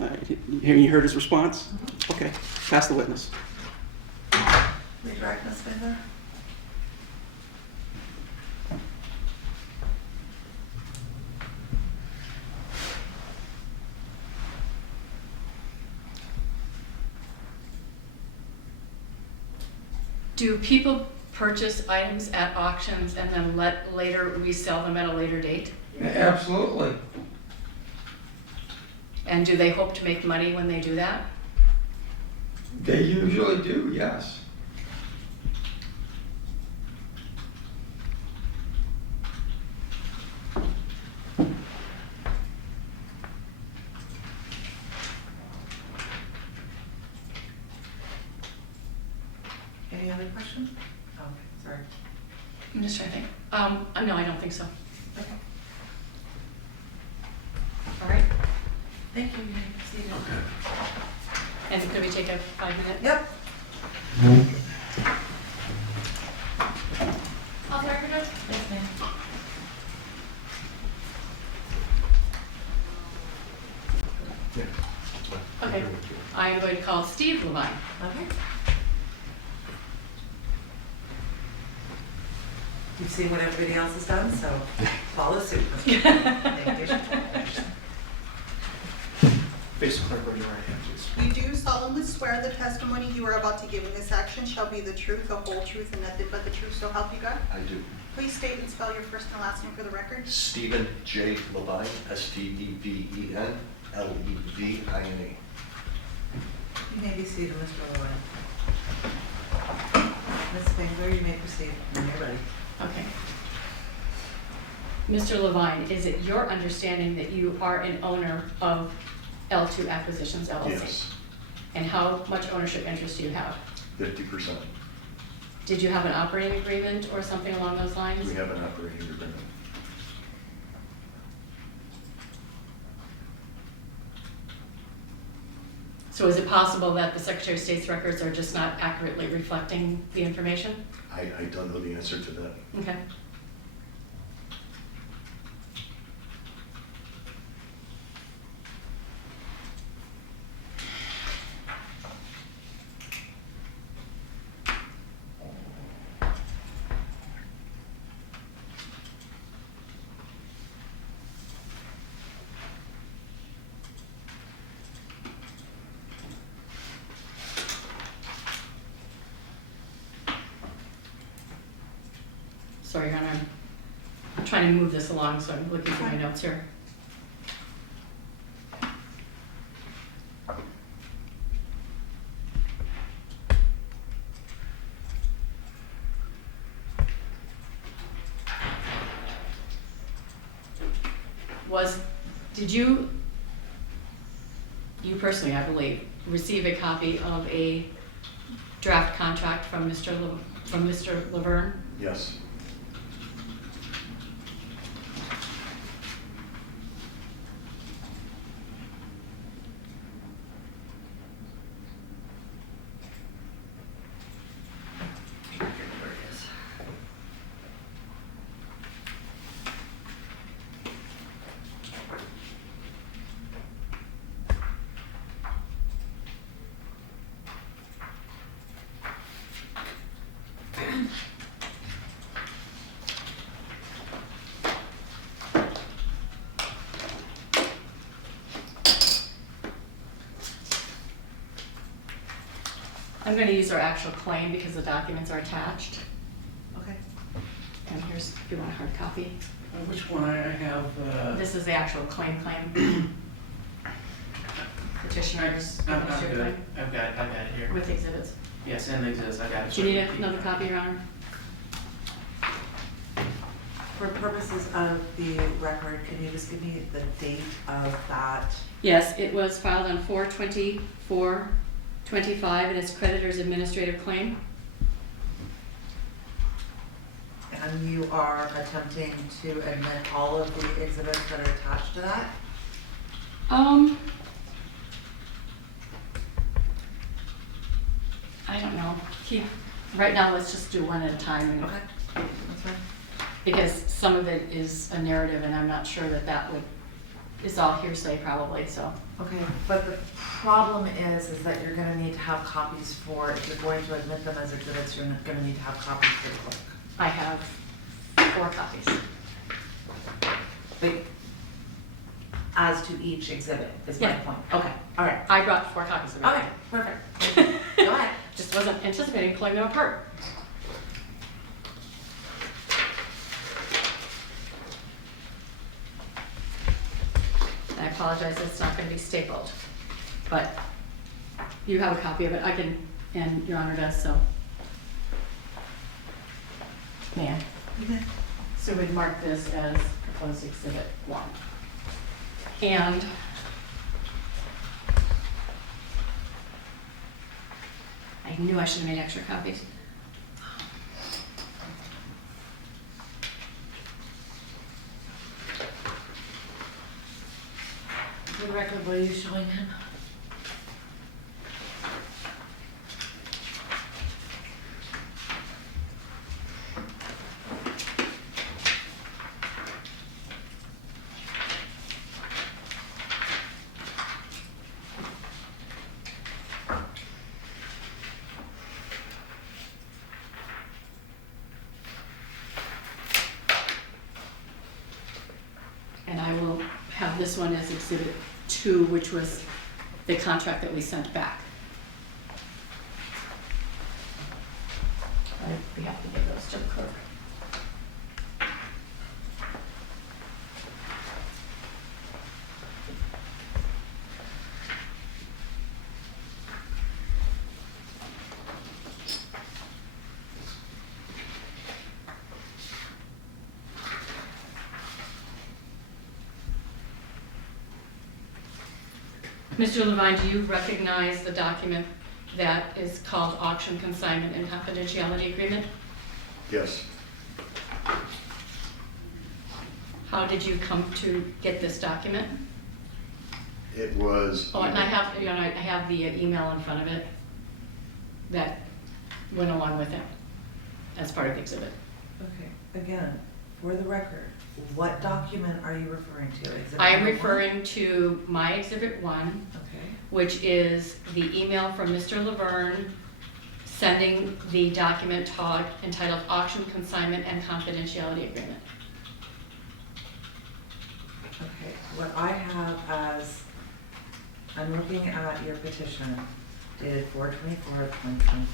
All right. You heard his response? Okay, pass the witness. Redirect Ms. Spindler? Do people purchase items at auctions and then later resell them at a later date? Absolutely. And do they hope to make money when they do that? They usually do, yes. Any other questions? Oh, sorry. I'm just trying to think. No, I don't think so. Okay. All right. Thank you. You may proceed. And could we take a 5-minute? Yep. Off the record, note? Yes, ma'am. Yeah, that's fine. Okay. I am going to call Steve Levine. Okay. You've seen what everybody else has done, so follow suit. Thank you. Basic clerk, raise your right hand, please. You do solemnly swear the testimony you are about to give in this action shall be the truth, the whole truth, and nothing but the truth, so help you God? I do. Please state and spell your first and last name for the record. Stephen J. Levine, Stevenen, Levine. You may be seated, Mr. Lewin. Ms. Spangler, you may proceed when you're ready. Okay. Mr. Levine, is it your understanding that you are an owner of L2 Acquisitions LLC? Yes, And how much ownership interest do you have? 50%. Did you have an operating agreement or something along those lines? We have an operating agreement. So is it possible that the Secretary of State's records are just not accurately reflecting the information? I don't know the answer to that. Okay. Sorry, Your Honor, I'm trying to move this along, so I'm looking through my notes here. Did you personally, I believe, receive a copy of a draft contract from Mr. Laverne? Yes. I'm going to use our actual claim because the documents are attached. Okay. And here's, if you want a hard copy. Which one I have? This is the actual claim. Petitioner's I'm administrative good. claim I've got it here. with exhibits. Yes, and the exhibits, I got it. Do you need another copy, Your Honor? For purposes of the record, can you just give me the date of that? Yes, it was filed on 4/24/25 and it's creditor's administrative claim. And you are attempting to admit all of the exhibits that are attached to that? I don't know. Right now, let's just do one at a time. And Okay, that's fine. because some of it is a narrative and I'm not sure that is all hearsay probably, so. Okay, but the problem is that you're gonna need to have copies for, if you're going to admit them as exhibits, you're gonna need to have copies for the clerk. I have 4 copies. But as to each exhibit is my Yeah. point. Okay, all right. I brought 4 copies of Okay, it. perfect. Go ahead. Just wasn't anticipating pulling them apart. I apologize, it's not going to be stapled, but you have a copy of it. I can, and Your Honor does, so. May I? So we'd mark this as proposed exhibit 1. And I knew I should have made extra copies. For the record, what are you showing him? And I will have this one as exhibit 2, which was the contract that we sent back. We have to give those to the clerk. Mr. Levine, do you recognize the document that is called Auction Consignment and Confidentiality Agreement? Yes. How did you come to get this document? It was. Oh, and I have, you know, I have the email in front of it that went along with it as part of the exhibit. Okay, again, for the record, what document are you referring to? Exhibit I am number one? referring to my exhibit 1, Okay, which is the email from Mr. Laverne sending the document entitled Auction Consignment and Confidentiality Agreement. okay. What I have as, I'm looking at your petition dated 4/24/2025.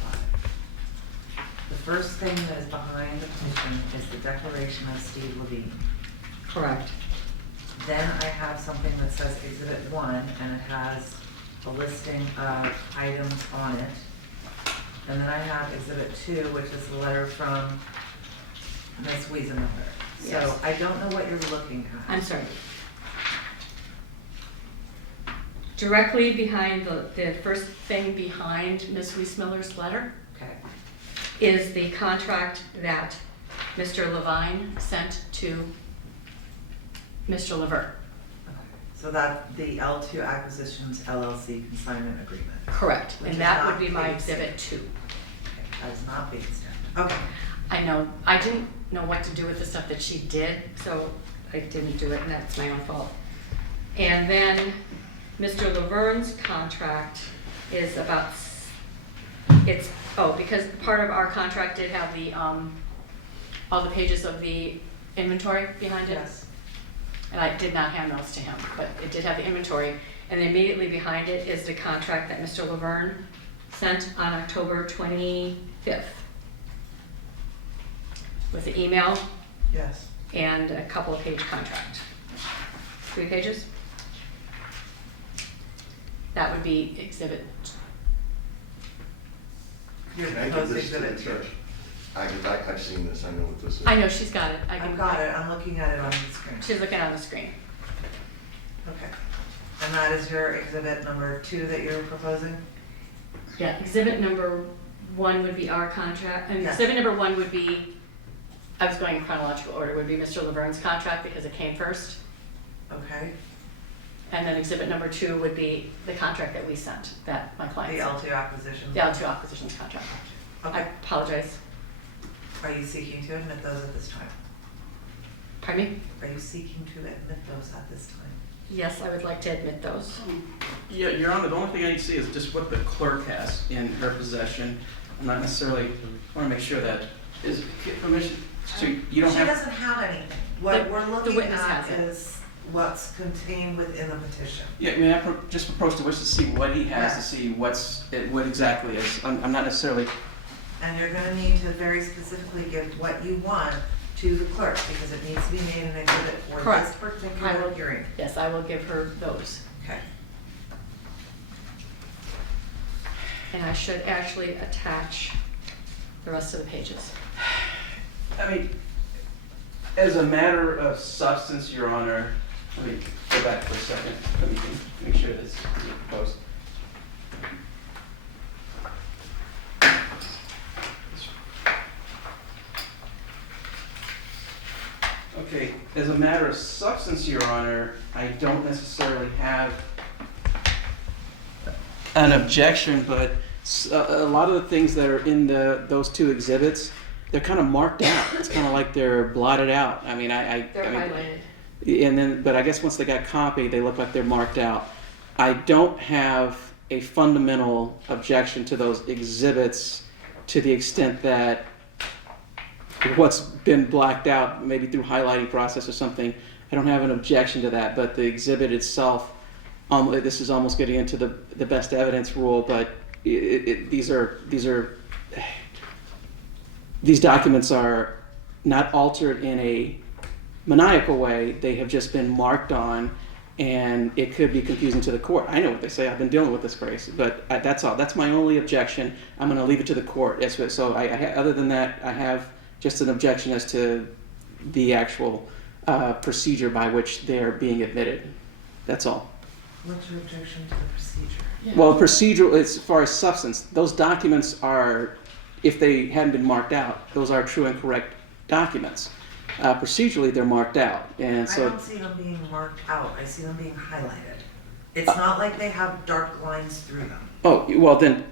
The first thing that is behind the petition is the declaration of Steve Levine. Correct. Then I have something that says Exhibit 1, and it has a listing of items on it. And then I have Exhibit 2, which is the letter from Ms. Wiesenmiller. Yes. So I don't know what you're looking at. I'm sorry. Directly behind the first thing behind Ms. Wiesmiller's letter Okay, is the contract that Mr. Levine sent to Mr. Laverne. okay. So that the L2 Acquisitions LLC consignment agreement. Correct. Which And is that not would be my being exhibit 2. Okay, that is not being stamped. Okay, I know, I didn't know what to do with the stuff that she did, so I didn't do it, and that's my own fault. And then Mr. Laverne's contract is about, because part of our contract did have the, all the pages of the inventory behind it. yes. And I did not hand those to him, but it did have the inventory. And immediately behind it is the contract that Mr. Laverne sent on October 25th. With the email Yes. and a couple of page contract. 3 pages? That would be exhibit. Your Can I give proposed this to the exhibit 2. judge? I've seen this, I know what this is. I know, she's got it. I've got it, I'm looking at it on the screen. She's looking on the screen. Okay. And that is your exhibit number 2 that you're proposing? Yeah, exhibit number 1 would be our contract, and Yes. exhibit number 1 would be, I was going in chronological order, would be Mr. Laverne's contract because it came first. Okay. And then exhibit number 2 would be the contract that we sent, that my The client sent. L2 acquisition? The L2 acquisitions contract. I Okay. apologize. Are you seeking to admit those at this time? Pardon me? Are you seeking to admit those at this time? Yes, I would like to admit those. Yeah, Your Honor, the only thing I need to see is just what the clerk has in her possession. I'm not necessarily, I want to make sure that, is, get permission to, you don't She have. doesn't have anything. What The- we're the looking witness at has it. is what's contained within the petition. Yeah, I mean, just approach to wish to see what he has, to Yeah. see what exactly is. I'm not necessarily, And you're gonna need to very specifically give what you want to the clerk, because it needs to be made an exhibit for this Correct. I particular will- hearing. Yes, I will give her those. Okay. And I should actually attach the rest of the pages. I mean, as a matter of substance, Your Honor, let me go back for a second. Let me make sure this is proposed. Okay, as a matter of substance, Your Honor, I don't necessarily have an objection, but a lot of the things that are in those 2 exhibits, they're kind of marked out. It's kind of like they're blotted out. I mean, They're I mean, highlighted. and then, but I guess once they got copied, they look like they're marked out. I don't have a fundamental objection to those exhibits to the extent that what's been blacked out, maybe through highlighting process or something, I don't have an objection to that, but the exhibit itself, this is almost getting into the best evidence rule, but these documents are not altered in a maniacal way. They have just been marked on, and it could be confusing to the court. I know what they say. I've been dealing with this case, but that's all. That's my only objection. I'm going to leave it to the court. So other than that, I have just an objection as to the actual procedure by which they're being admitted. That's all. What's your objection to the procedure? Yeah. Well, procedural, as far as substance, those documents are, if they hadn't been marked out, those are true and correct documents. Procedurally, they're marked out, and I so. don't see them being marked out, I see them being highlighted. It's not like they have dark lines through them. Oh, well, then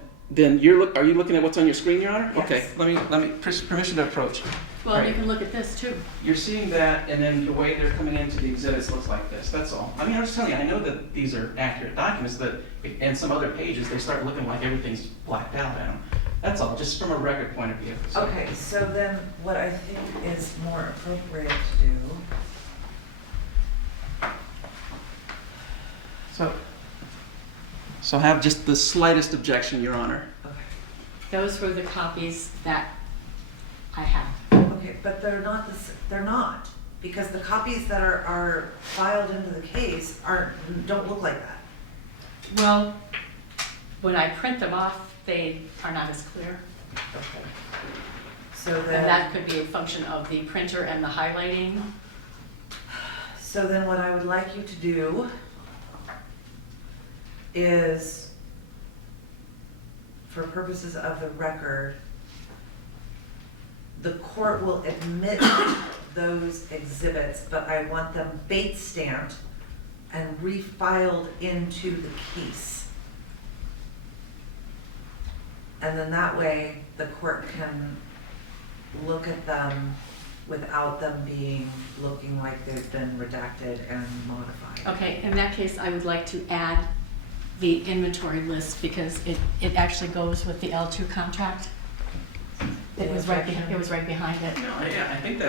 are you looking at what's on your screen, Your Honor? Yes. Okay, let me, permission to approach. Well, Right. you can look at this too. You're seeing that, and then the way they're coming into the exhibits looks like this, that's all. I mean, I'm just telling you, I know that these are accurate documents, but in some other pages, they start looking like everything's blacked out in them. That's all, just from a record point of view. So- Okay, so then what I think is more appropriate to do, So have just the slightest objection, Your Honor. okay, Those were the copies that I have. okay, but they're not they're not, because the copies that are filed into the case don't look like that. Well, when I print them off, they are not as clear. Okay. So And then, that could be a function of the printer and the highlighting. what I would like you to do is, for purposes of the record, the court will admit those exhibits, but I want them bait stamped and refiled into the case. And then that way, the court can look at them without them looking like they've been redacted and modified. Okay, in that case, I would like to add the inventory list because it actually goes with the L2 contract. It was right behind it. No, yeah, I think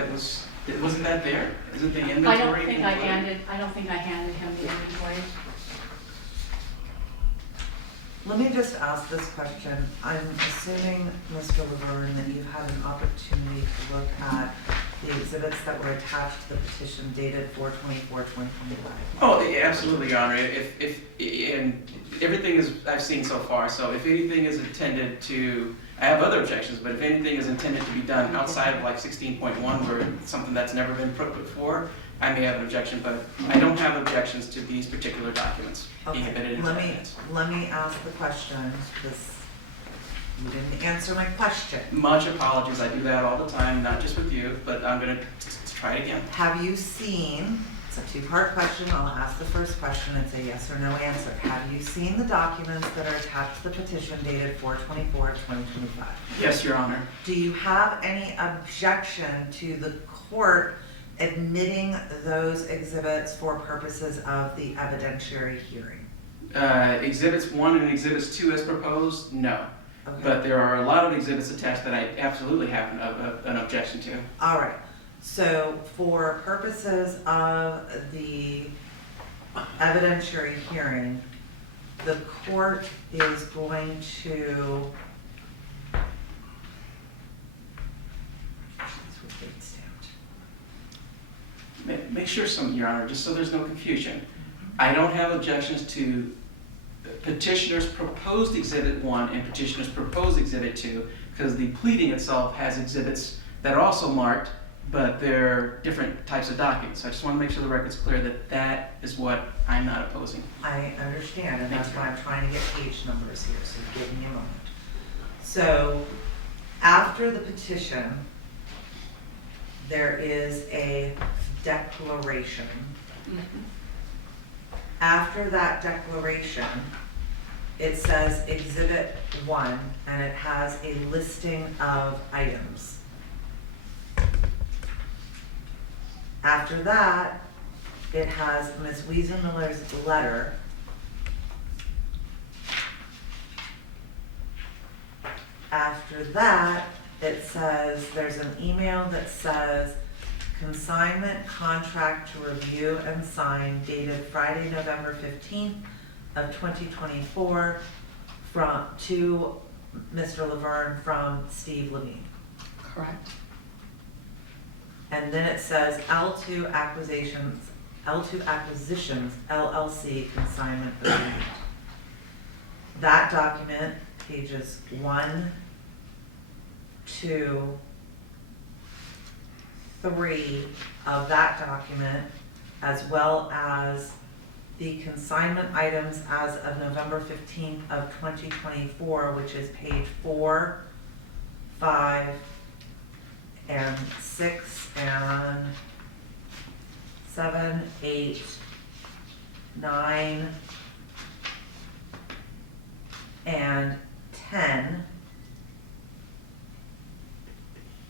wasn't that there? Isn't the inventory? I don't think I included? handed him the inventory. Let me just ask this question. I'm assuming, Mr. Laverne, that you've had an opportunity to look at the exhibits that were attached to the petition dated 4/24/2025? Oh, yeah, absolutely, Your Honor. And everything is, I've seen so far, so if anything is intended to, I have other objections, but if anything is intended to be done outside of like 16.1, where it's something that's never been put before, I may have an objection, but I don't have objections to these particular documents being Okay, admitted into evidence. let me ask the question, because you didn't answer my question. Much apologies, I do that all the time, not just with you, but I'm gonna try it again. Have you seen, it's a two-part question, I'll ask the first question, it's a yes or no answer. Have you seen the documents that are attached to the petition dated 4/24/2025? Yes, Your Honor. Do you have any objection to the court admitting those exhibits for purposes of the evidentiary hearing? Exhibits 1 and exhibits 2 as proposed, no. Okay. But there are a lot of exhibits attached that I absolutely have an objection to. All right, so for purposes of the evidentiary hearing, the court is going to. Make sure some, Your Honor, just so there's no confusion. I don't have objections to petitioner's proposed exhibit 1 and petitioner's proposed exhibit 2, because the pleading itself has exhibits that are also marked, but they're different types of documents. So I just want to make sure the record's clear that that is what I'm not opposing. I understand, and Thank that's you. why I'm trying to get page numbers here, so give me a moment. So, after the petition, there is a declaration. After that declaration, it says Exhibit 1, and it has a listing of items. After that, it has Ms. Wiesenmiller's letter. After that, it says, there's an email that says, consignment contract to review and sign dated Friday, November 15th of 2024 to Mr. Laverne from Steve Levine. Correct. And then it says L2 Acquisitions LLC consignment agreement. That document, pages 1, 2, 3 of that document, as well as the consignment items as of November 15th of 2024, which is page 4, 5, and 6, and 7, 8, 9, and 10.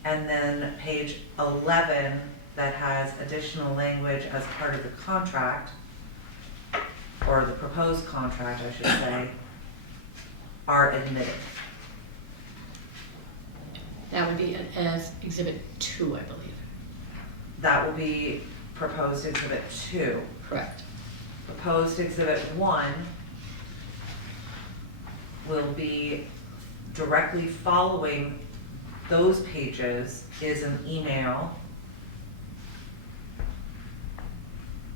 And then page 11 that has additional language as part of the contract, or the proposed contract, I should say, are admitted. That would be as Exhibit 2, I believe. That will be proposed exhibit 2. Correct. Proposed exhibit 1 will be directly following those pages is an email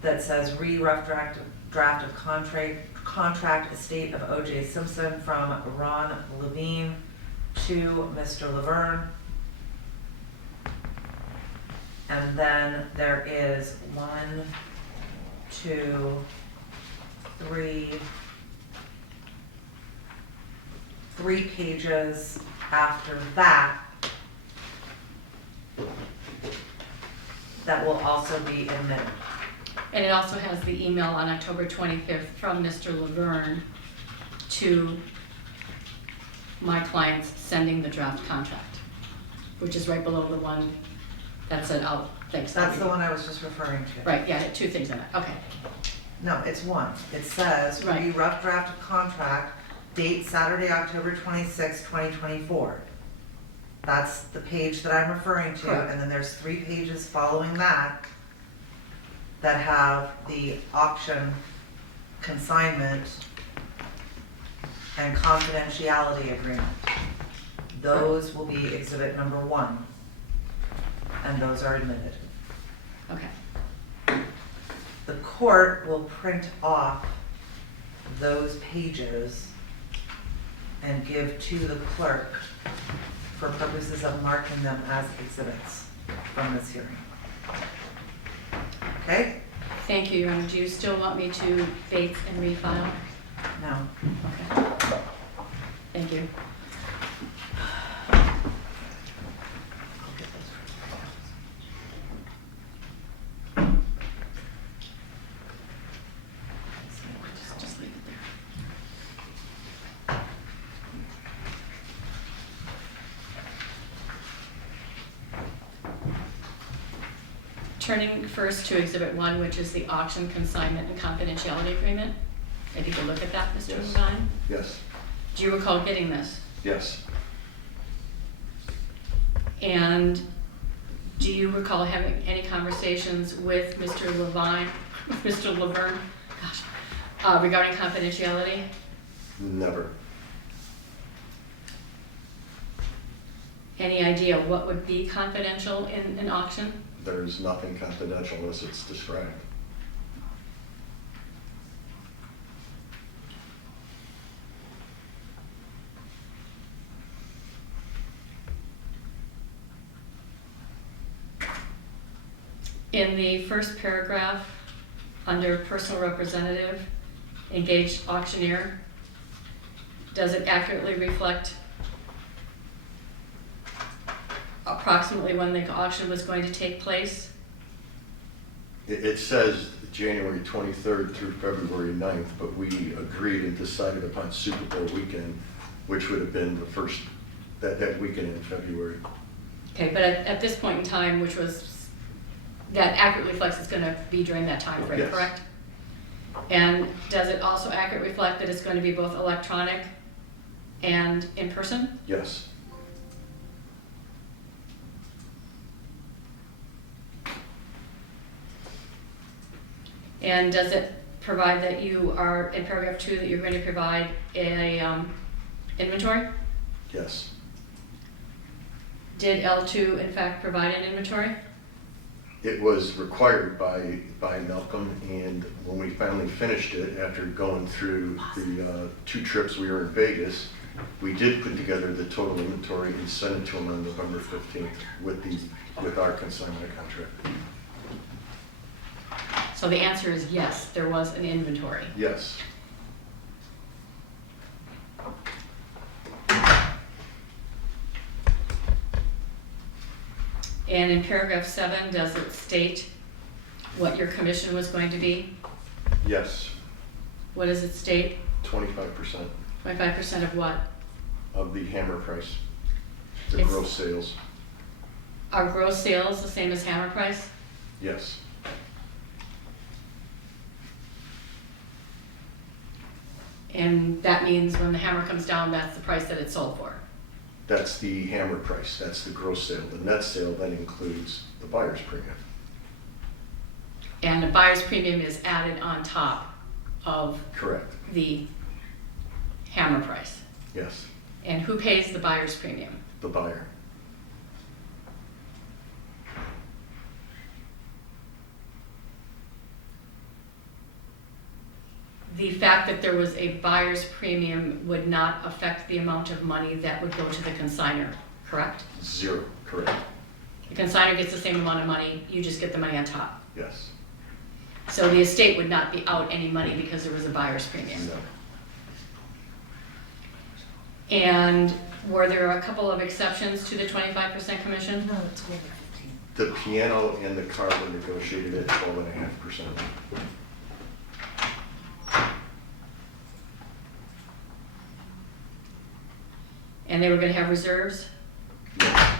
that says re-rough draft of contract estate of O.J. Simpson from Ron Levine to Mr. Laverne. And then there is 1, 2, 3 pages after that that will also be admitted. And it also has the email on October 25th from Mr. Laverne to my clients sending the draft contract, which is right below the one that said, oh, thanks. That's the one I was just referring to. Right, yeah, it had 2 things in it, okay. No, it's 1. It says, Right. review rough draft of contract, date Saturday, October 26, 2024. That's the page that I'm referring to, Correct. and then there's 3 pages following that that have the auction, consignment, and confidentiality agreement. Those will be exhibit number 1. and those are admitted. Okay. The court will print off those pages and give to the clerk for purposes of marking them as exhibits from this hearing. Okay? Thank you, Your Honor. Do you still want me to face and refile? Now, Okay. Thank you. Just leave it there. Turning first to Exhibit 1, which is the auction consignment and confidentiality agreement. If you could look at that, Mr. Yes. Levine. Yes, Do you recall getting this? yes, And do you recall having any conversations with Mr. Levine, Mr. Laverne, gosh, regarding confidentiality? never. Any idea what would be confidential in an auction? There's nothing confidential unless it's described. In the first paragraph, under personal representative, engaged auctioneer, does it accurately reflect approximately when the auction was going to take place? It says January 23rd through February 9th, but we agreed and decided upon Super Bowl weekend, which would have been the first, that weekend in February. Okay, but at this point in time, which was, that accurately reflects it's gonna be during that time frame, Yes. correct? And does it also accurately reflect that it's going to be both electronic and in person? Yes, And does it provide that you are, in paragraph 2, that you're going to provide a inventory? yes, Did L2 in fact provide an inventory? it was required by Malcolm, and when we finally finished it, after going through the 2 trips we were in Vegas, we did put together the total inventory and sent it to him on November 15th with our consignment contract. So the answer is yes, there was an inventory. Yes, And in paragraph 7, does it state what your commission was going to be? yes, What does it state? 25% 25% of what? of the hammer price, the It's- gross sales, Are gross sales the same as hammer price? yes, And that means when the hammer comes down, that's the price that it's sold for. that's the hammer price, that's the gross sale. The net sale then includes the buyer's premium. And the buyer's premium is added on top of Correct, the hammer price. yes, And who pays the buyer's premium? the buyer. The fact that there was a buyer's premium would not affect the amount of money that would go to the consignor, correct? 0, correct, The consignor gets the same amount of money, you just get the money on top. yes, So the estate would not be out any money because there was a buyer's premium. no, And were there a couple of exceptions to the 25% commission? no, it's over 15. the piano and the car were negotiated at 12.5%. And they were gonna have reserves? Yes,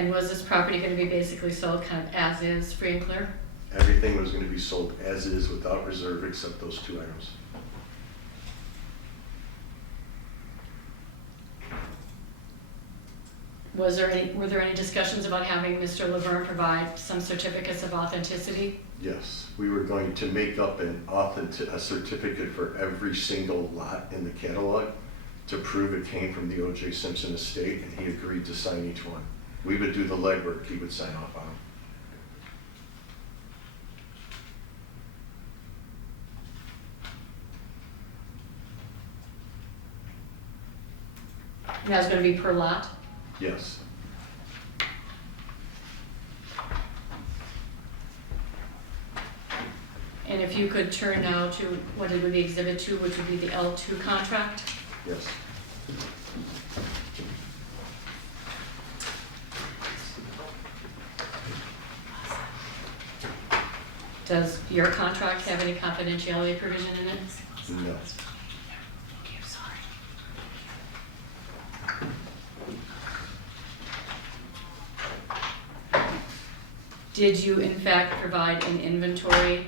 And was this property gonna be basically sold kind of as is, free and clear? Everything was gonna be sold as is without reserve except those two items. Were there any discussions about having Mr. Laverne provide some certificates of authenticity? Yes, we were going to make up a certificate for every single lot in the catalog to prove it came from the O.J. Simpson estate, and he agreed to sign each one. We would do the legwork, he would sign off on them. And that's gonna be per lot? Yes, And if you could turn now to what it would be Exhibit 2, which would be the L2 contract? yes. Does your contract have any confidentiality provision in it? No. Did you in fact provide an inventory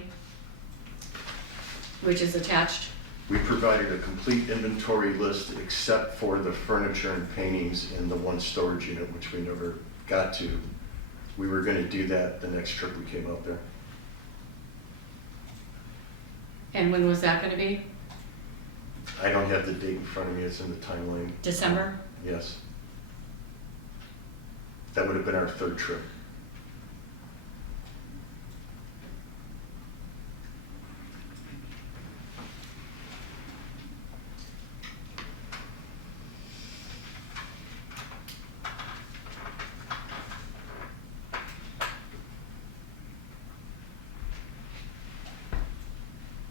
which is attached? We provided a complete inventory list except for the furniture and paintings in the one storage unit, which we never got to. We were gonna do that the next trip we came out there. And when was that gonna be? I don't have the date in front of me, it's in the timeline. December? Yes. That would have been our third trip.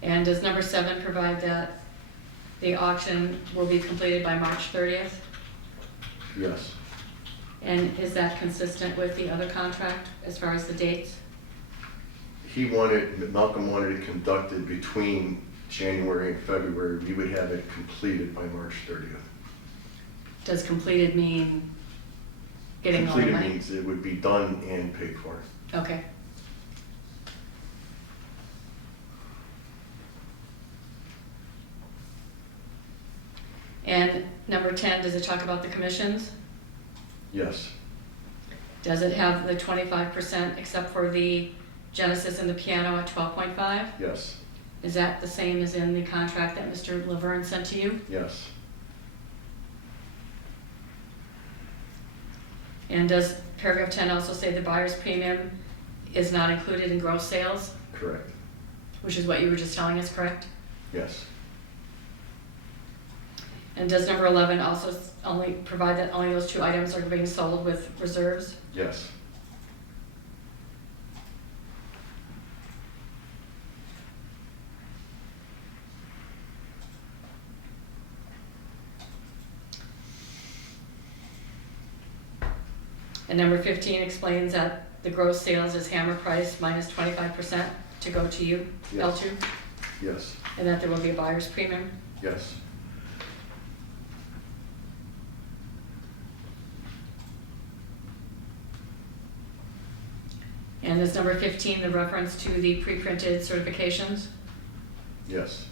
And does number 7 provide that the auction will be completed by March 30th? Yes. And is that consistent with the other contract as far as the dates? Malcolm wanted it conducted between January and February. We would have it completed by March 30th. Does completed mean getting all the Completed money? means it would be done and paid for. Okay. And number 10, does it talk about the commissions? Yes, Does it have the 25% except for the Genesis and the piano at 12.5? yes, Is that the same as in the contract that Mr. Laverne sent to you? yes, And does paragraph 10 also say the buyer's premium is not included in gross sales, correct, which is what you were just telling us, correct? yes, And does number 11 also only provide that only those 2 items are being sold with reserves? yes, And number 15 explains that the gross sales is hammer price minus 25% to go to you, Yes. L2, yes, and that there will be a buyer's premium. yes, And is number 15 the reference to the pre-printed certifications? yes,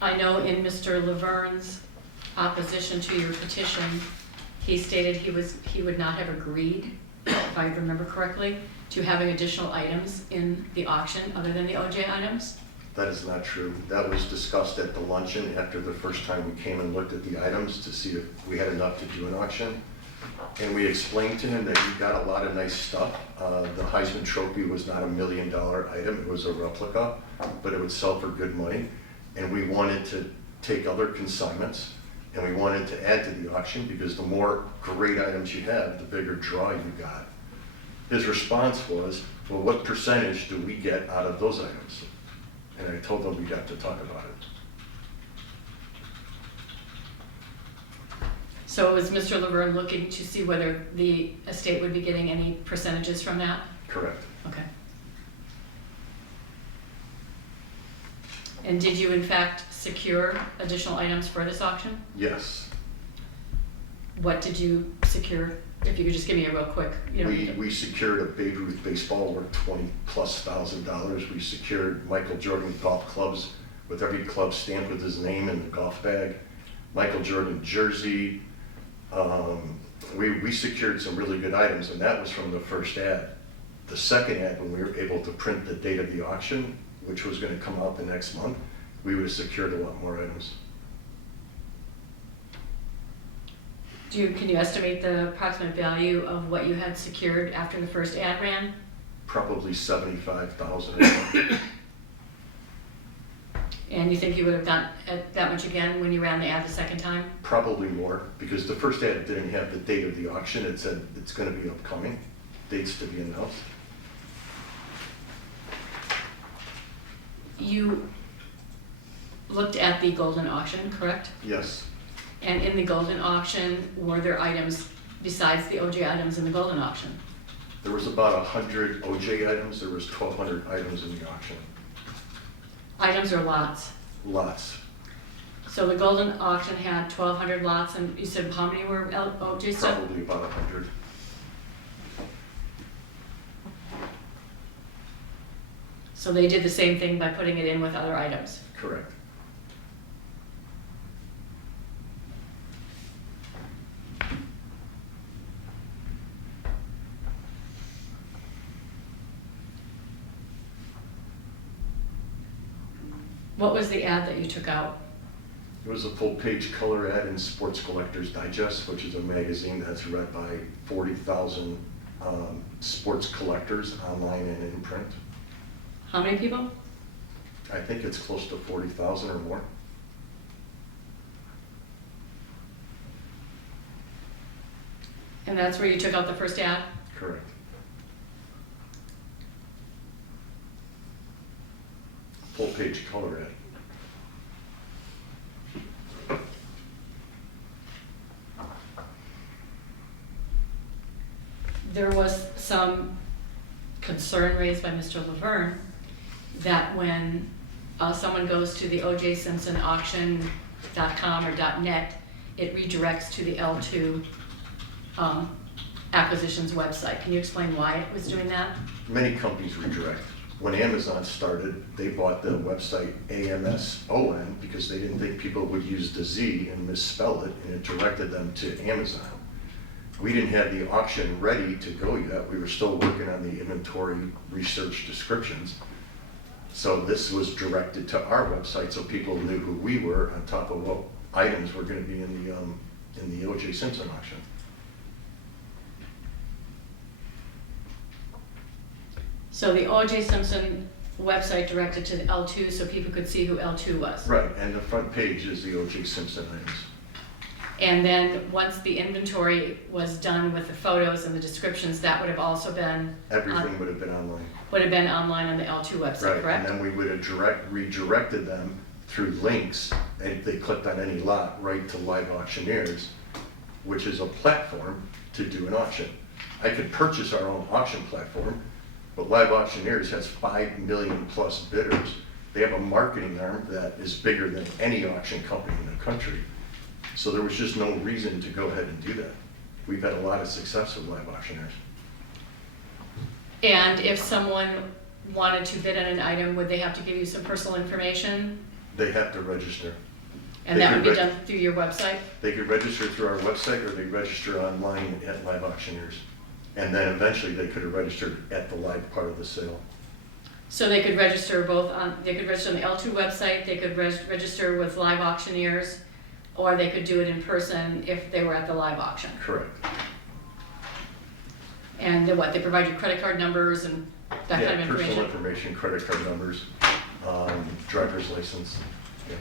I know in Mr. Laverne's opposition to your petition, he stated he would not have agreed, if I remember correctly, to having additional items in the auction other than the OJ items. that is not true. That was discussed at the luncheon after the first time we came and looked at the items to see if we had enough to do an auction. And we explained to him that we got a lot of nice stuff. The Heisman Trophy was not $1 million item, it was a replica, but it would sell for good money. And we wanted to take other consignments, and we wanted to add to the auction because the more great items you have, the bigger draw you got. His response was, well, what percentage do we get out of those items? And I told him we'd have to talk about it. So was Mr. Laverne looking to see whether the estate would be getting any percentages from that? Correct. Okay. And did you in fact secure additional items for this auction? Yes. What did you secure? If you could just give me a real quick, you know. We secured a Babe Ruth baseball worth $20,000+. We secured Michael Jordan golf clubs with every club stamped with his name in the golf bag. Michael Jordan jersey. We secured some really good items, and that was from the first ad. The second ad, when we were able to print the date of the auction, which was going to come out the next month, we would have secured a lot more items. Can you estimate the approximate value of what you had secured after the first ad ran? Probably $75,000. And you think you would have done that much again when you ran the ad the second time? Probably more, because the first ad didn't have the date of the auction. It said it's going to be upcoming, dates to be announced. You looked at the Golden auction, correct? Yes. And in the Golden auction, were there items besides the OJ items in the Golden auction? There was about 100 OJ items. There was 1,200 items in the auction. Items or lots? Lots. So the Golden auction had 1,200 lots, and you said how many were OJ stuff? Probably about 100. So they did the same thing by putting it in with other items? Correct. What was the ad that you took out? It was a full-page color ad in Sports Collectors Digest, which is a magazine that's read by 40,000 sports collectors online and in print. How many people? I think it's close to 40,000 or more. And that's where you took out the first ad? Correct. Full-page color ad. There was some concern raised by Mr. Laverne that when someone goes to the O.J. Simpson auction.com or .net, it redirects to the L2 acquisitions website. Can you explain why it was doing that? Many companies redirect. When Amazon started, they bought the website AMSON because they didn't think people would use the Z and misspell it, and it directed them to Amazon. We didn't have the auction ready to go yet. We were still working on the inventory research descriptions. So this was directed to our website so people knew who we were on top of what items were going to be in the O.J. Simpson auction. So the O.J. Simpson website directed to the L2 so people could see who L2 was. Right, and the front page is the O.J. Simpson items. And then once the inventory was done with the photos and the descriptions, that would have also been Everything would have been online. would have been online on the L2 website, Right, correct? and then we would have redirected them through links, and if they clicked on any lot, right to Live Auctioneers, which is a platform to do an auction. I could purchase our own auction platform, but Live Auctioneers has 5 million plus bidders. They have a marketing arm that is bigger than any auction company in the country. So there was just no reason to go ahead and do that. We've had a lot of success with Live Auctioneers. And if someone wanted to bid on an item, would they have to give you some personal information? They have to register. And They that would be could done through your website? They could register through our website, or they register online at Live Auctioneers. And then eventually they could have registered at the live part of the sale. So they could register both they could register on the L2 website, they could register with Live Auctioneers, or they could do it in person if they were at the live auction. Correct. And they provide you credit card numbers and that kind of Yeah, information? personal information, credit card numbers, driver's license, yes.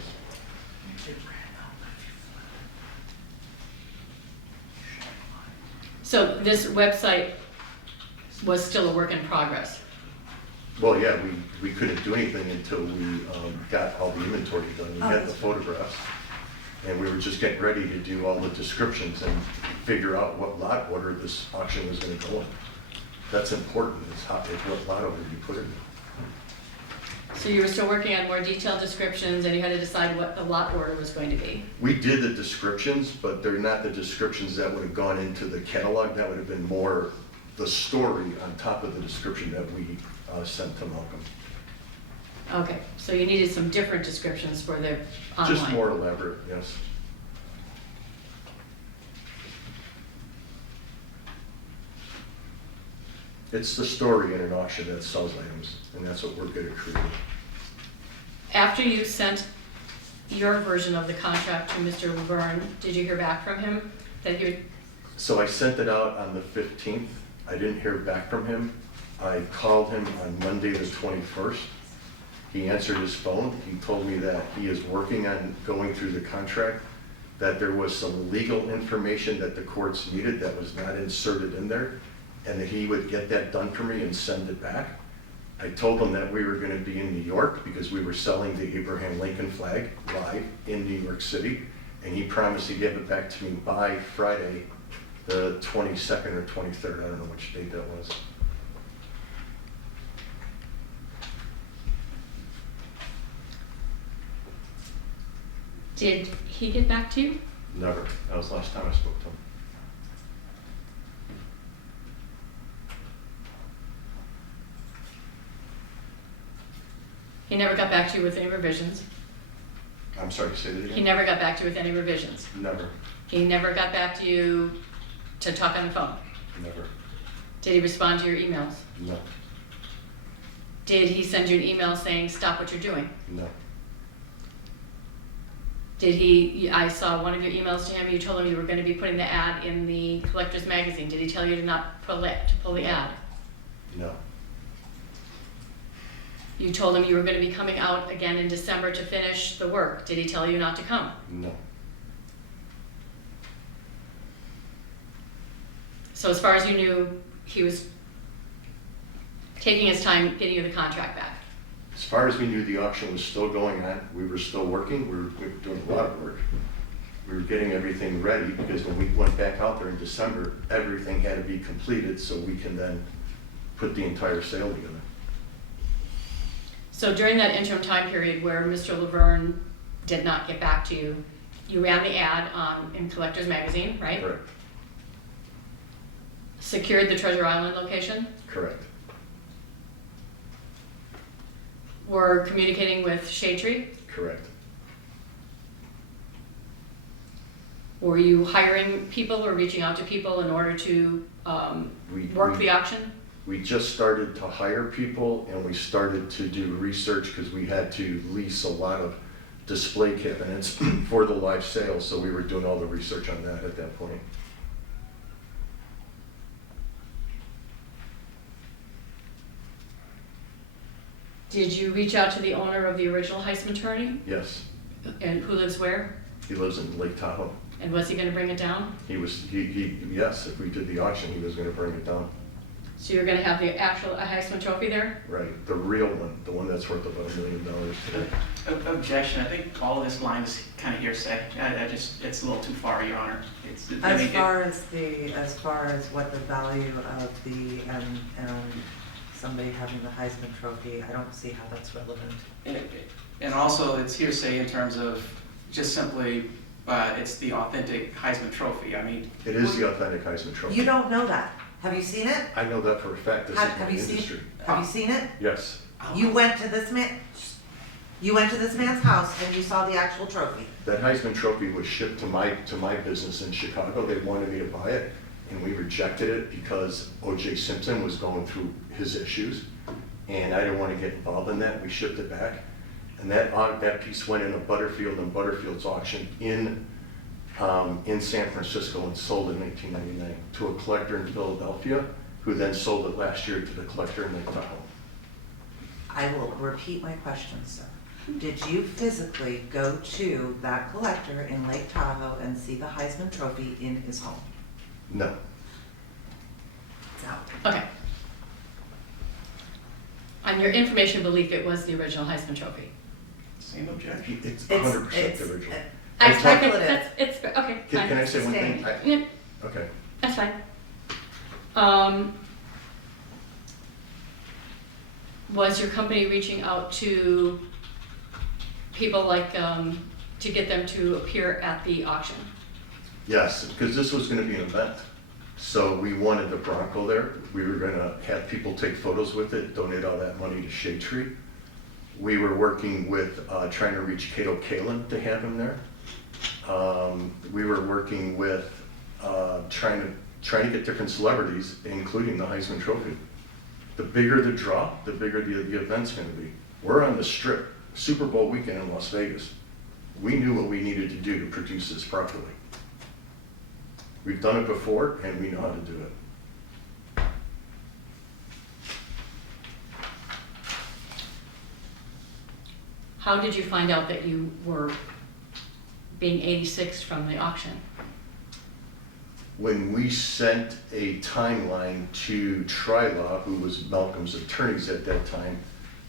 So this website was still a work in progress? Well, yeah, we couldn't do anything until we got all the inventory done. We had the photographs. And we were just getting ready to do all the descriptions and figure out what lot order this auction was going to go in. That's important, is what lot order you put it in. So you were still working on more detailed descriptions and you had to decide what the lot order was going to be. We did the descriptions, but they're not the descriptions that would have gone into the catalog. That would have been more the story on top of the description that we sent to Malcolm. Okay, so you needed some different descriptions for the online. Just more elaborate, yes. It's the story in an auction that sells items, and that's what we're good at creating. After you sent your version of the contract to Mr. Laverne, did you hear back from him that you? So I sent it out on the 15th. I didn't hear back from him. I called him on Monday the 21st. He answered his phone. He told me that he is working on going through the contract, that there was some legal information that the courts needed that was not inserted in there, and that he would get that done for me and send it back. I told him that we were going to be in New York because we were selling the Abraham Lincoln flag live in New York City, and he promised to give it back to me by Friday, the 22nd or 23rd. I don't know which date that was. Did he get back to you? Never. That was the last time I spoke to him. He never got back to you with any revisions. I'm sorry, say that He again? never got back to you with any revisions. Never. He never got back to you to talk on the phone. Never. Did he respond to your emails? No. Did he send you an email saying, stop what you're doing? No. Did he, I saw one of your emails to him, you told him you were going to be putting the ad in the Collector's Magazine. Did he tell you to not pull it, to pull the ad? No. You told him you were going to be coming out again in December to finish the work. Did he tell you not to come? No. So as far as you knew, he was taking his time getting you the contract back. As far as we knew, the auction was still going on. We were still working. We were doing a lot of work. We were getting everything ready because when we went back out there in December, everything had to be completed so we can then put the entire sale together. So during that interim time period where Mr. Laverne did not get back to you, you ran the ad in Collector's Magazine, right? Correct. Secured the Treasure Island location? Correct. Were communicating with Shade Tree? Correct. Were you hiring people or reaching out to people in order to work the auction? We just started to hire people and we started to do research because we had to lease a lot of display cabinets for the live sales. So we were doing all the research on that at that point. Did you reach out to the owner of the original Heisman tourney? Yes. And who lives where? He lives in Lake Tahoe. And was he going to bring it down? Yes, if we did the auction, he was going to bring it down. So you're going to have the actual Heisman trophy there? Right, the real one, the one that's worth about $1 million today. Objection, I think all of this line is kind of hearsay. It's a little too far, Your Honor. As far as what the value of the, somebody having the Heisman Trophy, I don't see how that's relevant. And also, it's hearsay in terms of just simply, it's the authentic Heisman Trophy. I mean, It is the authentic Heisman Trophy. You don't know that. Have you seen it? I know that for a fact. This is Have my you seen, industry. have you seen it? Yes, You went to this man's house and you saw the actual trophy. that Heisman Trophy was shipped to my business in Chicago. They wanted me to buy it, and we rejected it because O.J. Simpson was going through his issues, and I didn't want to get involved in that. We shipped it back, and that piece went in a Butterfield and Butterfield's auction in San Francisco and sold in 1999 to a collector in Philadelphia, who then sold it last year to the collector in Lake Tahoe. I will repeat my question, sir. Did you physically go to that collector in Lake Tahoe and see the Heisman Trophy in his home? No. It's out. Okay. On your information belief, it was the original Heisman trophy. same objection. It's 100% the original. I Speculative. it's, okay, fine. Can I say one thing? Yeah, Okay. that's fine. Was your company reaching out to people like, to get them to appear at the auction? Yes, because this was gonna be an event. So we wanted the Bronco there. We were gonna have people take photos with it, donate all that money to Shade Tree. We were working with, trying to reach Cato Kalin to have him there. We were working with, trying to get different celebrities, including the Heisman Trophy. The bigger the draw, the bigger the event's gonna be. We're on the Strip, Super Bowl weekend in Las Vegas. We knew what we needed to do to produce this properly. We've done it before, and we know how to do it. How did you find out that you were being 86 from the auction? When we sent a timeline to Tri-Law, who was Malcolm's attorneys at that time,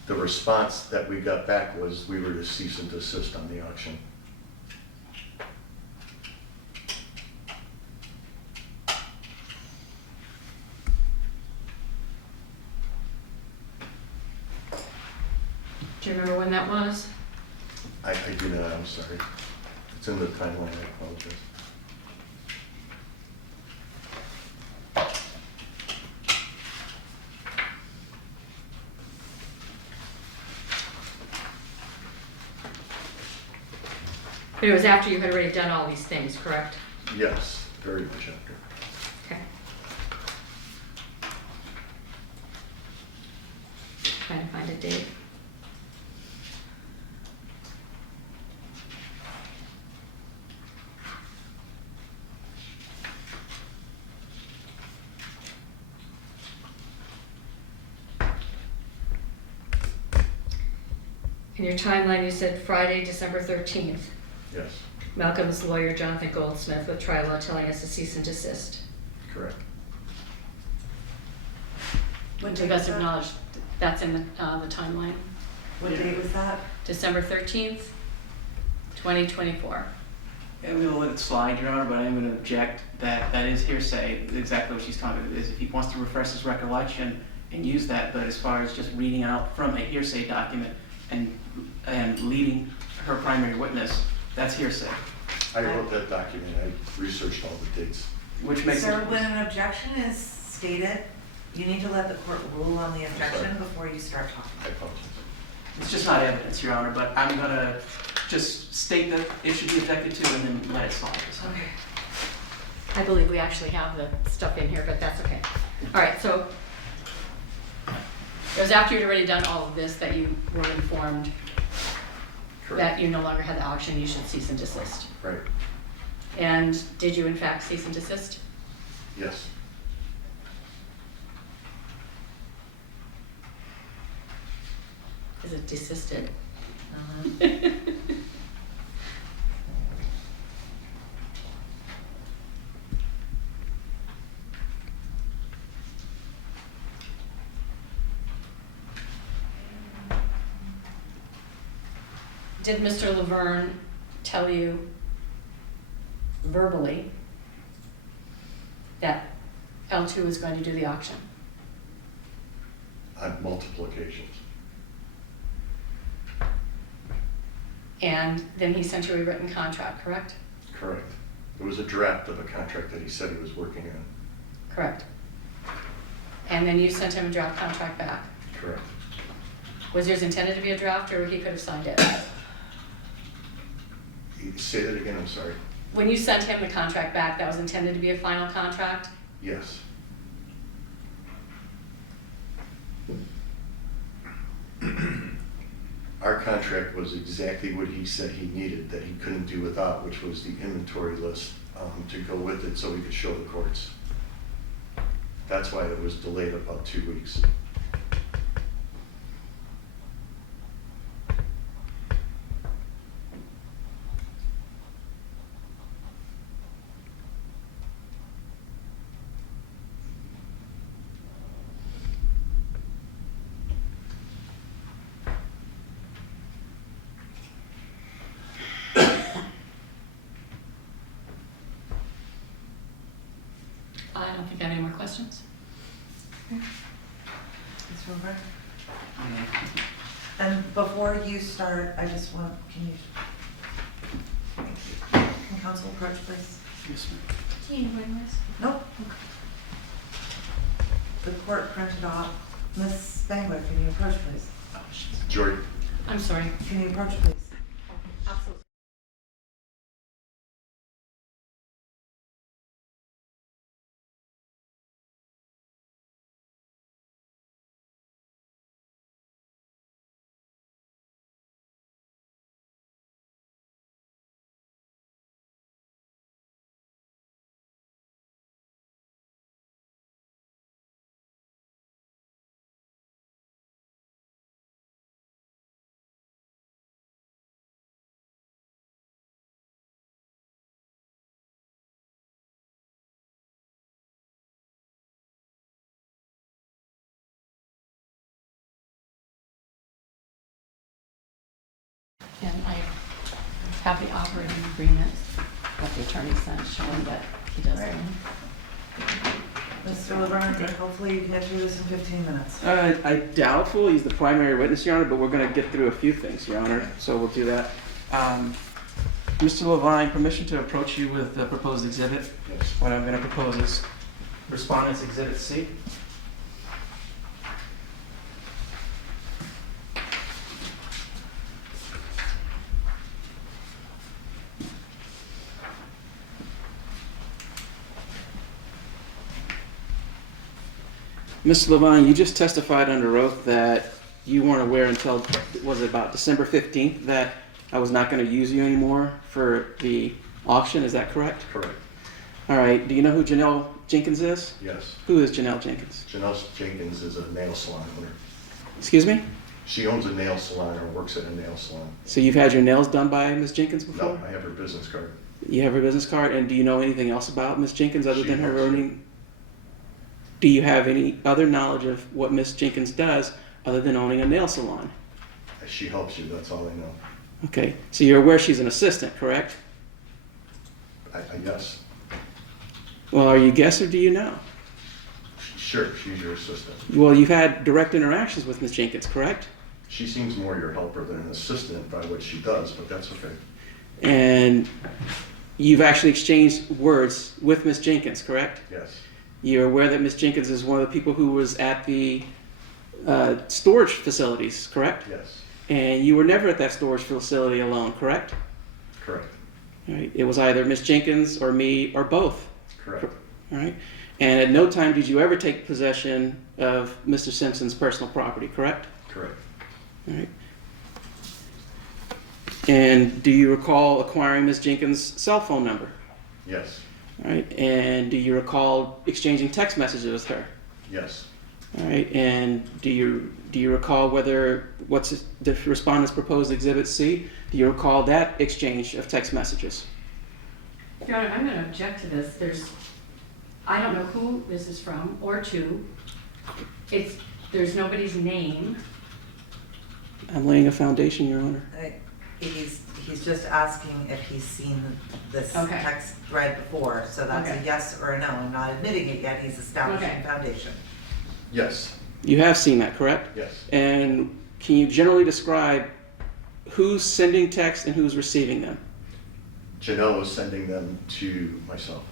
the response that we got back was we were to cease and desist on the auction. Do you remember when that was? I do not, I'm sorry. It's in the timeline, I apologize. But it was after you had already done all these things, correct? Yes, very much after. Okay. Trying to find a date. In your timeline, you said Friday, December 13th. Yes, Malcolm's lawyer, Jonathan Goldsmith, with Tri-Law telling us to cease and desist. correct. What To date the was best of that? knowledge, that's in the timeline. What date was that? December 13th, 2024. I'm gonna let it slide, Your Honor, but I am gonna object that that is hearsay. Exactly what she's talking about is if he wants to refresh his recollection and use that, but as far as just reading out from a hearsay document and leading her primary witness, that's hearsay, I wrote that document, I researched all the dates. which makes Sir, it. when an objection is stated, you need to let the court rule on the objection sorry. before you start talking. I apologize. It's just not evidence, Your Honor, but I'm gonna just state that it should be objected to and then let it slide. Okay. I believe we actually have the stuff in here, but that's okay. All right, so it was after you'd already done all of this that you were informed Correct. that you no longer had the auction, you should cease and desist. Right, And did you in fact cease and desist? yes. Is it desisted? Did Mr. Laverne tell you verbally that L2 is going to do the auction? On multiple occasions. And then he sent you a written contract, correct? Correct. It was a draft of a contract that he said he was working on. Correct. And then you sent him a draft contract back. Correct. Was yours intended to be a draft or he could have signed it? Say that again, I'm sorry. When you sent him the contract back, that was intended to be a final contract? Yes. Our contract was exactly what he said he needed, that he couldn't do without, which was the inventory list to go with it so we could show the courts. That's why it was delayed about 2 weeks. think I have any more questions. Mr. O'Brien? And before you start, I just want, can council approach, please? Yes, ma'am. Do you know this? Nope. The court printed off. Ms. Spangler, can you approach, please? Jordan? I'm sorry. Can you approach, please? Absolutely. And I have the operating agreement that the attorney sent showing that he does Right. own. Mr. LeBron, hopefully you can get through this in 15 minutes. I doubtful he's the primary witness, Your Honor, but we're going to get through a few things, Your Honor, so we'll do that. Mr. Levine, permission to approach you with the proposed exhibit. Yes. What I'm going to propose is Respondent's Exhibit C. Mr. Levine, you just testified under oath that you weren't aware until, was it about December 15th, that I was not going to use you anymore for the auction, is that correct? Correct. All right, do you know who Janelle Jenkins is? Yes. Who is Janelle Jenkins? Janelle Jenkins is a nail salon owner. Excuse me? She owns a nail salon or works at a nail salon. So you've had your nails done by Ms. Jenkins before? No, I have her business card. You have her business card, and do you know anything else about Ms. Jenkins other She than her works here. owning? Do you have any other knowledge of what Ms. Jenkins does other than owning a nail salon? She helps you, that's all I know. Okay, so you're aware she's an assistant, correct? I guess. Well, are you guess or do you know? Sure, she's your assistant. Well, you've had direct interactions with Ms. Jenkins, correct? She seems more your helper than an assistant by what she does, but that's okay. And you've actually exchanged words with Ms. Jenkins, correct? Yes. You're aware that Ms. Jenkins is one of the people who was at the storage facilities, correct? Yes. And you were never at that storage facility alone, correct? Correct. All right. It was either Ms. Jenkins or me or both. Correct. All right. And at no time did you ever take possession of Mr. Simpson's personal property, correct? Correct. All right. And do you recall acquiring Ms. Jenkins' cell phone number? Yes. All right. And do you recall exchanging text messages with her? Yes. All right. And do you recall what's the respondent's proposed Exhibit C? Do you recall that exchange of text messages? Your Honor, I'm going to object to this. I don't know who this is from or to. There's nobody's name. I'm laying a foundation, Your Honor. He's just asking if he's seen this Okay. text thread before, so that's Okay. a yes or a no. I'm not admitting it yet, he's establishing Okay. foundation. Yes. You have seen that, correct? Yes. And can you generally describe who's sending text and who's receiving them? Janelle is sending them to myself.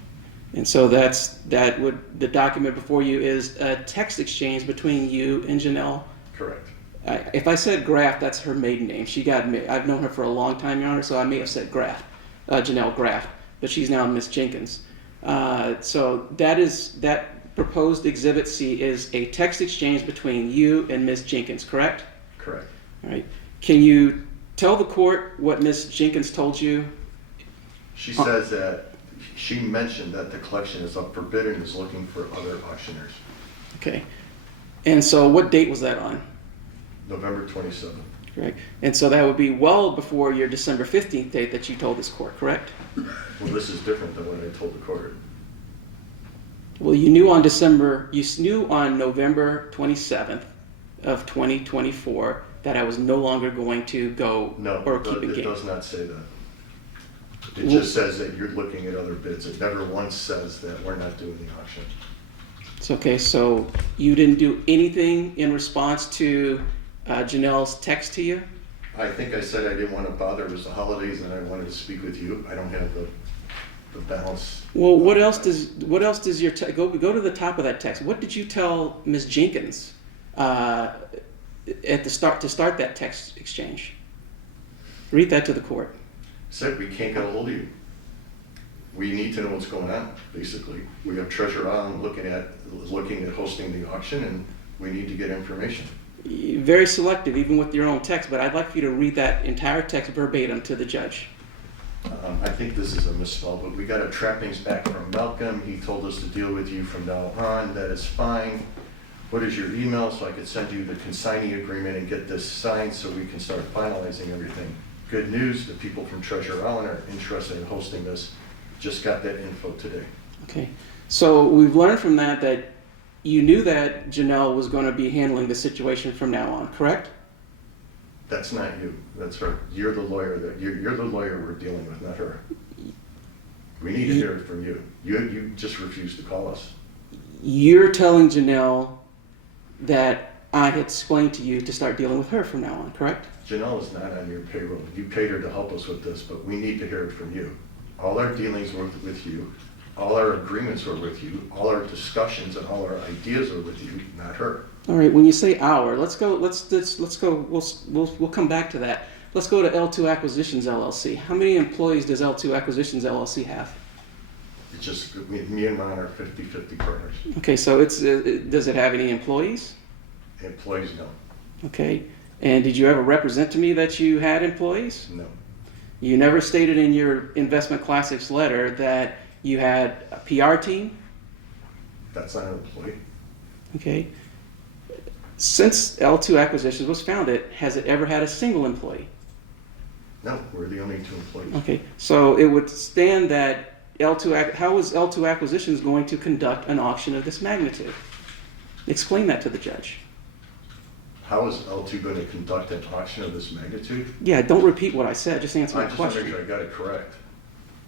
And so the document before you is a text exchange between you and Janelle. Correct. If I said Graff, that's her maiden name. I've known her for a long time, Your Honor, so I may have said Graff, Janelle Graff, but she's now Miss Jenkins. So that proposed Exhibit C is a text exchange between you and Miss Jenkins, correct? Correct. All right. Can you tell the court what Miss Jenkins told you? She says that she mentioned that the collection is up for bid and is looking for other auctioneers. Okay. And so what date was that on? November 27th. Correct. And so that would be well before your December 15th date that you told this court, correct? Well, this is different than what I told the court. Well, you knew on November 27th of 2024 that I was no longer going to go No, or keep it engaged. does not say that. It just says that you're looking at other bids. It never once says that we're not doing the auction. It's okay, so you didn't do anything in response to Janelle's text to you? I think I said I didn't want to bother, it was the holidays and I wanted to speak with you. I don't have the balance. Well, what else does your go to the top of that text? What did you tell Ms. Jenkins at the start to start that text exchange? Read that to the court. Said we can't get a hold of you. We need to know what's going on, basically. We have Treasurer Allen looking at hosting the auction, and we need to get information. Very selective, even with your own text, but I'd like for you to read that entire text verbatim to the judge. I think this is a misspell, but we got our trappings back from Malcolm. He told us to deal with you from now on. That is fine. What is your email so I could send you the consignee agreement and get this signed so we can start finalizing everything? Good news, the people from Treasurer Allen are interested in hosting this. Just got that info today. Okay, so we've learned from that you knew that Janelle was going to be handling the situation from now on, correct? That's not you. That's her. You're the lawyer you're the lawyer we're dealing with, not her. We need to hear it from you. You just refused to call us. You're telling Janelle that I had explained to you to start dealing with her from now on, correct? Janelle is not on your payroll. You paid her to help us with this, but we need to hear it from you. All our dealings were with you. All our agreements were with you. All our discussions and all our ideas are with you, not her. All right. When you say our, let's go. We'll come back to that. Let's go to L2 Acquisitions LLC. How many employees does L2 Acquisitions LLC have? It's just me and Ron are 50-50 partners. Okay. So does it have any employees? Employees, no. Okay. And did you ever represent to me that you had employees? No. You never stated in your Investment Classics letter that you had a PR team? That's not an employee. Okay. Since L2 Acquisitions was founded, has it ever had a single employee? No, we're the only two employees. Okay. So it would stand that how is L2 Acquisitions going to conduct an auction of this magnitude? Explain that to the judge. How is L2 going to conduct an auction of this magnitude? Yeah, don't repeat what I said. Just answer I my just want to question. make sure I got it correct.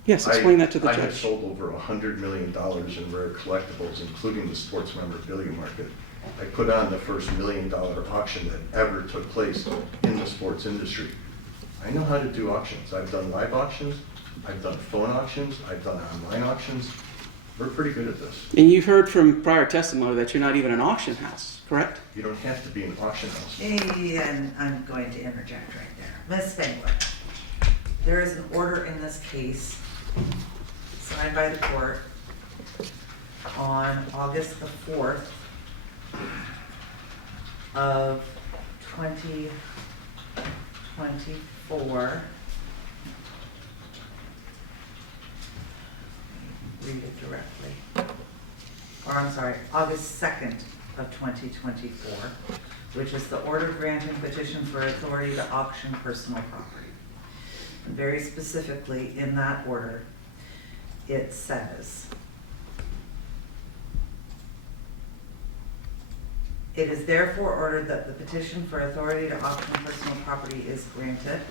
Yes, explain that to the I have judge. sold over $100 million in rare collectibles, including the sports memorabilia market. I put on the first $1 million auction that ever took place in the sports industry. I know how to do auctions. I've done live auctions, I've done phone auctions, I've done online auctions. We're pretty good at this. And you've heard from prior testimony that you're not even an auction house, correct? You don't have to be an auction house. And I'm going to interject right there. Ms. Spangler, there is an order in this case signed by the court on August the 4th of 2024. Read it directly. Or I'm sorry, August 2nd of 2024, which is the order granting petition for authority to auction personal property. And very specifically in that order, it says, it is therefore ordered that the petition for authority to auction personal property is granted.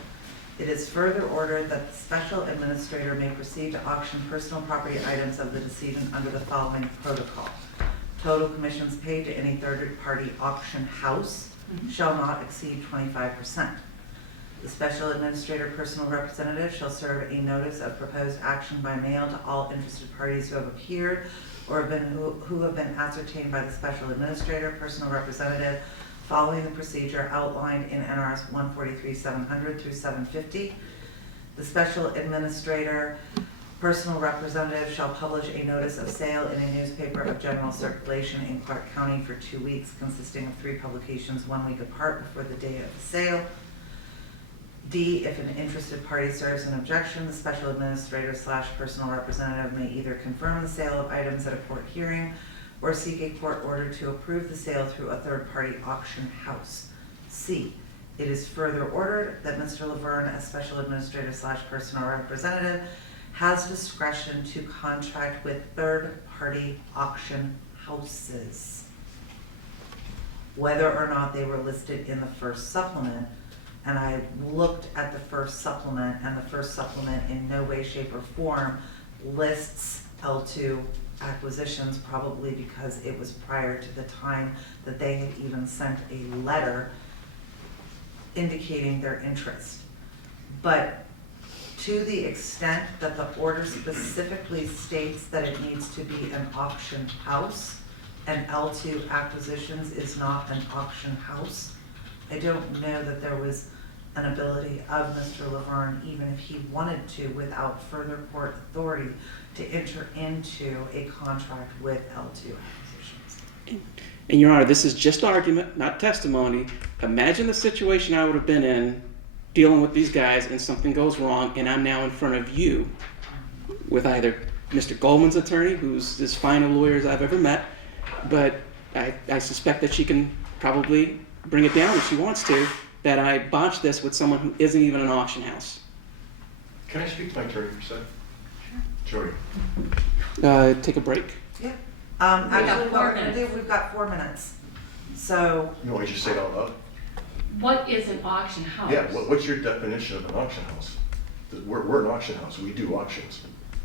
It is further ordered that the special administrator may proceed to auction personal property items of the decedent under the following protocol. Total commissions paid to any third-party auction house shall not exceed 25%. The special administrator personal representative shall serve a notice of proposed action by mail to all interested parties who have appeared or who have been ascertained by the special administrator personal representative following the procedure outlined in NRS 143-700 through 750. The special administrator personal representative shall publish a notice of sale in a newspaper of general circulation in Clark County for 2 weeks, consisting of 3 publications 1 week apart before the day of the sale. D, if an interested party serves an objection, the special administrator / personal representative may either confirm the sale of items at a court hearing or seek a court order to approve the sale through a third-party auction house. C, it is further ordered that Mr. Laverne, as special administrator / personal representative, has discretion to contract with third-party auction houses, whether or not they were listed in the first supplement. And I looked at the first supplement, and the first supplement in no way, shape, or form lists L2 acquisitions, probably because it was prior to the time that they had even sent a letter indicating their interest. But to the extent that the order specifically states that it needs to be an auction house, and L2 Acquisitions is not an auction house, I don't know that there was an ability of Mr. Levine, even if he wanted to, without further court authority, to enter into a contract with L2 Acquisitions. And Your Honor, this is just argument, not testimony. Imagine the situation I would have been in dealing with these guys and something goes wrong and I'm now in front of you with either Mr. Goldman's attorney, who's as fine a lawyer as I've ever met, but I suspect that she can probably bring it down if she wants to, that I botched this with someone who isn't even an auction house. Can I speak to my attorney for a second? Sure. Take a break. Yeah. got Actually, 4 what we're gonna do, minutes. we've got 4 minutes. So, You want me to just say it out loud? What is an auction house? Yeah, what's your definition of an auction house? We're an auction house, we do auctions.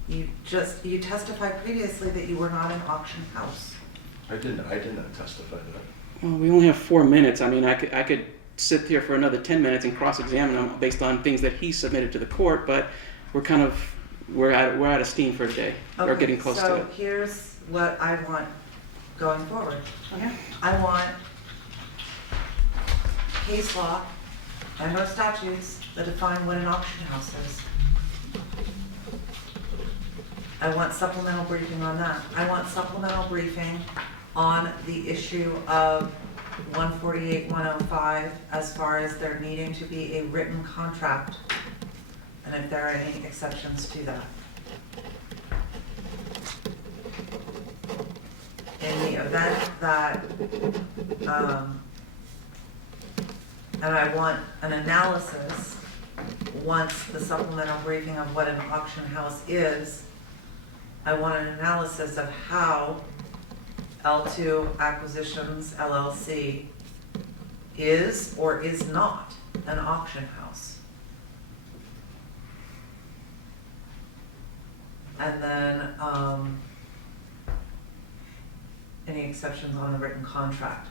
you testified previously that you were not an auction house. I did not testify to that. Well, we only have 4 minutes. I mean, I could sit here for another 10 minutes and cross-examine him based on things that he submitted to the court, but we're out of steam for today. We're Okay, getting close to so it. here's what I want going forward. Okay. I want case law and or statutes that define what an auction house is. I want supplemental briefing on that. I want supplemental briefing on the issue of 148-105 as far as there needing to be a written contract and if there are any exceptions to that. In the event that, and I want an analysis, once the supplemental briefing of what an auction house is, I want an analysis of how L2 Acquisitions LLC is or is not an auction house. And then, any exceptions on the written contract.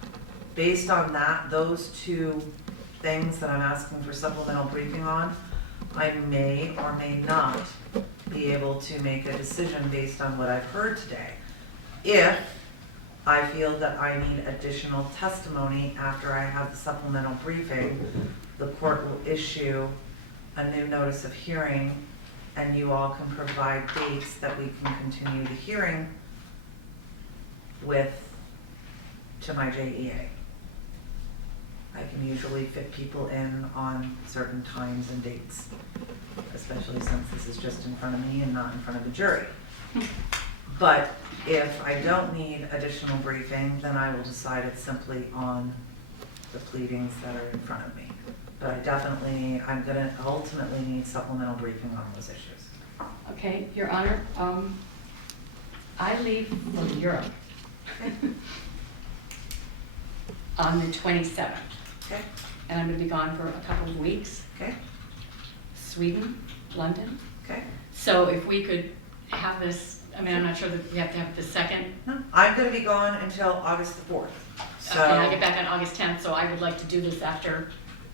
Based on that, those two things that I'm asking for supplemental briefing on, I may or may not be able to make a decision based on what I've heard today. If I feel that I need additional testimony after I have the supplemental briefing, the court will issue a new notice of hearing and you all can provide dates that we can continue the hearing to my JEA. I can usually fit people in on certain times and dates, especially since this is just in front of me and not in front of the jury. But if I don't need additional briefing, then I will decide it simply on the pleadings that are in front of me. But I'm gonna ultimately need supplemental briefing on those issues. Okay, Your Honor, I leave for Europe on the 27th, Okay, and I'm gonna be gone for a couple of weeks. okay, Sweden, London. okay. So if we could have this, I mean, I'm not sure that we have to have the second. No, I'm gonna be gone until August the 4th. So, And I get back on August 10th, so I would like to do this after.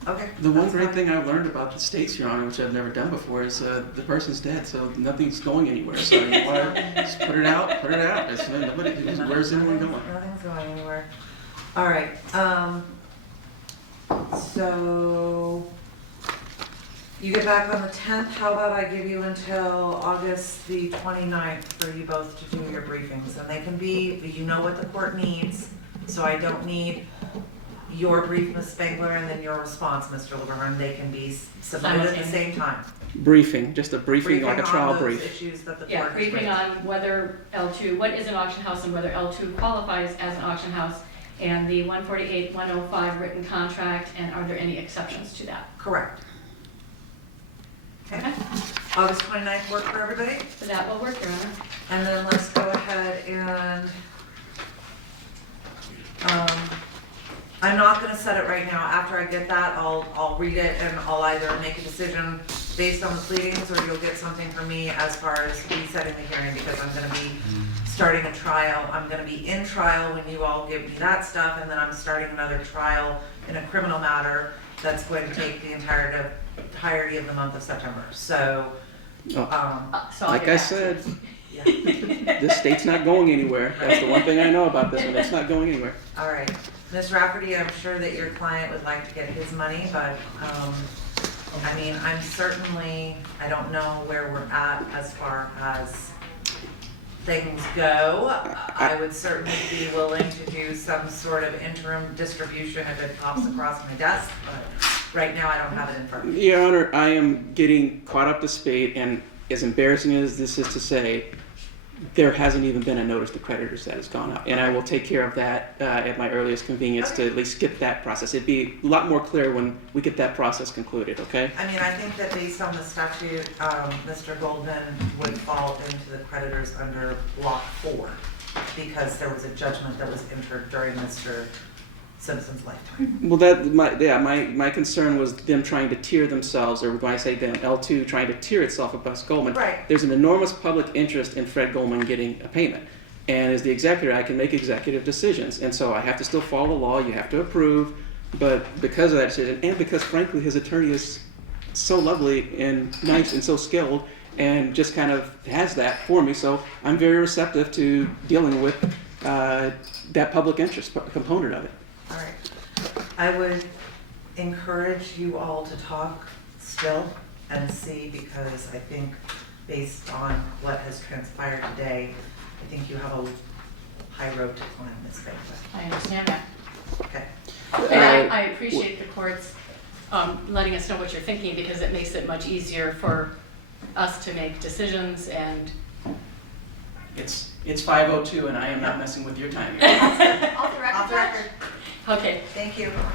okay. The one that's great fine. thing I've learned about the States, Your Honor, which I've never done before, is the person's dead, so nothing's going anywhere. So you want to just put it out. It's, nobody, where's anyone going? Nothing's going anywhere. All right, so you get back on the 10th. How about I give you until August the 29th for you both to do your briefings? And they can be, you know what the court needs, so I don't need your brief, Ms. Spangler, and then your response, Mr. Laverne. They can be submitted at the same time. Briefing, just a briefing like a trial on those brief. issues that the court Yeah, has briefing raised. on whether L2, what is an auction house and whether L2 qualifies as an auction house, and the 148-105 written contract, and are there any exceptions to that? Correct. Okay. Okay, August 29th work for everybody? so that will work, Your Honor. And then let's go ahead and, I'm not gonna set it right now. After I get that, I'll read it and I'll either make a decision based on the pleadings, or you'll get something from me as far as resetting the hearing, because I'm gonna be starting a trial. I'm gonna be in trial when you all give me that stuff, and then I'm starting another trial in a criminal matter that's going to take the entirety of the month of September. So, Oh, So I'll like get I back to said, you. yeah. this state's not going anywhere. That's the one thing I know about this one. It's not going anywhere. All right. Ms. Rafferty, I'm sure that your client would like to get his money, but, I mean, I'm certainly, I don't know where we're at as far as things go. I would certainly be willing to do some sort of interim distribution if it pops across my desk, but right now I don't have it in front of me. Your Honor, I am getting caught up to speed, and as embarrassing as this is to say, there hasn't even been a notice to creditors that has gone out, and I will take care of that at my earliest convenience to at least get that process. It'd be a lot more clear when we get that process concluded, okay? I mean, I think that based on the statute, Mr. Goldman would fall into the creditors under block 4 because there was a judgment that was entered during Mr. Simpson's lifetime. Well, my concern was them trying to tier themselves, or when I say them, L2 trying to tier itself against Goldman. Right. There's an enormous public interest in Fred Goldman getting a payment. And as the executor, I can make executive decisions. And so I have to still follow the law, you have to approve. But because of that decision, and because frankly his attorney is so lovely and nice and so skilled, and just kind of has that for me, so I'm very receptive to dealing with that public interest component of it. All right. I would encourage you all to talk still and see, because I think based on what has transpired today, I think you have a high road to climb, Ms. Baker. I understand that. Okay. And I appreciate the courts letting us know what you're thinking, because it makes it much easier for us to make decisions. And It's 5:02 and I am not messing with your time. off the record. Off the record. Okay, Thank you.